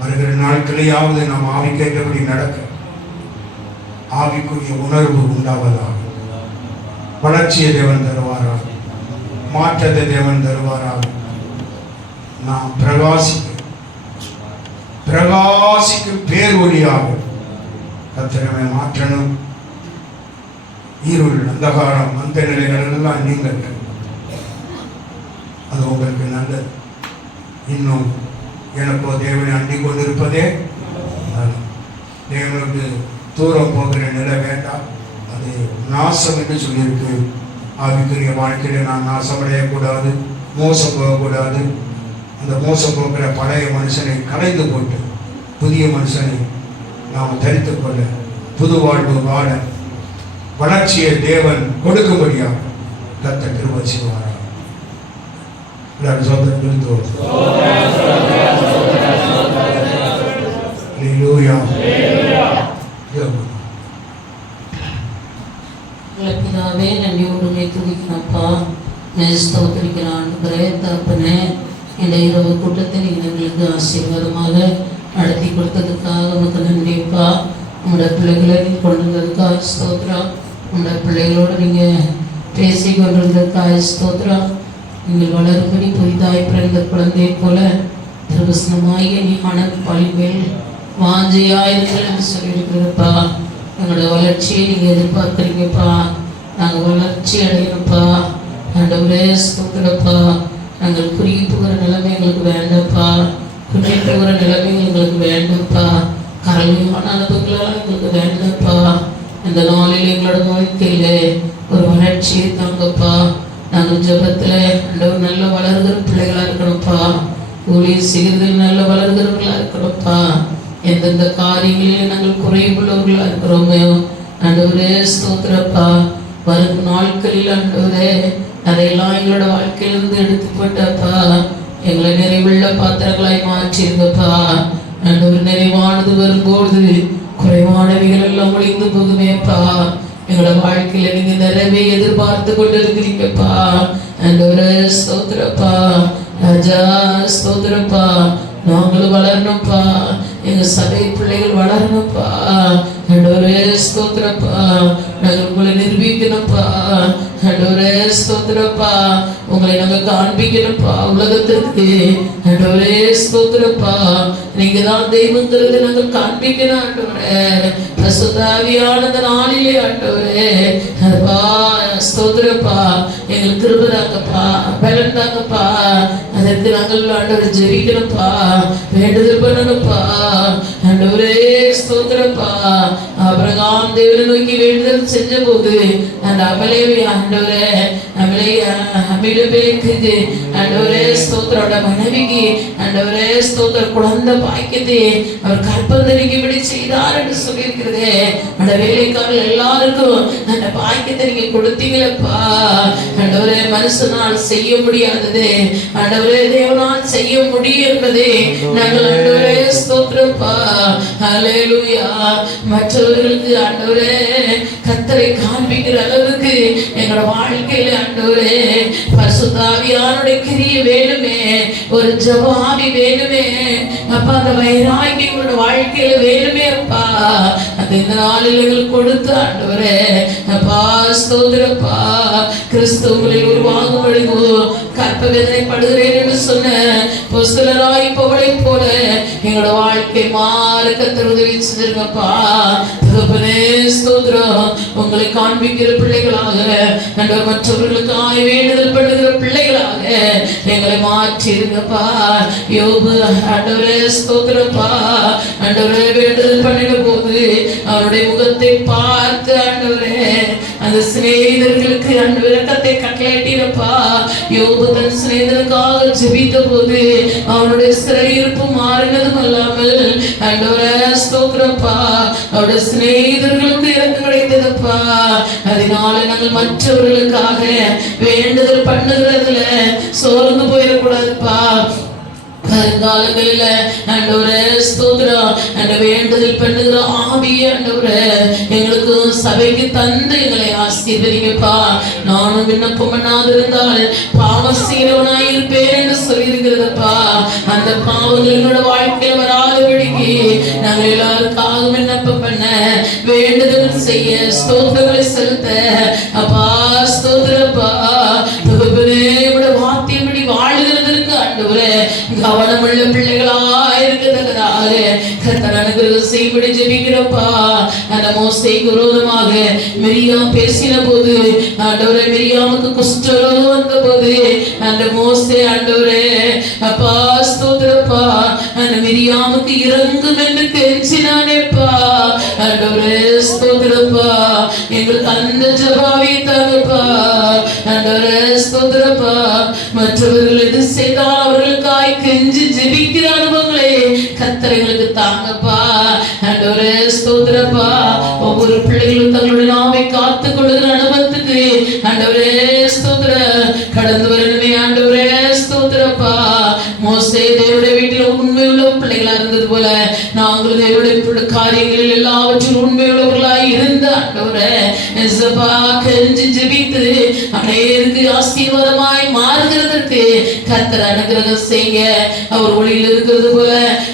வருகிற நாட்களையாவது நாம் ஆவிக்கேற்றபடி நடக்க ஆவிக்குரிய உணர்வு உண்டாவதாக. வளர்ச்சியை தேவன் தருவாராக. மாற்றத்தை தேவன் தருவாராக. நாம் பிரகாசிக்கும் பேரொலியாக கர்த்தரை மாற்றணும். ஈருள் அந்தகாரம் அந்த நிலைகள் எல்லாம் நீங்கள் அது உங்களுக்கு நல்லது. இன்னும் எனக்கோ தேவனை அண்டிக் கொண்டிருப்பதே தேவனுக்கு தூரம் போகிற நிலை வேண்டாம். அது நாசம் என்று சொல்லியிருக்கு. ஆவிக்குரிய வாழ்க்கையில நான் நாசமடையக்கூடாது, மோசம் போகக்கூடாது. அந்த மோசம் போகிற பழைய மனுஷனை கலைந்து போட்டு புதிய மனுஷனை நாம் தரித்துக் கொள்ள புது வாழ்வு வாழ வளர்ச்சியை தேவன் கொடுக்கும்படியாக கர்த்தர் கிருபை செய்வாராக. எல்லாரும் சோதனை நிறுத்துவோம். உங்களை கர்த்தாவே நன்றியோடுமை துதிக்கிறப்பா, ஸ்தோத்திரிக்கிறான் ஆண்டவரே. தகப்பனே, இந்த இரவு கூட்டத்தை நீங்கள் எங்களுக்கு ஆசீர்வாதமாக நடத்தி கொடுத்ததுக்காக உனக்கு நன்றிப்பா. உங்களோட பிள்ளைகளை நீங்கள் கொண்டு வந்ததுக்காக ஸ்தோத்திரம். உங்களோட பிள்ளைகளோடு நீங்கள் பேசி கொண்டிருந்ததுக்காக ஸ்தோத்திரம். நீங்கள் வளரும்படி புதிதாய் பிறந்த குழந்தையை போல திருவசனமாகிய நீ பழிவில் வாஞ்சையாயிருங்கள் என்று சொல்லியிருக்கிறப்பா. எங்களோட வளர்ச்சியை நீங்கள் எதிர்பார்க்குறீங்கப்பா. நாங்கள் வளர்ச்சி அடையணும்ப்பா. ஆண்டவரே ஸ்தோத்திரப்பா. நாங்கள் குறுகி போகிற நிலைமை எங்களுக்கு வேண்டாம்ப்பா. குறுகி போகிற நிலைமை எங்களுக்கு வேண்டாம்ப்பா. கரளியான அனுபவங்களால் எங்களுக்கு வேண்டாம்ப்பா. இந்த நாளில் எங்களோட வாழ்க்கையில் ஒரு வளர்ச்சியை தாங்கப்பா. நாங்கள் ஜபத்தில் ஆண்டவர் நல்ல வளர்கிற பிள்ளைகளாக இருக்கணும்ப்பா. ஊழியர் செய்கிறதில் நல்ல வளர்கிறவர்களாக இருக்கணும்ப்பா. எந்தெந்த காரியங்களில் நாங்கள் குறைவுள்ளவர்களாக இருக்கிறோமோ ஆண்டவரே ஸ்தோத்திரப்பா. வரும் நாட்களில் ஆண்டவரே அதையெல்லாம் எங்களோட வாழ்க்கையிலிருந்து எடுத்து போட்டப்பா. எங்களை நிறைவுள்ள பாத்திரங்களாய் மாற்றிருங்கப்பா. ஆண்டவர் நிறைவானது வரும்போது குறைவானவைகள் எல்லாம் ஒழிந்து போகுமேப்பா. எங்களோட வாழ்க்கையில நீங்க நிறைவே எதிர்பார்த்து கொண்டு இருக்கிறீங்கப்பா. ஆண்டவரே ஸ்தோத்திரப்பா. ராஜா ஸ்தோத்திரப்பா. நாங்களும் வளரணும்ப்பா. எங்க சபை பிள்ளைகள் வளரணும்ப்பா. ஆண்டவரே ஸ்தோத்திரப்பா. நாங்கள் உங்களை நிரூபிக்கணும்ப்பா. ஆண்டவரே ஸ்தோத்திரப்பா. உங்களை நாங்கள் காண்பிக்கணும்ப்பா உலகத்திற்கு. ஆண்டவரே ஸ்தோத்திரப்பா. நீங்க தான் தெய்வங்கிறது நாங்கள் காண்பிக்கணும் ஆண்டவரே. பரிசுத்த நாளிலே ஆண்டவரே ஸ்தோத்திரப்பா. எங்களுக்கு கிருபை தாங்கப்பா, பலன் தாங்கப்பா. அதற்கு நாங்கள் ஆண்டவர் ஜெபிக்கணும்ப்பா, வேண்டுதல் பண்ணணும்ப்பா. ஆண்டவரே ஸ்தோத்திரப்பா. ஆபிரகாம் தேவனை நோக்கி வேண்டுதல் செஞ்ச போது அந்த ஆண்டவரே அமிலபேலுக்கு ஆண்டவரே ஸ்தோத்திரோட மனைவிக்கு ஆண்டவரே ஸ்தோத்திர குழந்தை பாக்கியத்தை அவர் கற்பந்தரிக்கும்படி செய்தார் என்று சொல்லியிருக்கிறது. அந்த வேலைக்காரர்கள் எல்லாருக்கும் அந்த பாக்கியத்தை நீங்க கொடுத்தீங்களப்பா. ஆண்டவரே மனுஷனால் செய்ய முடியாதது ஆண்டவரே தேவனால் செய்ய முடியும் என்பது நாங்கள் ஆண்டவரே ஸ்தோத்திரப்பா. ஹல்லேலூயா. மற்றவர்களுக்கு ஆண்டவரே கர்த்தரை காண்பிக்கிற அளவுக்கு எங்களோட வாழ்க்கையில ஆண்டவரே பரிசுத்த ஆவியானுடைய கிரியை வேணுமே, ஒரு ஜெபஆவி வேணுமே அப்பா. அந்த வைராகியம் எங்களோட வாழ்க்கையில வேணுமே அப்பா. அது இந்த நாளில் எங்களுக்கு கொடுத்து ஆண்டவரே அப்பா ஸ்தோத்திரப்பா. கிறிஸ்துவங்களில் உருவாகும் பொழுது கற்ப வேதனைப்படுகிறேன் என்று சொன்ன பொஸ்தலராய் பவுலை போல எங்களோட வாழ்க்கை மாற கர்த்தர் உதவி செஞ்சிருங்கப்பா. ஸ்தோத்திரம். உங்களை காண்பிக்கிற பிள்ளைகளாக ஆண்டவர் மற்றவர்களுக்காக வேண்டுதல் பண்ணுகிற பிள்ளைகளாக எங்களை மாற்றிருங்கப்பா. யோபு ஆண்டவரே ஸ்தோத்திரப்பா. ஆண்டவரே வேண்டுதல் பண்ணின போது அவருடைய முகத்தை பார்த்து ஆண்டவரே அந்த சிநேகிதர்களுக்கு ஆண்டவரே இரக்கத்தை கட்டளையிட்டீரப்பா. யோபு தன் சிநேகிதனுக்காக ஜெபித்த போது அவனுடைய சிறையிருப்பு மாறினதும் அல்லாமல் ஆண்டவரே ஸ்தோத்திரப்பா அவருடைய சிநேகிதர்களுக்கு இரக்கம் கிடைத்ததப்பா. அதனால நாங்கள் மற்றவர்களுக்காக வேண்டுதல் பண்ணுகிறதுல சோர்ந்து போயிடக்கூடாதுப்பா. வருங்காலங்களில ஆண்டவரே ஸ்தோத்திரம் அந்த வேண்டுதல் பண்ணுகிற ஆவியை ஆண்டவரே எங்களுக்கு சபைக்கு தந்து எங்களை ஆசீர்வதிங்கப்பா. நானும் விண்ணப்பம் பண்ணாதிருந்தால் பாவம் செய்கிறவனாய் இருப்பேன் என்று சொல்லியிருக்கிறதப்பா. அந்த பாவங்கள் எங்களோட வாழ்க்கையில் வராதபடிக்கு நாங்கள் எல்லாருக்காக விண்ணப்பம் பண்ண வேண்டுதல் செய்ய ஸ்தோத்திரங்களை செலுத்த அப்பா ஸ்தோத்திரப்பா. வார்த்தையின்படி வாழுகிறதற்கு ஆண்டவரே கவனமுள்ள பிள்ளைகளாய் இருக்கிறதாக கர்த்தர் அனுகிரகம் செய்யும்படி ஜெபிக்கிறப்பா. அந்த மோசேக்கு விரோதமாக மிரியாம் பேசின போது ஆண்டவரே மிரியாமுக்கு குஷ்டரோகம் வந்த போது அந்த மோசே ஆண்டவரே அப்பா ஸ்தோத்திரப்பா அந்த மிரியாமுக்கு இறங்கும் என்று கெஞ்சினானேப்பா. ஆண்டவரே ஸ்தோத்திரப்பா எங்களுக்கு அந்த ஜெபாவை தாங்கப்பா. ஆண்டவரே ஸ்தோத்திரப்பா மற்றவர்கள் எது செய்தால் அவர்களுக்காய் கெஞ்சி ஜெபிக்கிற அனுபவங்களே கர்த்தர்களுக்கு தாங்கப்பா. ஆண்டவரே ஸ்தோத்திரப்பா ஒவ்வொரு பிள்ளைகளும் தங்களுடைய நாவை காத்துக் கொள்ளுகிற அனுபவத்துக்கு ஆண்டவரே ஸ்தோத்திர கடந்து வரணுமே. ஆண்டவரே ஸ்தோத்திரப்பா மோசே தேவனுடைய வீட்டில் உண்மையுள்ள பிள்ளைகளா இருந்தது போல நாங்களும் தேவனுடைய காரியங்களில் எல்லாவற்றிலும் உண்மையுள்ளவர்களாய் இருந்த ஆண்டவரே கெஞ்சி வாழ்கிறதற்கு கர்த்தர் அனுகிரகம் செய்ய. அவர் ஒளியில் இருக்கிறது போல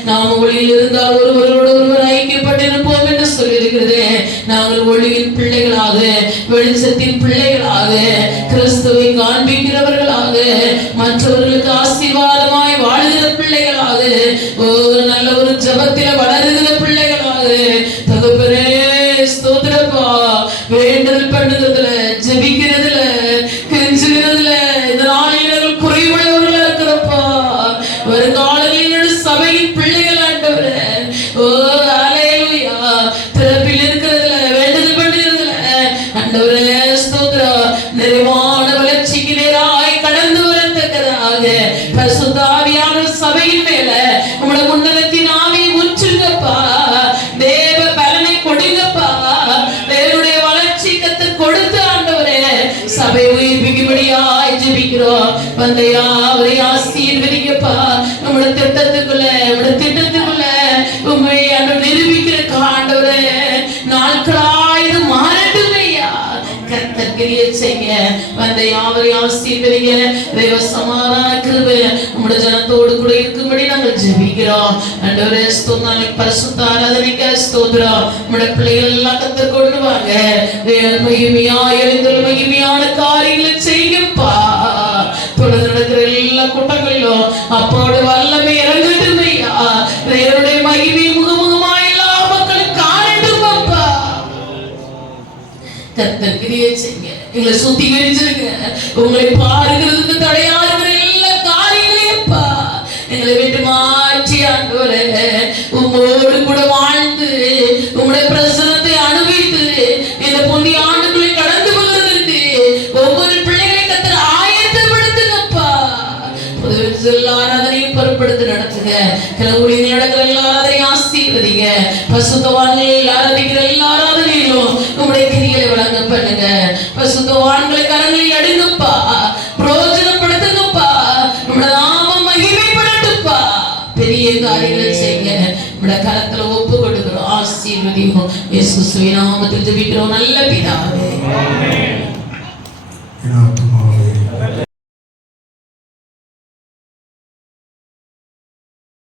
நாம் ஒளியில் இருந்தால் ஒருவரோடு ஒருவர் ஐக்கியப்பட்டிருப்போம் என்று சொல்லியிருக்கிறது. நாங்கள் ஒளியின் பிள்ளைகளாக, வெளிச்சத்தின் பிள்ளைகளாக, கிறிஸ்துவை காண்பிக்கிறவர்களாக, மற்றவர்களுக்கு ஆசீர்வாதமாய் வாழுகிற பிள்ளைகளாக, ஒரு நல்ல ஒரு ஜபத்தில வளருகிற பிள்ளைகளாக. தகப்பனே ஸ்தோத்திரப்பா. வேண்டுதல் பண்ணுகிறதுல, ஜெபிக்கிறதுல, கெஞ்சுகிறதுல இந்த நாளில் குறைவுள்ளவர்களா இருக்கிறப்பா. வருங்காலங்களில் சபையின் பிள்ளைகள் ஆண்டவரே. ஓ ஹல்லேலூயா. திறப்பில் இருக்கிறதுல, வேண்டுதல் பண்ணுகிறதுல ஆண்டவரே ஸ்தோத்திரம். நிறைவான வளர்ச்சிக்கு நேராய் கடந்து வரத்தக்கதாக பரிசுத்த ஆவியான சபையின் மேல உங்களுடைய உன்னதத்தின் ஆவியை ஊற்றுங்கப்பா. தேவ பலனை கொடுங்கப்பா. தேவனுடைய வளர்ச்சி கத்து கொடுத்து ஆண்டவரே சபை உயிர்ப்பிக்கும்படியாய் ஜெபிக்கிறோம். வந்தையா அவரை ஆசீர்வதிங்கப்பா. நம்முடைய திட்டத்துக்குள்ள உண்மை நிரூபிக்கிற ஆண்டவரே நாட்களாய் இது மாறட்டும் ஐயா. கர்த்தர் கிரியை செய்ய வந்த யாவரை ஆசீர்வதிங்க. தேவ சமாதான கிருபை நம்முடைய ஜனத்தோடு கூட இருக்கும்படி நாங்கள் ஜெபிக்கிறோம். ஆண்டவரே ஸ்தோத்திரம். பரிசுத்த ஆராதனைக்கு ஸ்தோத்திரம். நம்முடைய பிள்ளைகள் எல்லாம் கர்த்தர் கொண்டு வாங்க. மகிமையாய் எழுந்துள்ள மகிமையான காரியங்களை செய்யும்பா. தொடர்ந்து நடக்கிற எல்லா கூட்டங்களிலும் அப்போட வல்லமை இறங்கட்டும் ஐயா. தேவனுடைய மகிமை முகமுகமாய் எல்லா மக்களும் காணட்டும் அப்பா. கர்த்தர் கிரியை செய்ய எங்களை சுத்திகரிச்சிருங்க. உங்களை பாருகிறதுக்கு தடையா இருக்கிற எல்லா காரியங்களையும் அப்பா எங்களை விட்டு மாற்றி ஆண்டவரே உங்களோடு கூட வாழ்ந்து உங்களுடைய பிரசனத்தை அனுபவித்து இந்த புதிய ஆண்டுகளை கடந்து கொள்வதற்கு ஒவ்வொரு பிள்ளைகளை கர்த்தர் ஆயத்தப்படுத்துங்கப்பா. எல்லாரையும் பொறுப்படுத்தி நடத்துங்க. கிளம்புடைய நடக்கிற எல்லாரையும் ஆசீர்வதிங்க. பசுத்தவான்கள் ஆராதிக்கிற எல்லா ஆராதனையிலும் உங்களுடைய கிரிகளை வழங்க பண்ணுங்க. பசுத்தவான்களை கரங்களில் எடுங்கப்பா. பிரயோஜனப்படுத்துங்கப்பா. நம்முடைய நாமம் மகிமைப்படட்டும்பா. பெரிய காரியங்களை செய்ய நம்முடைய கரத்துல ஒப்பு கொடுக்கிறோம். ஆசீர்வதியும் இயேசு நாமத்தில் ஜெபிக்கிறோம் நல்ல பிதாவே.